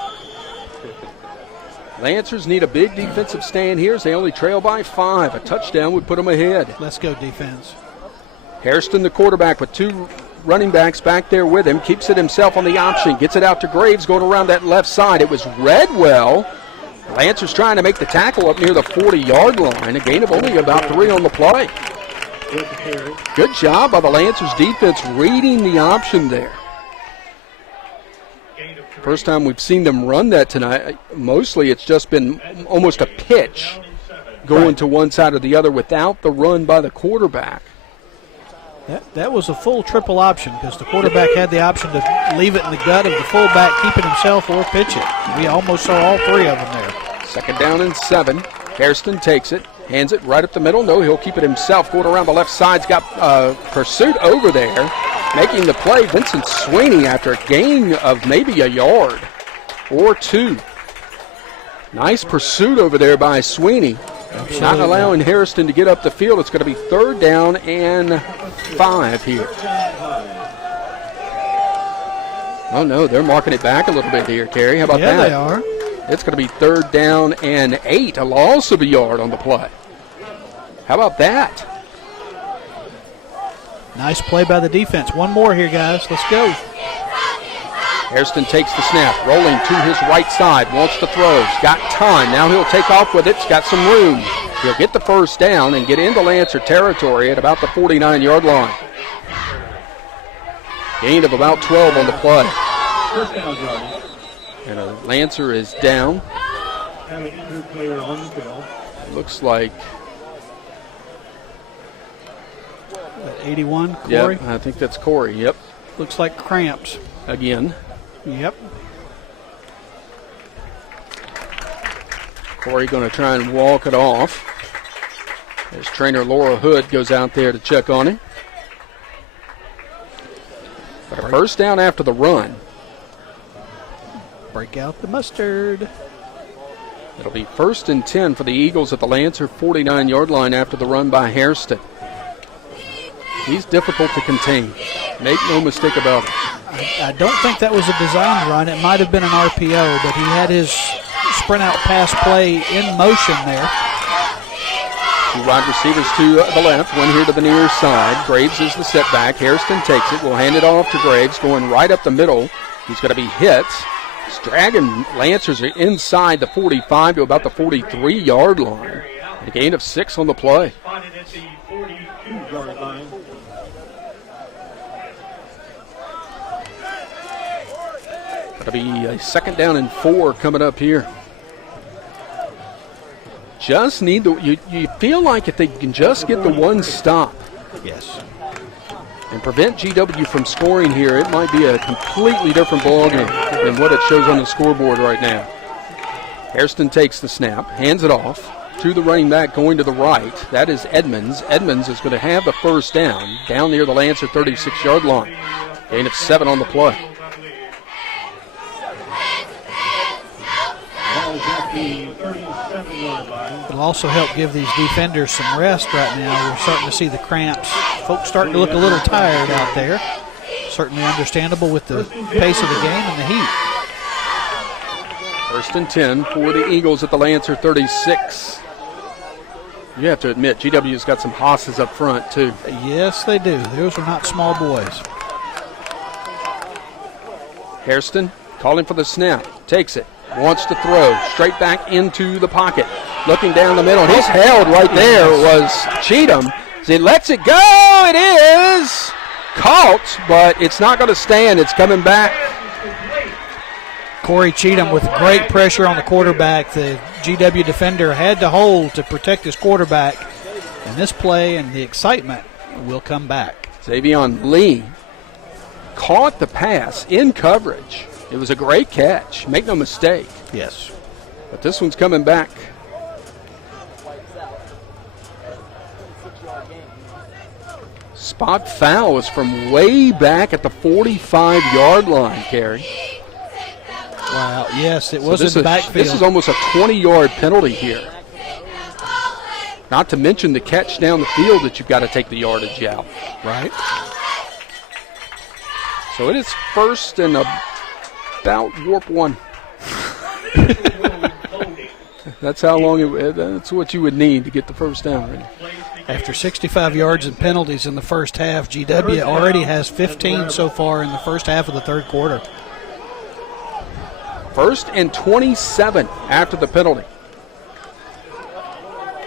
Lancers need a big defensive stand here as they only trail by 5. A touchdown would put them ahead. Let's go defense. Hairston, the quarterback, with 2 running backs back there with him, keeps it himself on the option, gets it out to Graves going around that left side. It was read well. Lancers trying to make the tackle up near the 40-yard line. A gain of only about 3 on the play. Good job by the Lancers defense reading the option there. First time we've seen them run that tonight. Mostly it's just been almost a pitch going to one side or the other without the run by the quarterback. That was a full triple option because the quarterback had the option to leave it in the gut of the fullback, keep it himself, or pitch it. We almost saw all 3 of them there. 2nd down and 7. Hairston takes it, hands it right up the middle. No, he'll keep it himself. Going around the left side's got pursuit over there. Making the play, Vincent Sweeney, after a gain of maybe a yard or 2. Nice pursuit over there by Sweeney. Absolutely. Not allowing Hairston to get up the field. It's going to be 3rd down and 5 here. Oh, no, they're marking it back a little bit here, Kerry. How about that? Yeah, they are. It's going to be 3rd down and 8, a loss of a yard on the play. How about that? Nice play by the defense. One more here, guys. Let's go. Hairston takes the snap, rolling to his right side, wants to throw. He's got time. Now he'll take off with it. He's got some room. He'll get the 1st down and get into Lancer territory at about the 49-yard line. Gain of about 12 on the play. And a Lancer is down. Looks like 81, Corey? Yep, I think that's Corey, yep. Looks like cramps. Again. Yep. Corey going to try and walk it off as trainer Laura Hood goes out there to check on him. But a 1st down after the run. Break out the mustard. It'll be 1st and 10 for the Eagles at the Lancer 49-yard line after the run by Hairston. He's difficult to contain. Make no mistake about it. I don't think that was a designed run. It might have been an RPO, but he had his sprint out pass play in motion there. 2 wide receivers to the left, one here to the near side. Graves is the setback. Hairston takes it. We'll hand it off to Graves, going right up the middle. He's going to be hit. He's dragging Lancers inside the 45 to about the 43-yard line. A gain of 6 on the play. That'll be a 2nd down and 4 coming up here. Just need the, you feel like if they can just get the 1 stop. Yes. And prevent GW from scoring here, it might be a completely different ballgame than what it shows on the scoreboard right now. Hairston takes the snap, hands it off to the running back going to the right. That is Edmonds. Edmonds is going to have the 1st down near the Lancer 36-yard line. Gain of 7 on the play. It'll also help give these defenders some rest right now. We're starting to see the cramps. Folks starting to look a little tired out there. Certainly understandable with the pace of the game and the heat. 1st and 10 for the Eagles at the Lancer 36. You have to admit, GW's got some hosses up front, too. Yes, they do. Those are not small boys. Hairston calling for the snap. Takes it. Wants to throw. Straight back into the pocket. Looking down the middle. He's held right there was Cheatham. As he lets it go. It is caught, but it's not going to stand. It's coming back. Corey Cheatham with great pressure on the quarterback. The GW defender had to hold to protect his quarterback. And this play and the excitement will come back. Xavion Lee caught the pass in coverage. It was a great catch. Make no mistake. Yes. But this one's coming back. Spot foul is from way back at the 45-yard line, Kerry. Wow, yes, it was in the backfield. This is almost a 20-yard penalty here. Not to mention the catch down the field that you've got to take the yardage out. Right. So it is 1st and about warp 1. That's how long that's what you would need to get the first down ready. After 65 yards and penalties in the first half, GW already has 15 so far in the first half of the third quarter. 1st and 27 after the penalty.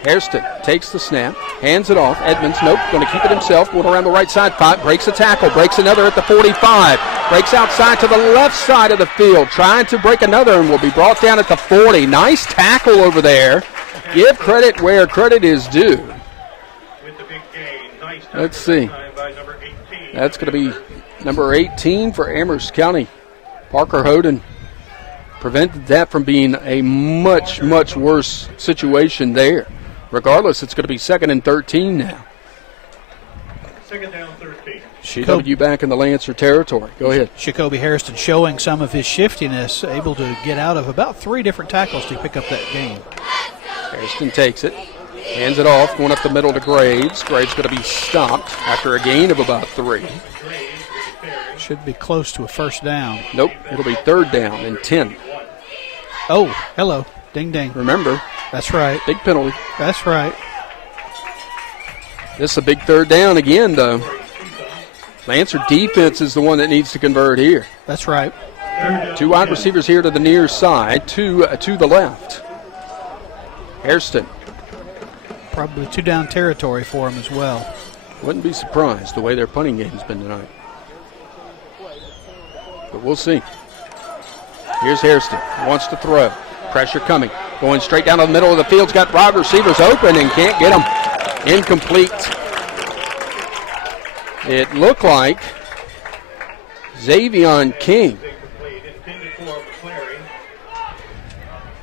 Hairston takes the snap, hands it off. Edmonds, nope, going to keep it himself. Going around the right side, breaks a tackle, breaks another at the 45. Breaks outside to the left side of the field, trying to break another and will be brought down at the 40. Nice tackle over there. Give credit where credit is due. Let's see. That's going to be number 18 for Amherst County. Parker Hoden prevented that from being a much, much worse situation there. Regardless, it's going to be 2nd and 13 now. 2nd down, 13. GW back in the Lancer territory. Go ahead. Jacoby Hairston showing some of his shiftiness, able to get out of about 3 different tackles to pick up that gain. Hairston takes it, hands it off, going up the middle to Graves. Graves going to be stopped after a gain of about 3. Should be close to a first down. Nope, it'll be 3rd down and 10. Oh, hello. Ding, ding. Remember. That's right. Big penalty. That's right. This is a big 3rd down again, though. Lancer defense is the one that needs to convert here. That's right. 2 wide receivers here to the near side, 2 to the left. Hairston. Probably 2 down territory for him as well. Wouldn't be surprised the way their punting game's been tonight. But we'll see. Here's Hairston. Wants to throw. Pressure coming. Going straight down the middle of the field's got wide receivers open and can't get them. Incomplete. It looked like Xavion King.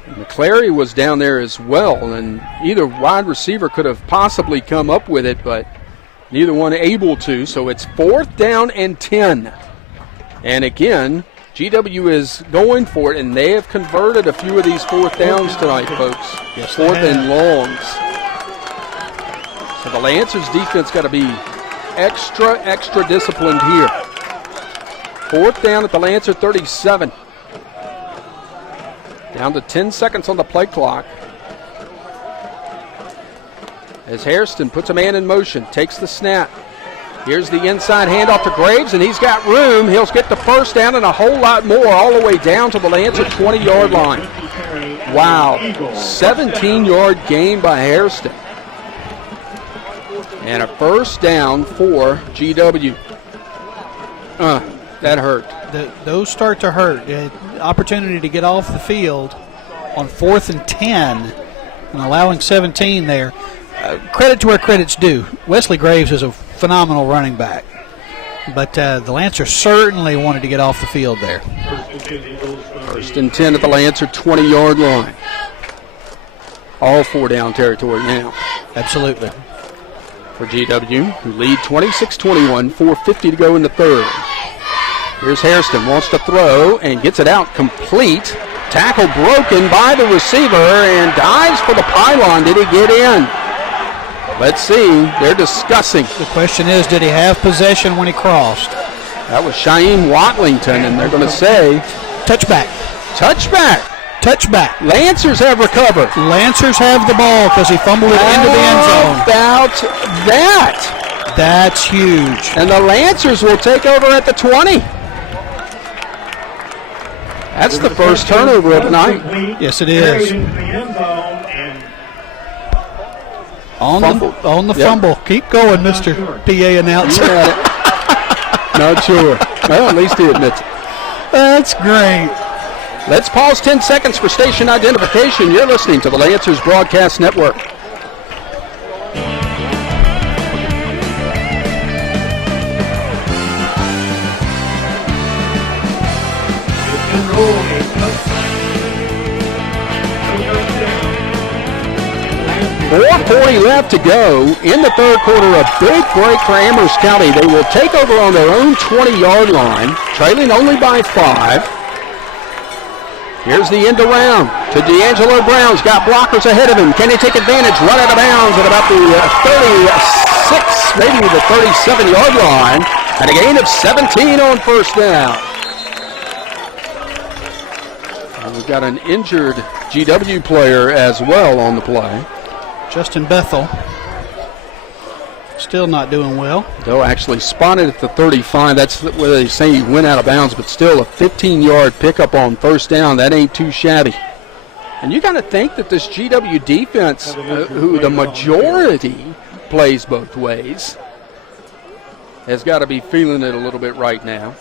McClary was down there as well, and either wide receiver could have possibly come up with it, but neither one able to. So it's 4th down and 10. And again, GW is going for it, and they have converted a few of these 4th downs tonight, folks. Yes, 4th and longs. So the Lancers defense got to be extra disciplined here. 4th down at the Lancer 37. Down to 10 seconds on the play clock. As Hairston puts a man in motion, takes the snap. Here's the inside handoff to Graves, and he's got room. He'll get the first down and a whole lot more all the way down to the Lancer 20-yard line. Wow, 17-yard gain by Hairston. And a first down for GW. That hurt. Those start to hurt. Opportunity to get off the field on 4th and 10 and allowing 17 there. Credit to where credit's due. Wesley Graves is a phenomenal running back, but the Lancers certainly wanted to get off the field there. 1st and 10 at the Lancer 20-yard line. All 4 down territory now. Absolutely. For GW, who lead 26-21, 4:50 to go in the 3rd. Here's Hairston, wants to throw and gets it out complete. Tackle broken by the receiver and dives for the pylon. Did he get in? Let's see. They're discussing. The question is, did he have possession when he crossed? That was Shaim Watlington, and they're going to say touchback. Touchback. Touchback. Lancers have recovered. Lancers have the ball because he fumbled it into the end zone. How about that? That's huge. And the Lancers will take over at the 20. That's the first turnover of the night. Yes, it is. On the fumble. Keep going, Mr. PA announcer. Not sure. Well, at least he admits it. That's great. Let's pause 10 seconds for station identification. You're listening to the Lancers Broadcast Network. .440 left to go in the 3rd quarter. A big break for Amherst County. They will take over on their own 20-yard line, trailing only by 5. Here's the end around to D'Angelo Brown's got blockers ahead of him. Can he take advantage? Run out of bounds at about the 36, maybe the 37-yard line, and a gain of 17 on first down. We've got an injured GW player as well on the play. Justin Bethel. Still not doing well. Though actually spotted at the 35. That's where they say he went out of bounds, but still a 15-yard pickup on first down. That ain't too shabby. And you got to think that this GW defense, who the majority plays both ways, has got to be feeling it a little bit right now.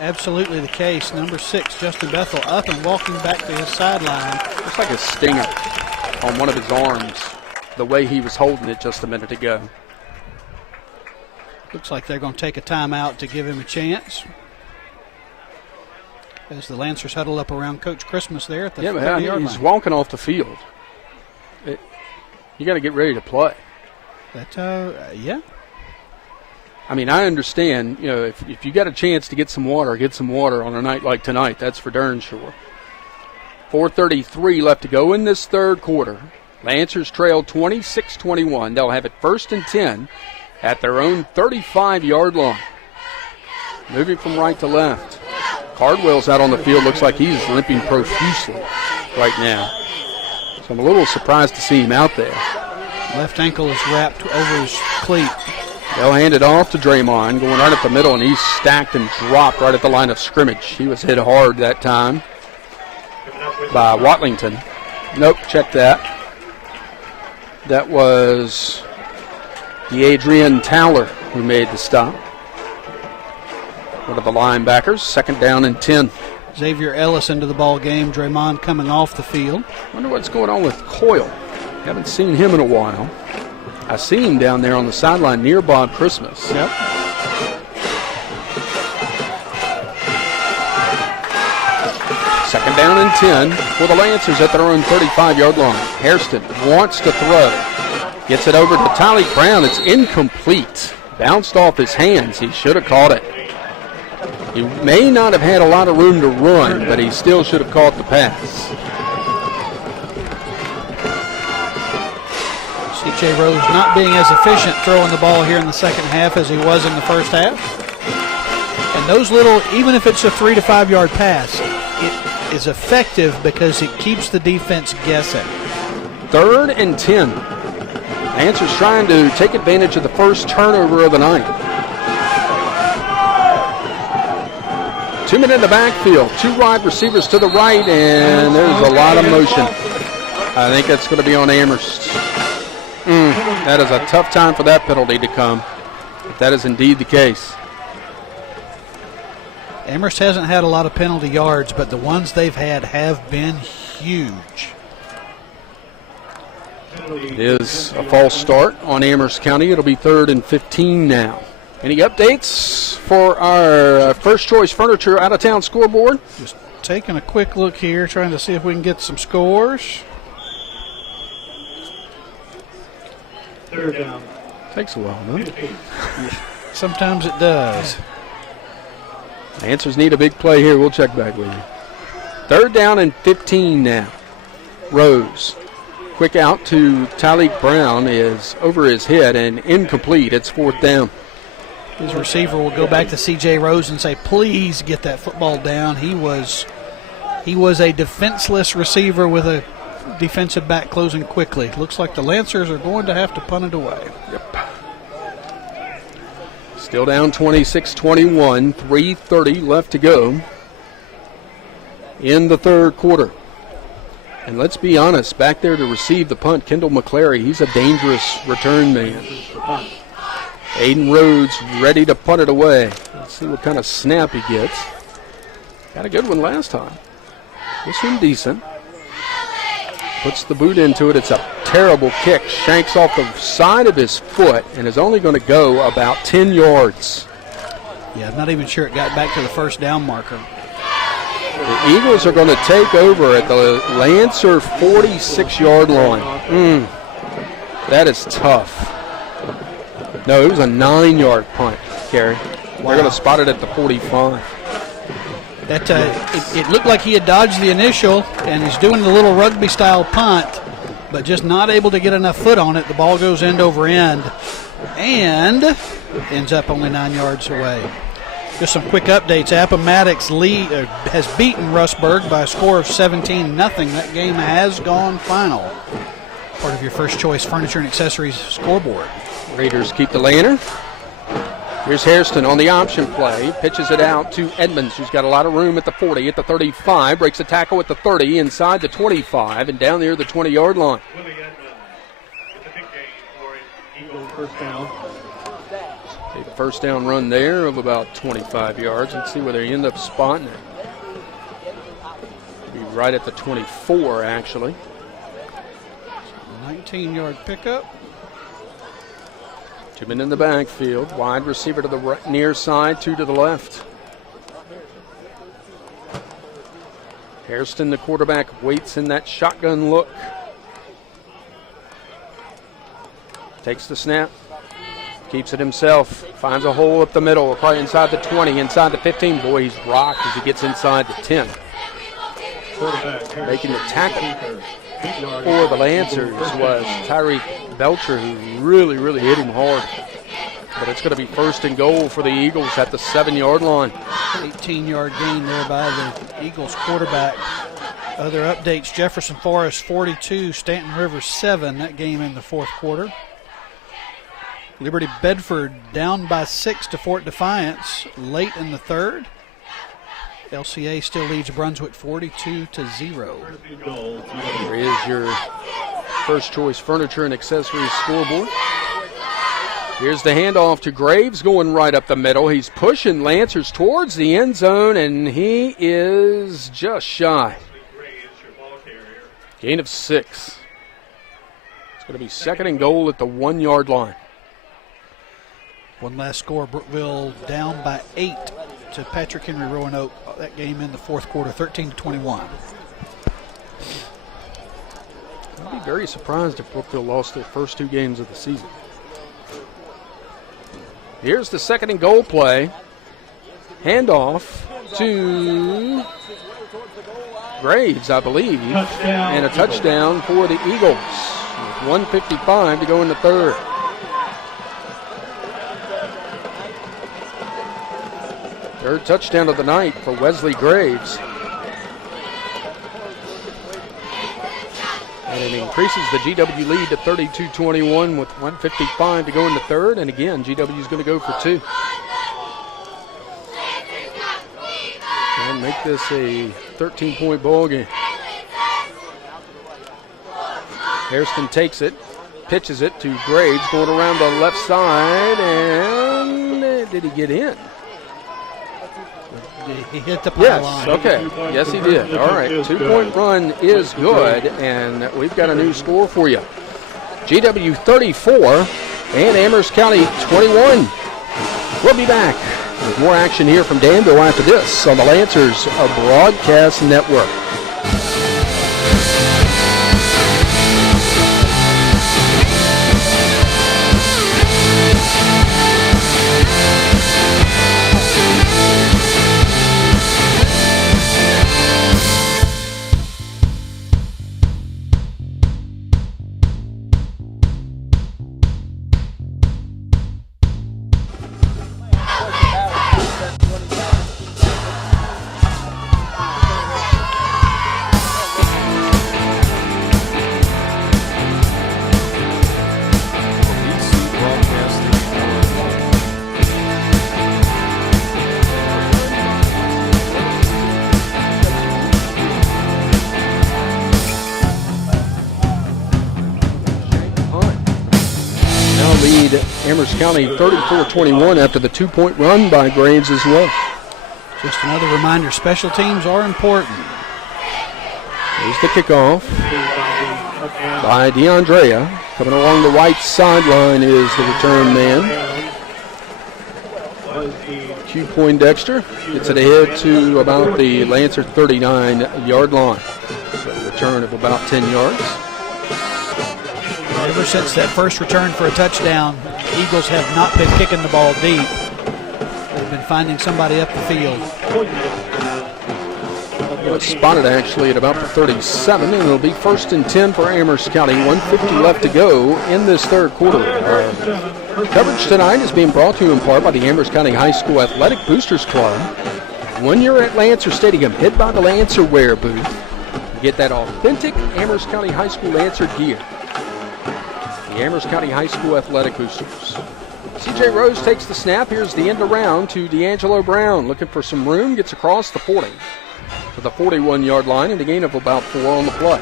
Absolutely the case. Number 6, Justin Bethel, up and walking back to his sideline. Looks like a stinger on one of his arms, the way he was holding it just a minute ago. Looks like they're going to take a timeout to give him a chance. As the Lancers huddle up around Coach Christmas there at the 30-yard line. He's walking off the field. You got to get ready to play. Yeah. I mean, I understand, if you got a chance to get some water on a night like tonight. That's for darn sure. 4:33 left to go in this third quarter. Lancers trail 26-21. They'll have it 1st and 10 at their own 35-yard line. Moving from right to left. Cardwell's out on the field. Looks like he's limping profusely right now. So I'm a little surprised to see him out there. Left ankle is wrapped over his cleat. They'll hand it off to Draymond, going right up the middle, and he's stacked and dropped right at the line of scrimmage. He was hit hard that time by Watlington. Nope, check that. That was the Adrian Towler who made the stop. One of the linebackers, 2nd down and 10. Xavier Ellis into the ball game. Draymond coming off the field. Wonder what's going on with Coyle. Haven't seen him in a while. I see him down there on the sideline near Bob Christmas. Yep. Second down and 10 for the Lancers at their own 35-yard line. Hairston wants to throw. Gets it over to Tyleek Brown. It's incomplete. Bounced off his hands. He should have caught it. He may not have had a lot of room to run, but he still should have caught the pass. C.J. Rose not being as efficient throwing the ball here in the second half as he was in the first half. And those little, even if it's a 3 to 5 yard pass, it is effective because it keeps the defense guessing. 3rd and 10. Lancers trying to take advantage of the first turnover of the night. 2 men in the backfield, 2 wide receivers to the right, and there's a lot of motion. I think that's going to be on Amherst. That is a tough time for that penalty to come, if that is indeed the case. Amherst hasn't had a lot of penalty yards, but the ones they've had have been huge. It is a false start on Amherst County. It'll be 3rd and 15 now. Any updates for our First Choice Furniture out-of-town scoreboard? Just taking a quick look here, trying to see if we can get some scores. 3rd down. Takes a while, doesn't it? Sometimes it does. Lancers need a big play here. We'll check back with you. 3rd down and 15 now. Rose. Quick out to Tyleek Brown is over his head and incomplete. It's 4th down. His receiver will go back to C.J. Rose and say, please get that football down. He was a defenseless receiver with a defensive back closing quickly. Looks like the Lancers are going to have to punt it away. Yep. Still down 26-21, 3:30 left to go in the third quarter. And let's be honest, back there to receive the punt, Kendall McClary, he's a dangerous return man. Aiden Rhodes ready to punt it away. Let's see what kind of snap he gets. Got a good one last time. This one decent. Puts the boot into it. It's a terrible kick. Shanks off the side of his foot and is only going to go about 10 yards. Yeah, I'm not even sure it got back to the first down marker. The Eagles are going to take over at the Lancer 46-yard line. That is tough. No, it was a 9-yard punt, Kerry. Wow. They're going to spot it at the 45. That it looked like he had dodged the initial, and he's doing the little rugby-style punt, but just not able to get enough foot on it. The ball goes end over end and ends up only 9 yards away. Just some quick updates. Appomattox has beaten Rustburg by a score of 17-0. That game has gone final. Part of your first choice furniture and accessories scoreboard. Raiders keep the lantern. Here's Hairston on the option play. Pitches it out to Edmonds, who's got a lot of room at the 40, at the 35. Breaks a tackle at the 30, inside the 25, and down near the 20-yard line. First down. A first down run there of about 25 yards. Let's see where they end up spotting it. Be right at the 24, actually. 19-yard pickup. Two men in the backfield. Wide receiver to the near side, two to the left. Hairston, the quarterback, waits in that shotgun look. Takes the snap. Keeps it himself. Finds a hole up the middle. Probably inside the 20, inside the 15. Boy, he's rocked as he gets inside the 10. Making the tackle for the Lancers was Tyreek Belcher, who really hit him hard. But it's going to be first and goal for the Eagles at the 7-yard line. 18-yard gain there by the Eagles quarterback. Other updates, Jefferson Forest 42, Stanton Rivers 7. That game in the fourth quarter. Liberty Bedford down by 6 to Fort Defiance late in the third. LCA still leads Brunswick 42-0. There is your first choice furniture and accessories scoreboard. Here's the handoff to Graves going right up the middle. He's pushing Lancers towards the end zone, and he is just shy. Gain of 6. It's going to be second and goal at the 1-yard line. One last score, Brookville down by 8 to Patrick Henry Roanoke. That game in the fourth quarter, 13-21. I'd be very surprised if Brookville lost their first 2 games of the season. Here's the second and goal play. Handoff to Graves, I believe. And a touchdown for the Eagles. With 1:55 to go in the third. Third touchdown of the night for Wesley Graves. And it increases the GW lead to 32-21 with 1:55 to go in the third. And again, GW is going to go for 2. And make this a 13-point ball game. Hairston takes it, pitches it to Graves, going around the left side, and did he get in? He hit the pylon. Yes, okay. Yes, he did. All right, 2-point run is good, and we've got a new score for you. GW 34 and Amherst County 21. We'll be back with more action here from Danville after this on the Lancers Broadcast Network. Amherst County 34-21 after the 2-point run by Graves as well. Just another reminder, special teams are important. Here's the kickoff by DeAndrea. Coming along the right sideline is the return man. Q. Poindexter gets it ahead to about the Lancer 39-yard line. So a return of about 10 yards. Ever since that first return for a touchdown, the Eagles have not been kicking the ball deep. They've been finding somebody up the field. Spotted actually at about the 37, and it'll be first and 10 for Amherst County. 1:50 left to go in this third quarter. Coverage tonight is being brought to you in part by the Amherst County High School Athletic Boosters Club. When you're at Lancer Stadium, head by the Lancer Wear booth. Get that authentic Amherst County High School Lancer gear. The Amherst County High School Athletic Boosters. C.J. Rose takes the snap. Here's the end around to D'Angelo Brown. Looking for some room. Gets across the 40 to the 41-yard line and a gain of about 4 on the play.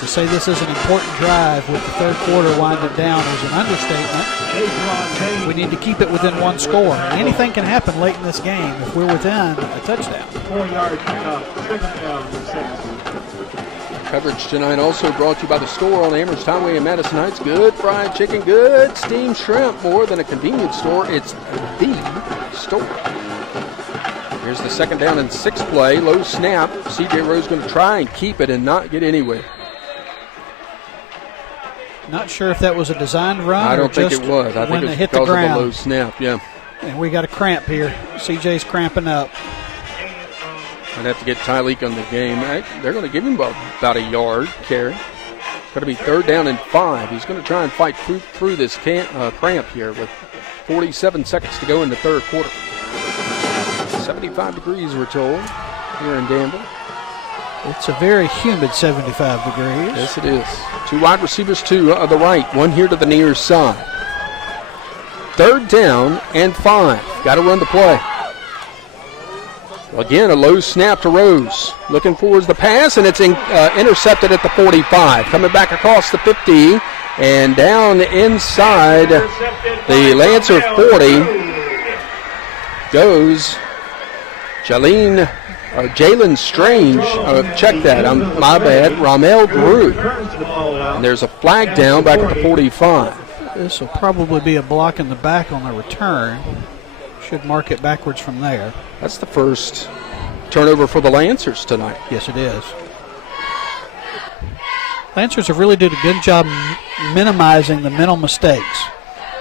To say this is an important drive with the third quarter winding down is an understatement. We need to keep it within one score. Anything can happen late in this game if we're within a touchdown. 4-yard kickoff, second down, 6. Coverage tonight also brought to you by the store on Amherst Highway in Madison Heights. Good fried chicken, good steamed shrimp. More than a convenience store, it's the store. Here's the second down and 6 play. Low snap. C.J. Rose going to try and keep it and not get anywhere. Not sure if that was a designed run. I don't think just it was. I think it was hit because the ground. of the low snap, yeah. And we got a cramp here. CJ's cramping up. I'd have to get Tyleek on the game. They're going to give him about a yard carry. It's going to be 3rd down and 5. He's going to try and fight through this cramp here with 47 seconds to go in the third quarter. 75 degrees, we're told, here in Danville. It's a very humid 75 degrees. Yes, it is. 2 wide receivers to the right, 1 here to the near side. 3rd down and 5. Got to run the play. Again, a low snap to Rose. Looking for the pass, and it's intercepted at the 45. Coming back across the 50 and down inside the Lancer 40 goes Jalen Strange. Check that. My bad. Ramel Grew. And there's a flag down back at the 45. This will probably be a block in the back on the return. Should mark it backwards from there. That's the first turnover for the Lancers tonight. Yes, it is. Lancers have really did a good job minimizing the mental mistakes.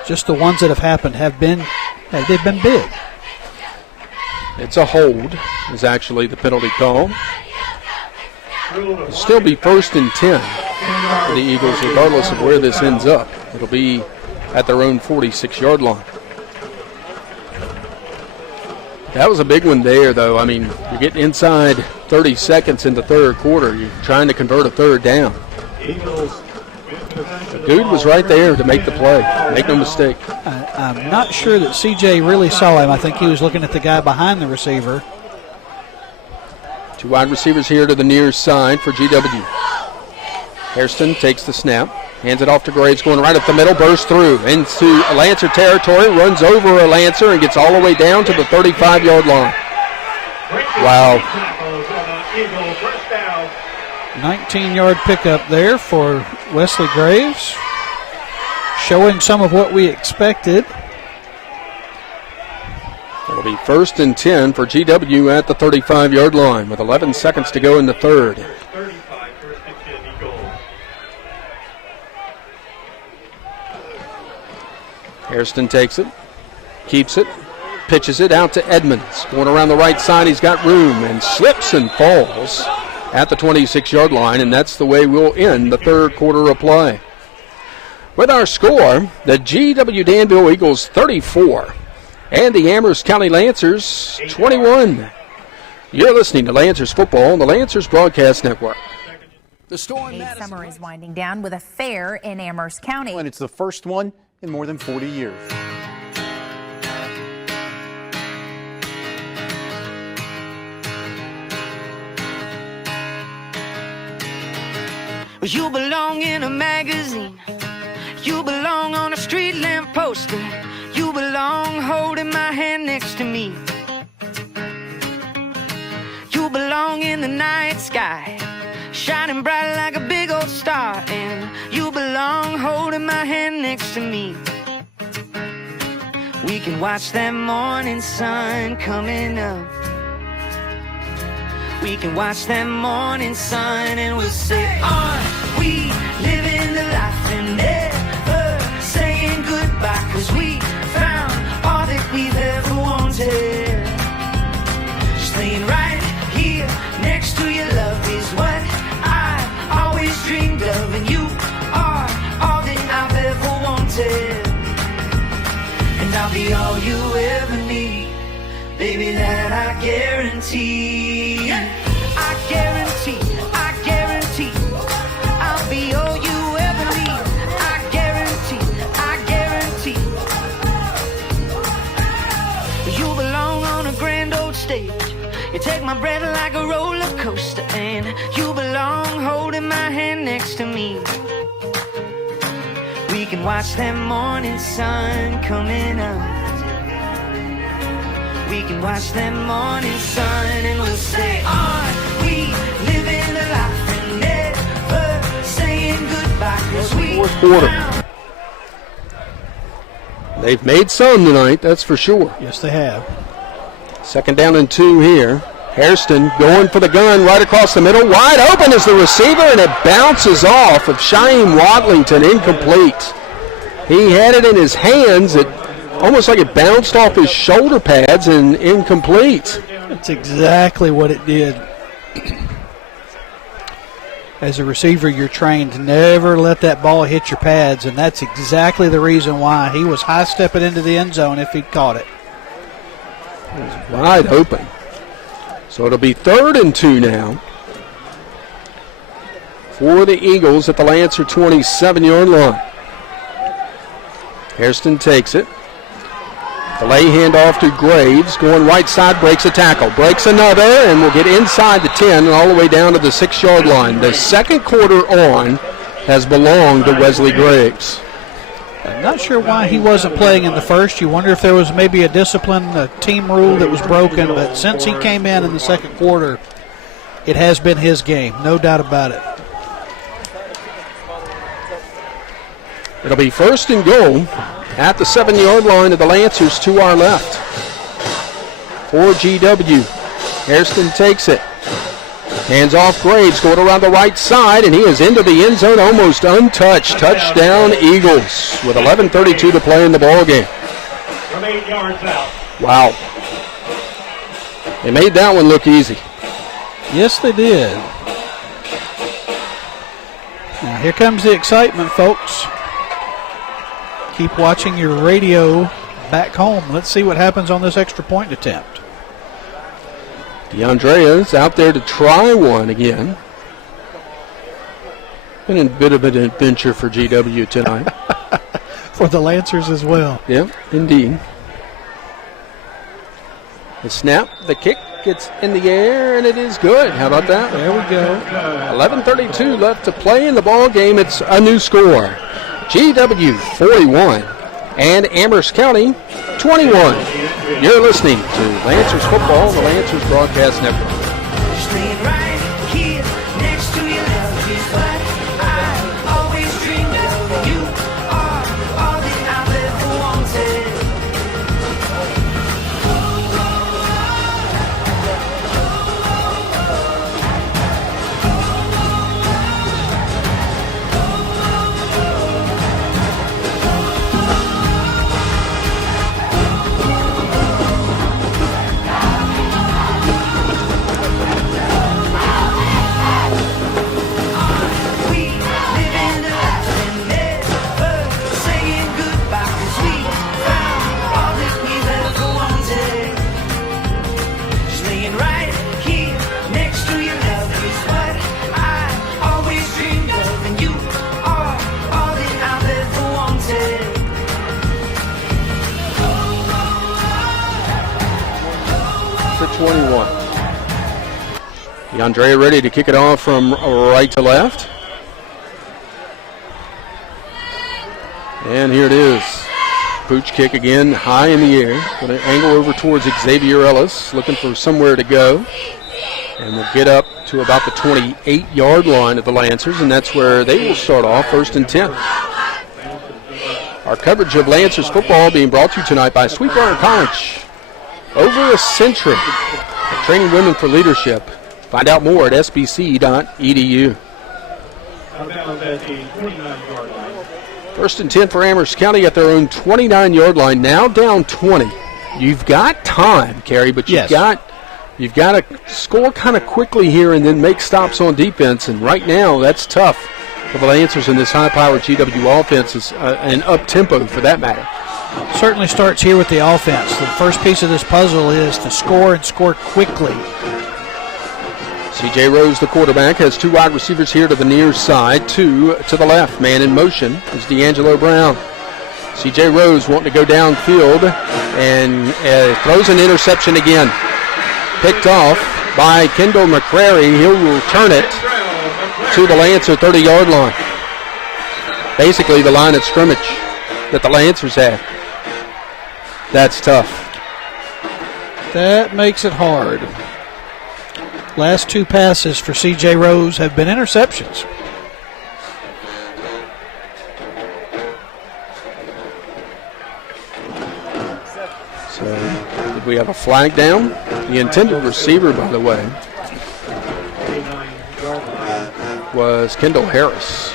Just the ones that have happened they've been big. It's a hold is actually the penalty call. It'll still be 1st and 10 for the Eagles regardless of where this ends up. It'll be at their own 46-yard line. That was a big one there, though. I mean, you're getting inside 30 seconds in the third quarter. You're trying to convert a 3rd down. The dude was right there to make the play. Make no mistake. I'm not sure that CJ really saw him. I think he was looking at the guy behind the receiver. 2 wide receivers here to the near side for GW. Hairston takes the snap. Hands it off to Graves, going right up the middle, bursts through into Lancer territory, runs over a Lancer and gets all the way down to the 35-yard line. Wow. 19-yard pickup there for Wesley Graves, showing some of what we expected. It'll be 1st and 10 for GW at the 35-yard line with 11 seconds to go in the third. Hairston takes it, keeps it, pitches it out to Edmonds. Going around the right side, he's got room and slips and falls at the 26-yard line, and that's the way we'll end the third quarter of play. With our score, the GW-Danville Eagles 34 and the Amherst County Lancers 21. You're listening to Lancers football on the Lancers Broadcast Network. The storm summer is winding down with a fair in Amherst County. And it's the first one in more than 40 years. You belong in a magazine. You belong on a street lamp poster. You belong holding my hand next to me. You belong in the night sky, shining bright like a big old star. And you belong holding my hand next to me. We can watch that morning sun coming up. We can watch that morning sun and we'll say, are we living the life and never saying goodbye? 'Cause we found all that we've ever wanted. Just laying right here next to your love is what I always dreamed of. And you are baby, that I guarantee. I guarantee, I'll be all you ever need. I guarantee, you belong on a grand old stage. You take my breath like a roller coaster, and you belong holding my hand next to me. We can watch that morning sun coming up. We can watch that morning sun, and we'll say, are we living the life and never saying goodbye? 'Cause we Fourth quarter. They've made some tonight, that's for sure. Yes, they have. Second down and 2 here. Hairston going for the gun right across the middle. Wide open is the receiver, and it bounces off of Shaheem Wadlington, incomplete. He had it in his hands. It almost like it bounced off his shoulder pads and incomplete. That's exactly what it did. As a receiver, you're trained to never let that ball hit your pads, and that's exactly the reason why he was high-stepping into the end zone if he'd caught it. It was wide open. So it'll be 3rd and 2 now for the Eagles at the Lancer 27-yard line. Hairston takes it. Delay handoff to Graves, going right side, breaks a tackle, breaks another, and will get inside the 10 and all the way down to the 6-yard line. The second quarter on has belonged to Wesley Graves. I'm not sure why he wasn't playing in the first. You wonder if there was maybe a discipline, a team rule that was broken, but since he came in the second quarter, it has been his game, no doubt about it. It'll be 1st and goal at the 7-yard line of the Lancers to our left. For GW. Hairston takes it. Hands off Graves, going around the right side, and he is into the end zone almost untouched. Touchdown Eagles with 11:32 to play in the ballgame. From 8 yards out. Wow. They made that one look easy. Yes, they did. Now here comes the excitement, folks. Keep watching your radio back home. Let's see what happens on this extra point attempt. DeAndrea's out there to try one again. Been a bit of an adventure for GW tonight. For the Lancers as well. Yep, indeed. The snap, the kick gets in the air, and it is good. How about that? There we go. 11:32 left to play in the ball game. It's a new score. GW 41 and Amherst County 21. You're listening to Lancers Football, the Lancers Broadcast Network. Staying right here next to your love is what I always dreamed of. You are all that I've ever wanted. For 21. DeAndrea ready to kick it off from right to left. And here it is. Pooch kick again, high in the air. Going to angle over towards Xavier Ellis, looking for somewhere to go. And we'll get up to about the 28-yard line of the Lancers, and that's where they will start off, 1st and 10. Our coverage of Lancers football being brought to you tonight by Sweetwater College. Over a century of training women for leadership. Find out more at sbc.edu. 1st and 10 for Amherst County at their own 29-yard line. Now down 20. You've got time, Kerry, but you've got to score kind of quickly here and then make stops on defense. And right now, that's tough for the Lancers in this high-powered GW offense, and up-tempo for that matter. certainly starts here with the offense. The first piece of this puzzle is to score and score quickly. C.J. Rose, the quarterback, has two wide receivers here to the near side, two to the left. Man in motion is D'Angelo Brown. C.J. Rose wanting to go downfield and throws an interception again. Picked off by Kendall McCrary. He'll return it to the Lancer 30-yard line. Basically the line of scrimmage that the Lancers have. That's tough. That makes it hard. Last two passes for C.J. Rose have been interceptions. So, did we have a flag down? The intended receiver, by the way, was Kendall Harris.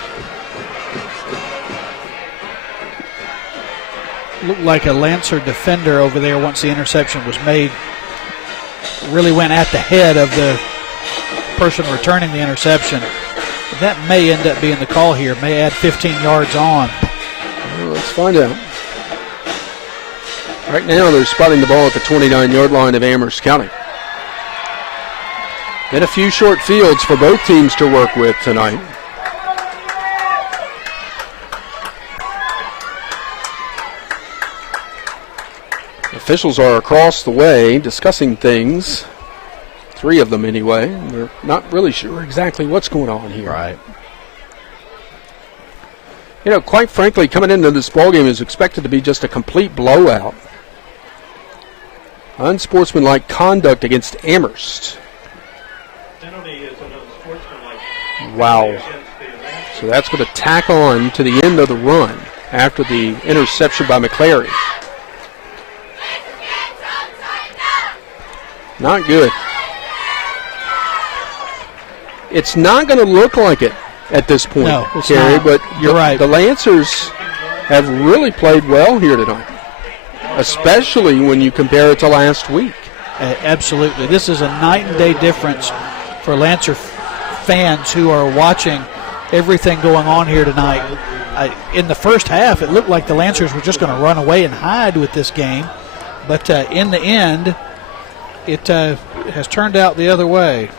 Looked like a Lancer defender over there once the interception was made. Really went at the head of the person returning the interception. That may end up being the call here. May add 15 yards on. Well, let's find out. Right now they're spotting the ball at the 29-yard line of Amherst County. And a few short fields for both teams to work with tonight. Officials are across the way discussing things. Three of them anyway. They're not really sure exactly what's going on here. Right. You know, quite frankly, coming into this ballgame is expected to be just a complete blowout. Unsportsmanlike conduct against Amherst. Wow. So that's going to tack on to the end of the run after the interception by McClary. Not good. It's not going to look like it at this point, no, Kerry, not. but you're right. The Lancers have really played well here tonight, especially when you compare it to last week. Absolutely. This is a night and day difference for Lancer fans who are watching everything going on here tonight. In the first half, it looked like the Lancers were just going to run away and hide with this game, but in the end, it has turned out the other way.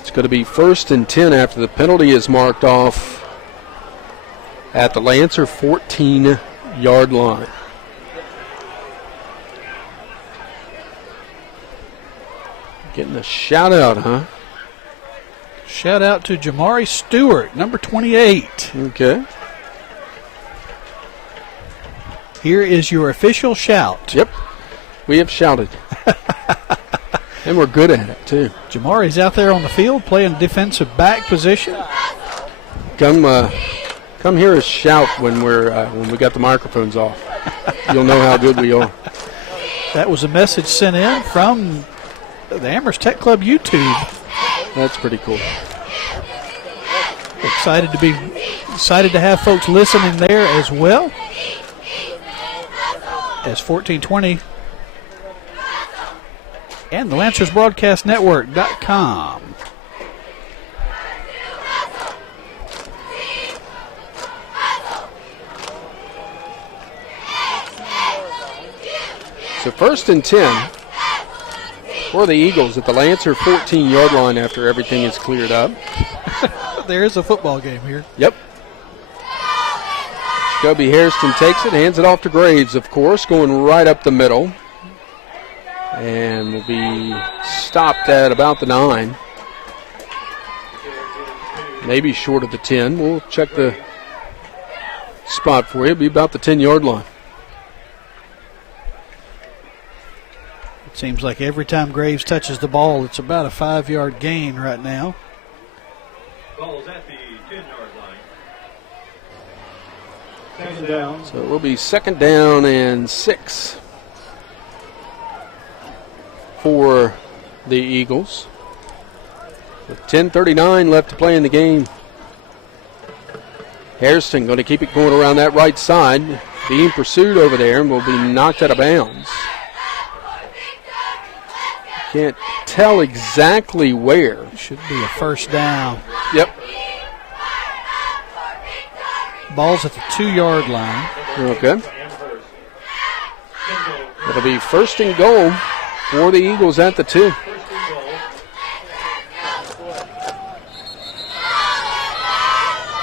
It's going to be 1st and 10 after the penalty is marked off at the Lancer 14-yard line. Getting a shout out, huh? Shout out to Jamari Stewart, number 28. Okay. Here is your official shout. Yep. We have shouted. And we're good at it, too. Jamari's out there on the field playing defensive back position. Come hear us shout when we got the microphones off. You'll know how good we are. That was a message sent in from the Amherst Tech Club YouTube. That's pretty cool. Excited to have folks listening there as well. As 1420 and the LancersBroadcastNetwork.com. So 1st and 10 for the Eagles at the Lancer 14-yard line after everything is cleared up. There is a football game here. Yep. Jacoby Hairston takes it, hands it off to Graves, of course, going right up the middle. And will be stopped at about the 9. Maybe short of the 10. We'll check the spot for you. It'll be about the 10-yard line. It seems like every time Graves touches the ball, it's about a 5-yard gain right now. Ball's at the 10-yard line. Second down. So it will be 2nd down and 6 for the Eagles. With 10:39 left to play in the game. Hairston going to keep it going around that right side. Being pursued over there and will be knocked out of bounds. Can't tell exactly where. Should be a 1st down. Yep. Ball's at the 2-yard line. Okay. It'll be first and goal for the Eagles at the 2.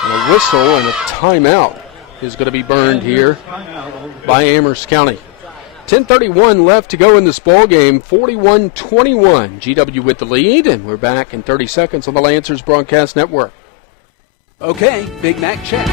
And a whistle and a timeout is going to be burned here by Amherst County. 10:31 left to go in this ball game. 41-21. GW with the lead, and we're back in 30 seconds on the Lancers Broadcast Network. Okay, Big Mac check.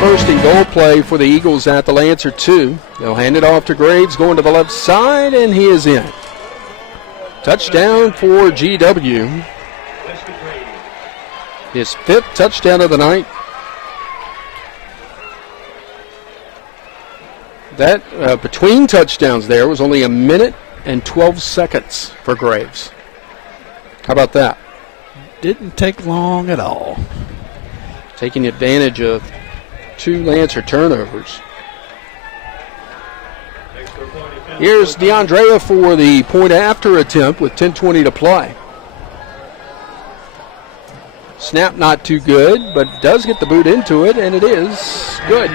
First and goal play for the Eagles at the Lancer 2. They'll hand it off to Graves, going to the left side, and he is in. Touchdown for GW. His 5th touchdown of the night. That between touchdowns there was only a minute and 12 seconds for Graves. How about that? Didn't take long at all. Taking advantage of 2 Lancer turnovers. Here's DeAndrea for the point after attempt with 10:20 to play. Snap not too good, but does get the boot into it, and it is good.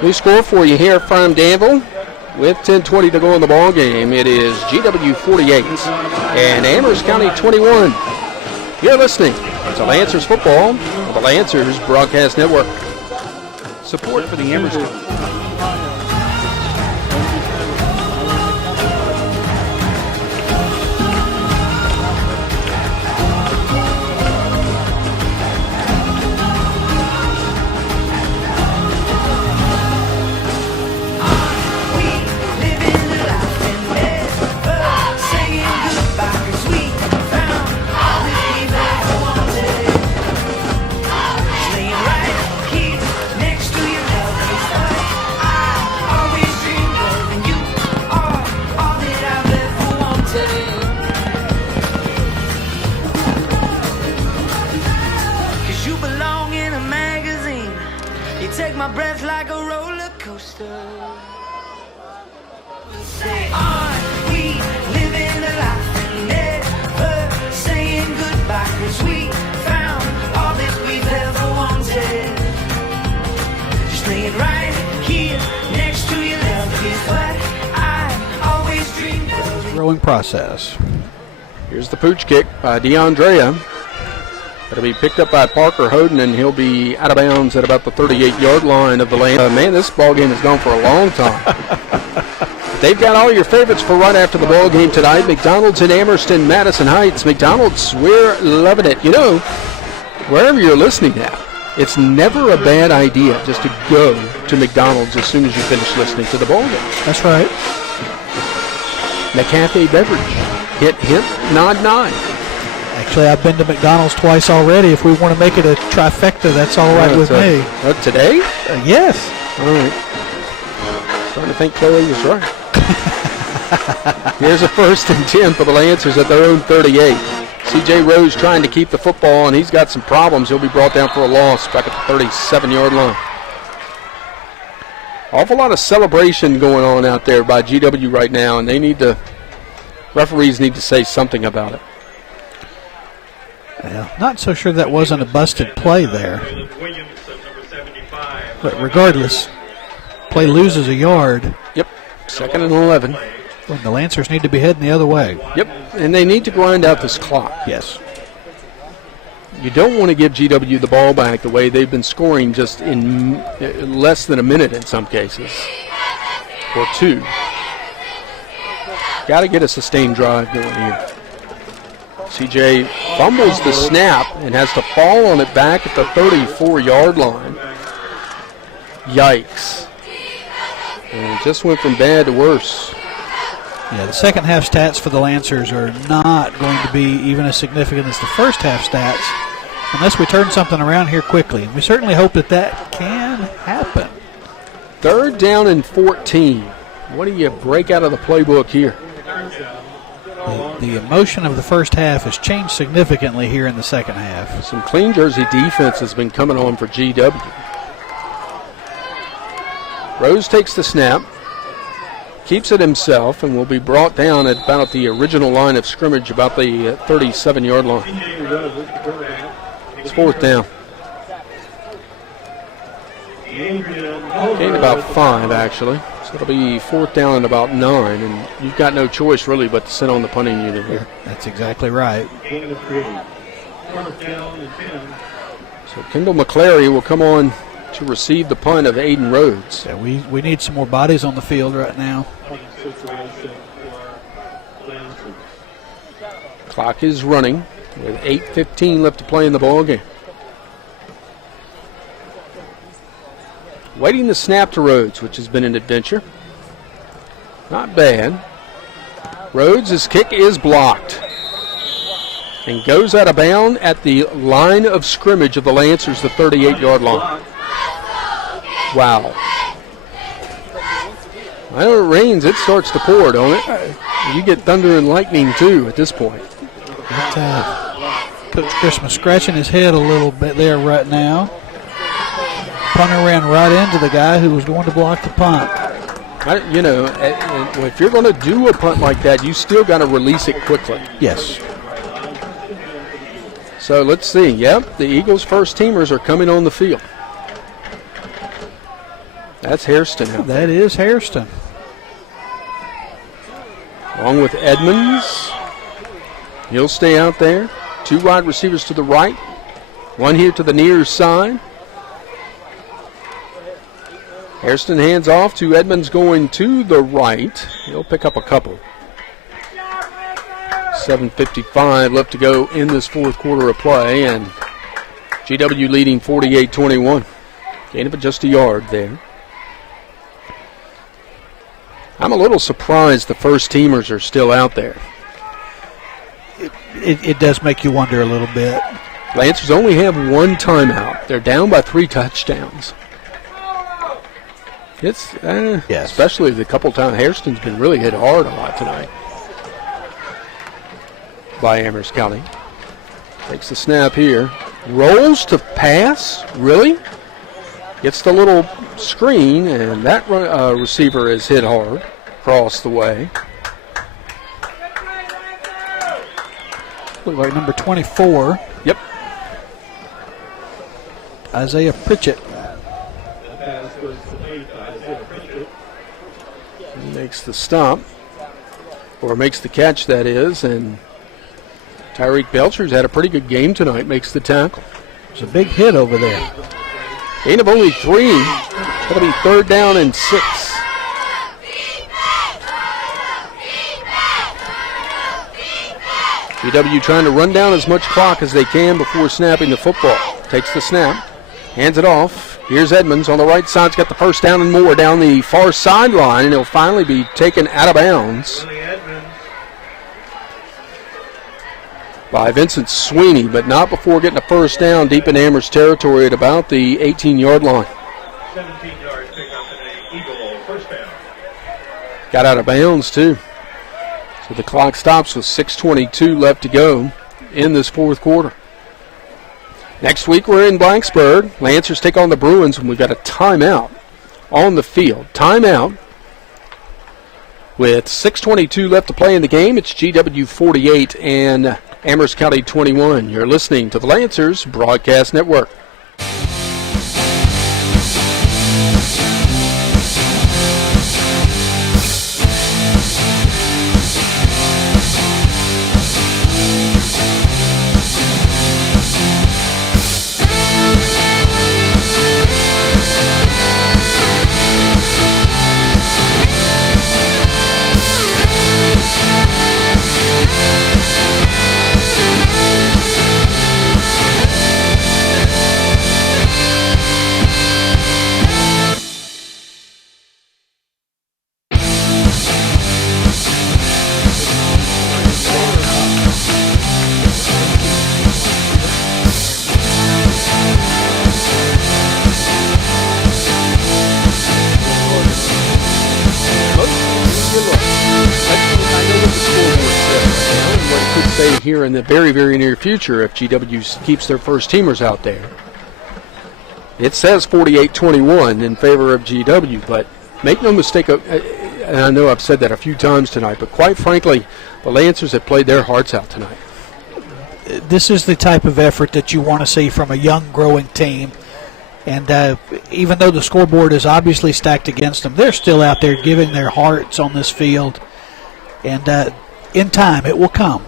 New score for you here from Danville with 10:20 to go in the ball game. It is GW 48 and Amherst County 21. You're listening to Lancers football on the Lancers Broadcast Network. Support for the Amherst. My breath like a roller coaster. Say, are we living a life and never saying goodbye? 'Cause we found all that we've ever wanted. Just laying right here next to your love is what I always dreamed of. Growing process. Here's the pooch kick by DeAndrea. It'll be picked up by Parker Hoden, and he'll be out of bounds at about the 38-yard line of the lane. Man, this ball game has gone for a long time. They've got all your favorites for right after the ball game tonight. McDonald's in Amherst and Madison Heights. McDonald's, we're loving it. You know, wherever you're listening now, it's never a bad idea just to go to McDonald's as soon as you finish listening to the ball game. That's right. McCafe beverage. Hint, hint, nod, nod. Actually, I've been to McDonald's twice already. If we want to make it a trifecta, that's all right with me. Today? Yes. All right. Starting to think Chloe was right. Here's a 1st and 10 for the Lancers at their own 38. C.J. Rose trying to keep the football, and he's got some problems. He'll be brought down for a loss back at the 37-yard line. Awful lot of celebration going on out there by GW right now, and referees need to say something about it. Well, not so sure that wasn't a busted play there. But regardless, play loses a yard. Yep, 2nd and 11. When the Lancers need to be heading the other way. Yep, and they need to grind out this clock. Yes. You don't want to give GW the ball back the way they've been scoring just in less than a minute in some cases, or two. Got to get a sustained drive going here. CJ fumbles the snap and has to fall on it back at the 34-yard line. Yikes. And it just went from bad to worse. Yeah, the second half stats for the Lancers are not going to be even as significant as the first half stats unless we turn something around here quickly. And we certainly hope that that can happen. 3rd down and 14. What do you break out of the playbook here? The emotion of the first half has changed significantly here in the second half. Some clean jersey defense has been coming on for GW. Rose takes the snap, keeps it himself, and will be brought down at about the original line of scrimmage, about the 37-yard line. It's 4th down. Gained about 5, actually. So it'll be 4th down and about 9, and you've got no choice, really, but to sit on the punting unit here. That's exactly right. So Kendall McClary will come on to receive the punt of Aiden Rhodes. Yeah, we need some more bodies on the field right now. Clock is running with 8:15 left to play in the ball game. Waiting the snap to Rhodes, which has been an adventure. Not bad. Rhodes' kick is blocked and goes out of bounds at the line of scrimmage of the Lancers, the 38-yard line. Wow. Well, it rains, it starts to pour, don't it? You get thunder and lightning, too, at this point. Coach Christmas scratching his head a little bit there right now. Punter ran right into the guy who was going to block the punt. If you're going to do a punt like that, you still got to release it quickly. Yes. So let's see. Yep, the Eagles' first teamers are coming on the field. That's Hairston. That is Hairston. Along with Edmonds. He'll stay out there. 2 wide receivers to the right. 1 here to the near side. Hairston hands off to Edmonds going to the right. He'll pick up a couple. 7:55 left to go in this 4th quarter of play, and GW leading 48-21. Gain of just a yard there. I'm a little surprised the first teamers are still out there. It does make you wonder a little bit. Lancers only have 1 timeout. They're down by 3 touchdowns. It's yes. Especially the couple times Hairston's been really hit hard a lot tonight by Amherst County. Takes the snap here. Rolls to pass. Really? Gets the little screen, and that receiver is hit hard across the way. Look like number 24. Yep. Isaiah Pritchett. He makes the stop, or makes the catch, that is, and Tyreek Belcher's had a pretty good game tonight, makes the tackle. It's a big hit over there. Gain of only 3. That'll be 3rd down and 6. GW trying to run down as much clock as they can before snapping the football. Takes the snap, hands it off. Here's Edmonds on the right side. He's got the first down and more down the far sideline, and he'll finally be taken out of bounds by Vincent Sweeney, but not before getting a first down deep in Amherst territory at about the 18-yard line. 17 yards pick up and an Eagle first down. Got out of bounds, too. So the clock stops with 6:22 left to go in this 4th quarter. Next week we're in Blacksburg. Lancers take on the Bruins, and we've got a timeout on the field. Timeout with 6:22 left to play in the game. It's GW 48 and Amherst County 21. You're listening to the Lancers Broadcast Network. here in the very, very near future if GW keeps their first teamers out there. It says 48-21 in favor of GW, but make no mistake, and I know I've said that a few times tonight, but quite frankly, the Lancers have played their hearts out tonight. This is the type of effort that you want to see from a young, growing team. And even though the scoreboard is obviously stacked against them, they're still out there giving their hearts on this field. And in time, it will come.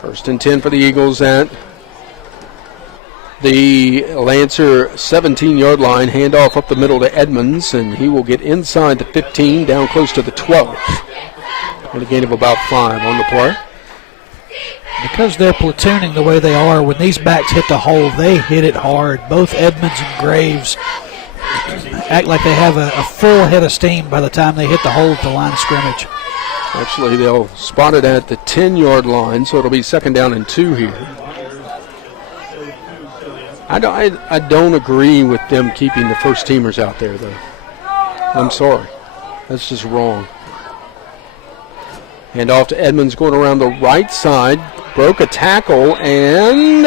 1st and 10 for the Eagles at the Lancer 17-yard line. Handoff up the middle to Edmonds, and he will get inside the 15, down close to the 12. And a gain of about 5 on the play. Because they're platooning the way they are, when these backs hit the hole, they hit it hard. Both Edmonds and Graves act like they have a full head of steam by the time they hit the hole at the line of scrimmage. Actually, they'll spot it at the 10-yard line, so it'll be 2nd down and 2 here. I don't agree with them keeping the first teamers out there, though. I'm sorry. That's just wrong. Hand off to Edmonds going around the right side. Broke a tackle and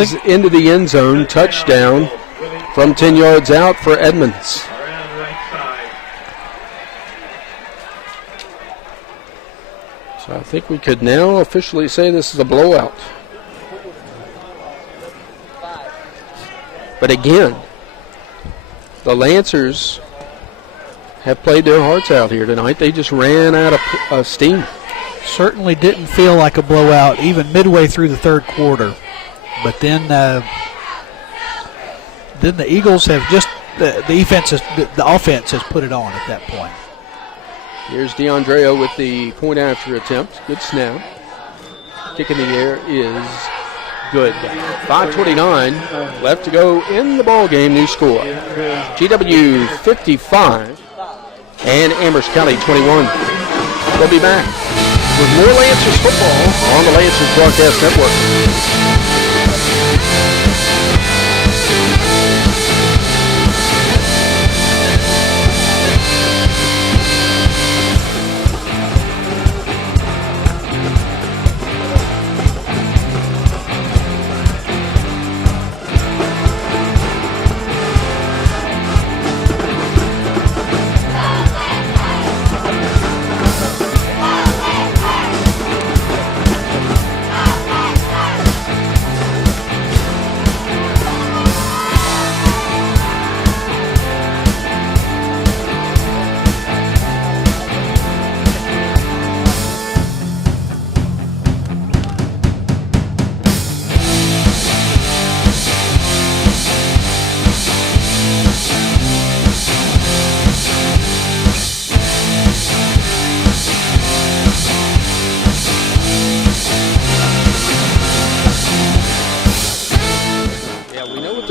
is into the end zone. Touchdown from 10 yards out for Edmonds. So I think we could now officially say this is a blowout. But again, the Lancers have played their hearts out here tonight. They just ran out of steam. Certainly didn't feel like a blowout even midway through the third quarter. But then the Eagles have just the offense has put it on at that point. Here's DeAndrea with the point after attempt. Good snap. Kick in the air is good. 5:29 left to go in the ball game. New score: GW 55 and Amherst County 21. We'll be back with more Lancers football on the Lancers Broadcast Network.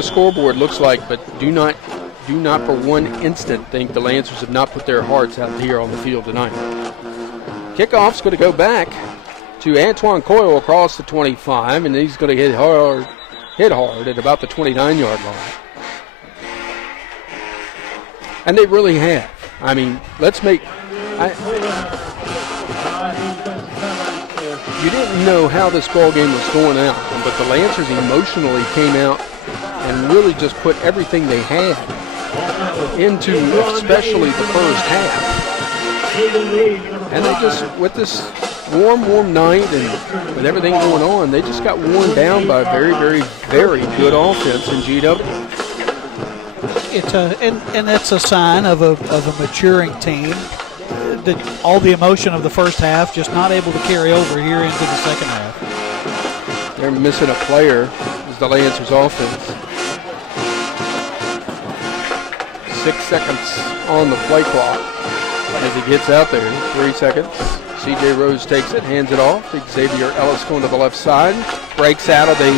Scoreboard looks like, but do not for one instant think the Lancers have not put their hearts out here on the field tonight. Kickoff's going to go back to Antoine Coyle across the 25, and he's going to hit hard at about the 29-yard line. And they really have. I mean, you didn't know how this ball game was going out, but the Lancers emotionally came out and really just put everything they had into especially the first half. And they just, with this warm night and with everything going on, they just got worn down by a very, very, very good offense in GW. And that's a sign of a maturing team. All the emotion of the first half just not able to carry over here into the second half. They're missing a player as the Lancers offense. 6 seconds on the play clock as he gets out there. 3 seconds. C.J. Rose takes it, hands it off. Xavier Ellis going to the left side. Breaks out of the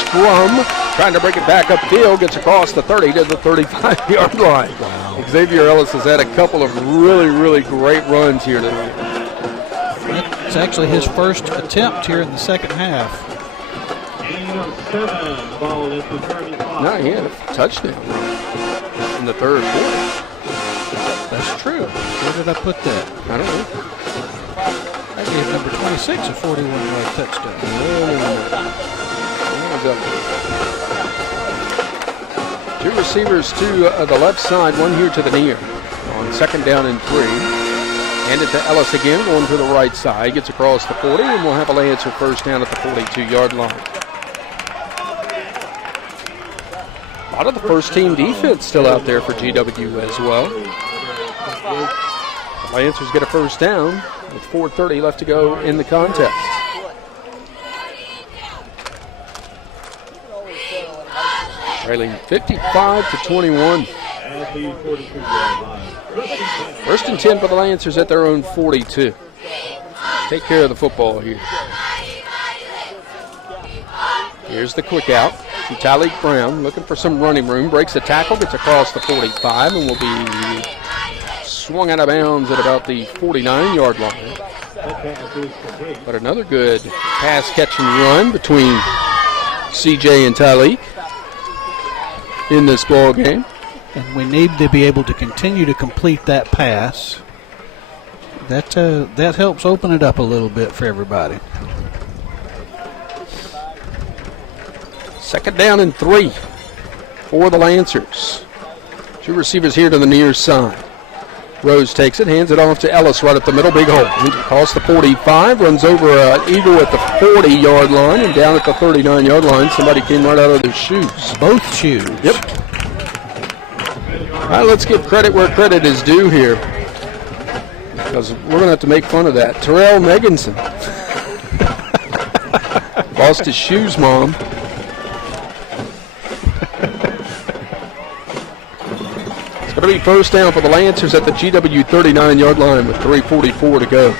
scrum. Trying to bring it back upfield. Gets across the 30 to the 35-yard line. Wow. Xavier Ellis has had a couple of really, really great runs here tonight. It's actually his first attempt here in the second half. No, he had a touchdown in the third quarter. That's true. Where did I put that? I don't know. gave number 26 a 41-yard touchdown. Two receivers to the left side, one here to the near. On 2nd down and 3. Hand it to Ellis again, going to the right side. Gets across the 40, and we'll have a Lancer first down at the 42-yard line. A lot of the first-team defense still out there for GW as well. The Lancers get a first down with 4:30 left to go in the contest. Trailing 55-21. First and 10 for the Lancers at their own 42. Take care of the football here. Here's the quick out to Tyleek Brown, looking for some running room. Breaks a tackle, gets across the 45, and will be swung out of bounds at about the 49-yard line. But another good pass, catch, and run between CJ and Tyleek in this ball game. And we need to be able to continue to complete that pass. That helps open it up a little bit for everybody. 2nd down and 3 for the Lancers. Two receivers here to the near side. Rose takes it, hands it off to Ellis right up the middle, big hole. Across the 45, runs over an Eagle at the 40-yard line, and down at the 39-yard line, somebody came right out of their shoes. Both shoes. Yep. All right, let's give credit where credit is due here, because we're going to have to make fun of that. Terrell Meganson lost his shoes, Mom. It's going to be first down for the Lancers at the GW 39-yard line with 3:44 to go.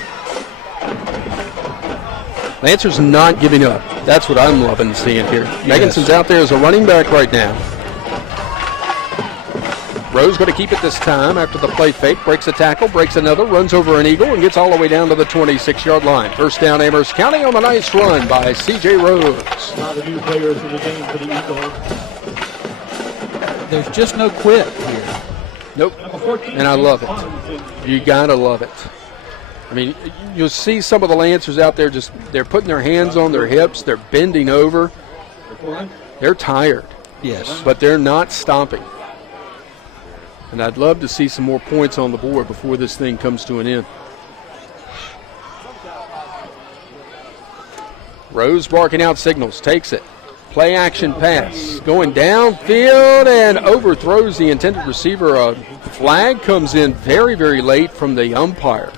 Lancers not giving up. That's what I'm loving seeing here. Yes. Meganson's out there as a running back right now. Rose going to keep it this time after the play fake. Breaks a tackle, breaks another, runs over an Eagle, and gets all the way down to the 26-yard line. First down, Amherst County on a nice run by C.J. Rose. Now the new players in the game for the Eagles. There's just no quit here. Nope. And I love it. You got to love it. I mean, you'll see some of the Lancers out there they're putting their hands on their hips. They're bending over. They're tired. Yes. But they're not stopping. And I'd love to see some more points on the board before this thing comes to an end. Rose barking out signals, takes it. Play action pass. Going downfield and overthrows the intended receiver. A flag comes in very, very late from the umpire.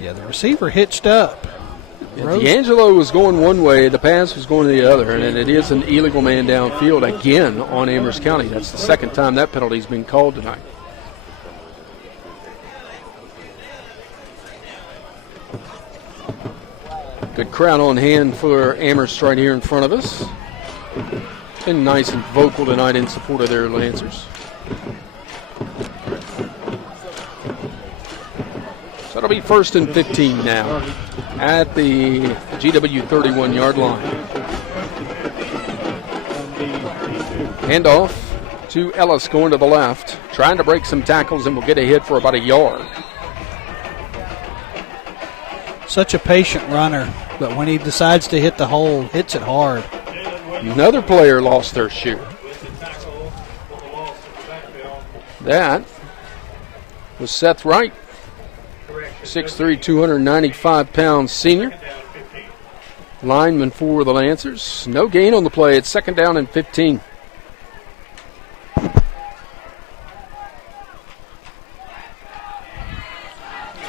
Yeah, the receiver hitched up. D'Angelo was going one way, the pass was going the other, and it is an illegal man downfield again on Amherst County. That's the second time that penalty's been called tonight. Good crowd on hand for Amherst right here in front of us. Been nice and vocal tonight in support of their Lancers. So it'll be first and 15 now at the GW 31-yard line. Handoff to Ellis going to the left, trying to break some tackles, and will get a hit for about a yard. Such a patient runner, but when he decides to hit the hole, hits it hard. Another player lost their shoe. That was Seth Wright. 6'3", 295-pound senior. Lineman for the Lancers. No gain on the play. It's 2nd down and 15.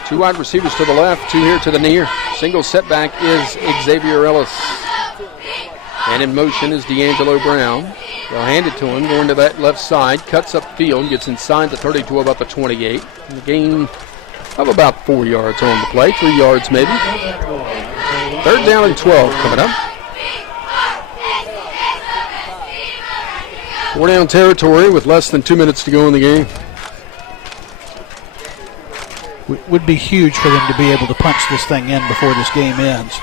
Two wide receivers to the left, two here to the near. Single setback is Xavier Ellis. And in motion is D'Angelo Brown. They'll hand it to him, going to that left side, cuts up field, gets inside the 30 to about the 28. And the gain of about 4 yards on the play, 3 yards maybe. 3rd down and 12 coming up. 4-down territory with less than 2 minutes to go in the game. Would be huge for them to be able to punch this thing in before this game ends.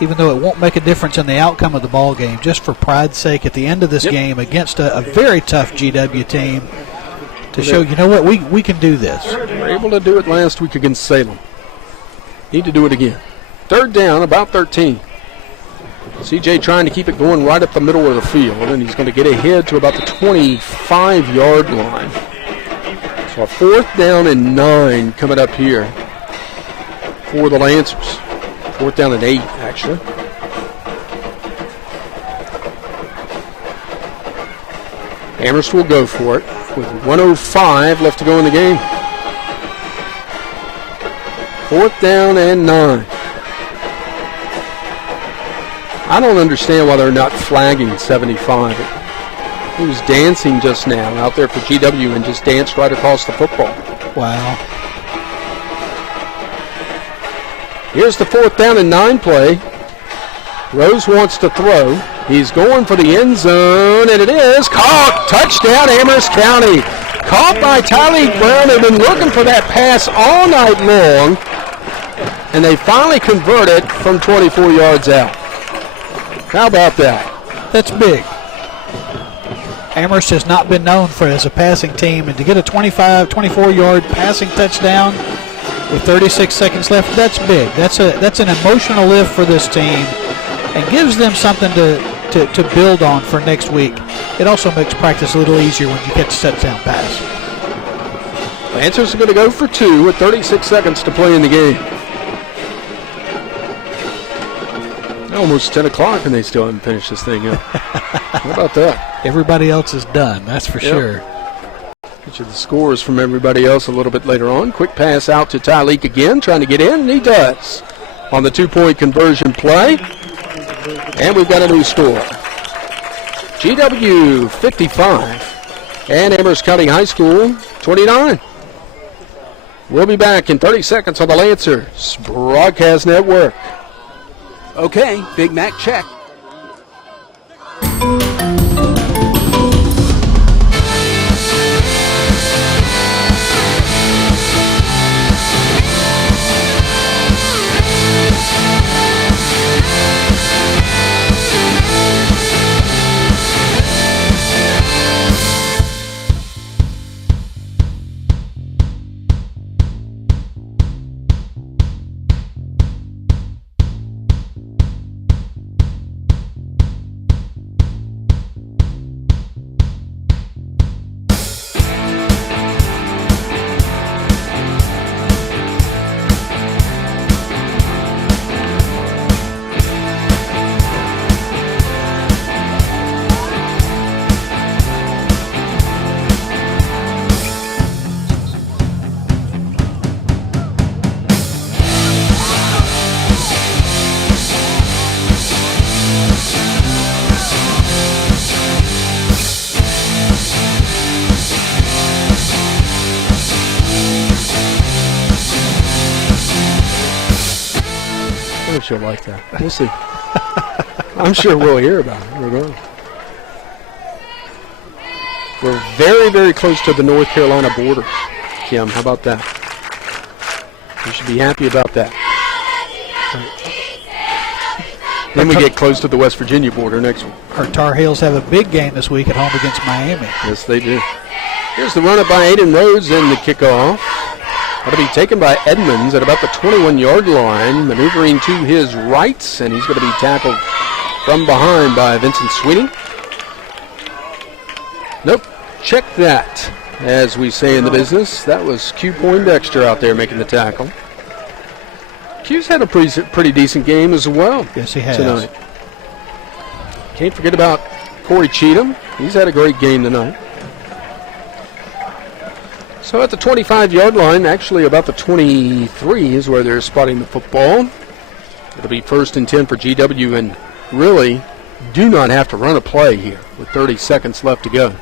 Even though it won't make a difference in the outcome of the ball game, just for pride's sake at the end of this game against a very tough GW team, to show, you know what, we can do this. We were able to do it last week against Salem. Need to do it again. Third down, about 13. CJ trying to keep it going right up the middle of the field, and he's going to get ahead to about the 25-yard line. So a 4th down and 9 coming up here for the Lancers. 4th down and 8, actually. Amherst will go for it with 1:05 left to go in the game. 4th down and 9. I don't understand why they're not flagging 75. He was dancing just now out there for GW and just danced right across the football. Wow. Here's the 4th down and 9 play. Rose wants to throw. He's going for the end zone, and it is caught. Touchdown, Amherst County. Caught by Tyleek Brown. They've been looking for that pass all night long, and they finally convert it from 24 yards out. How about that? That's big. Amherst has not been known for as a passing team, and to get a 24-yard passing touchdown with 36 seconds left, that's big. That's an emotional lift for this team and gives them something to build on for next week. It also makes practice a little easier when you catch a touchdown pass. Lancers are going to go for 2 with 36 seconds to play in the game. Almost 10 o'clock and they still haven't finished this thing up. How about that? Everybody else is done, that's for sure. Get you the scores from everybody else a little bit later on. Quick pass out to Tyleek again, trying to get in, and he does on the 2-point conversion play. And we've got a new score. GW 55 and Amherst County High School 29. We'll be back in 30 seconds on the Lancers Broadcast Network. Okay, Big Mac check. She'll like that. We'll see. I'm sure we'll hear about it. We're very, very close to the North Carolina border, Kim. How about that? You should be happy about that. Then we get close to the West Virginia border next week. Our Tar Heels have a big game this week at home against Miami. Yes, they do. Here's the run-up by Aiden Rhodes in the kickoff. That'll be taken by Edmonds at about the 21-yard line, maneuvering to his right, and he's going to be tackled from behind by Vincent Sweeney. Nope, check that, as we say in the business. That was Q Poindexter out there making the tackle. Q's had a pretty decent game as well. Yes, he has. Tonight. Can't forget about Corey Cheatham. He's had a great game tonight. So at the 25-yard line, actually about the 23 is where they're spotting the football. It'll be 1st and 10 for GW, and really do not have to run a play here with 30 seconds left to go.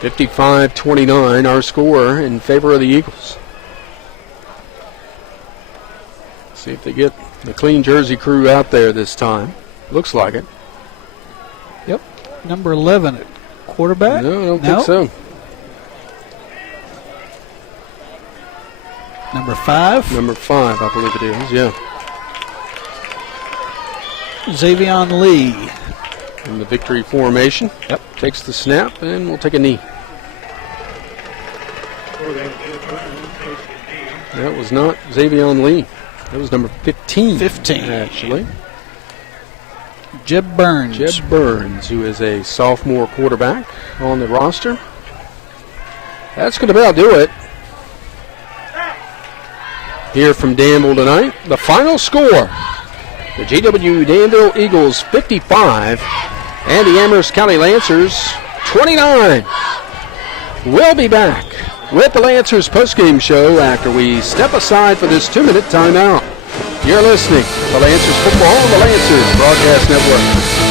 55-29, our score in favor of the Eagles. See if they get the clean jersey crew out there this time. Looks like it. Yep, number 11 at quarterback? No, I don't think so. Number 5? Number 5, I believe it is, yeah. Xavion Lee. In the victory formation. Yep. Takes the snap, and we'll take a knee. That was not Xavion Lee. That was number 15. 15. Actually. Jeb Burns. Jeb Burns, who is a sophomore quarterback on the roster. That's going to about do it here from Danville tonight. The final score, the GW-Danville Eagles 55 and the Amherst County Lancers 29. We'll be back with the Lancers postgame show after we step aside for this 2-minute timeout. You're listening to Lancers Football on the Lancers Broadcast Network.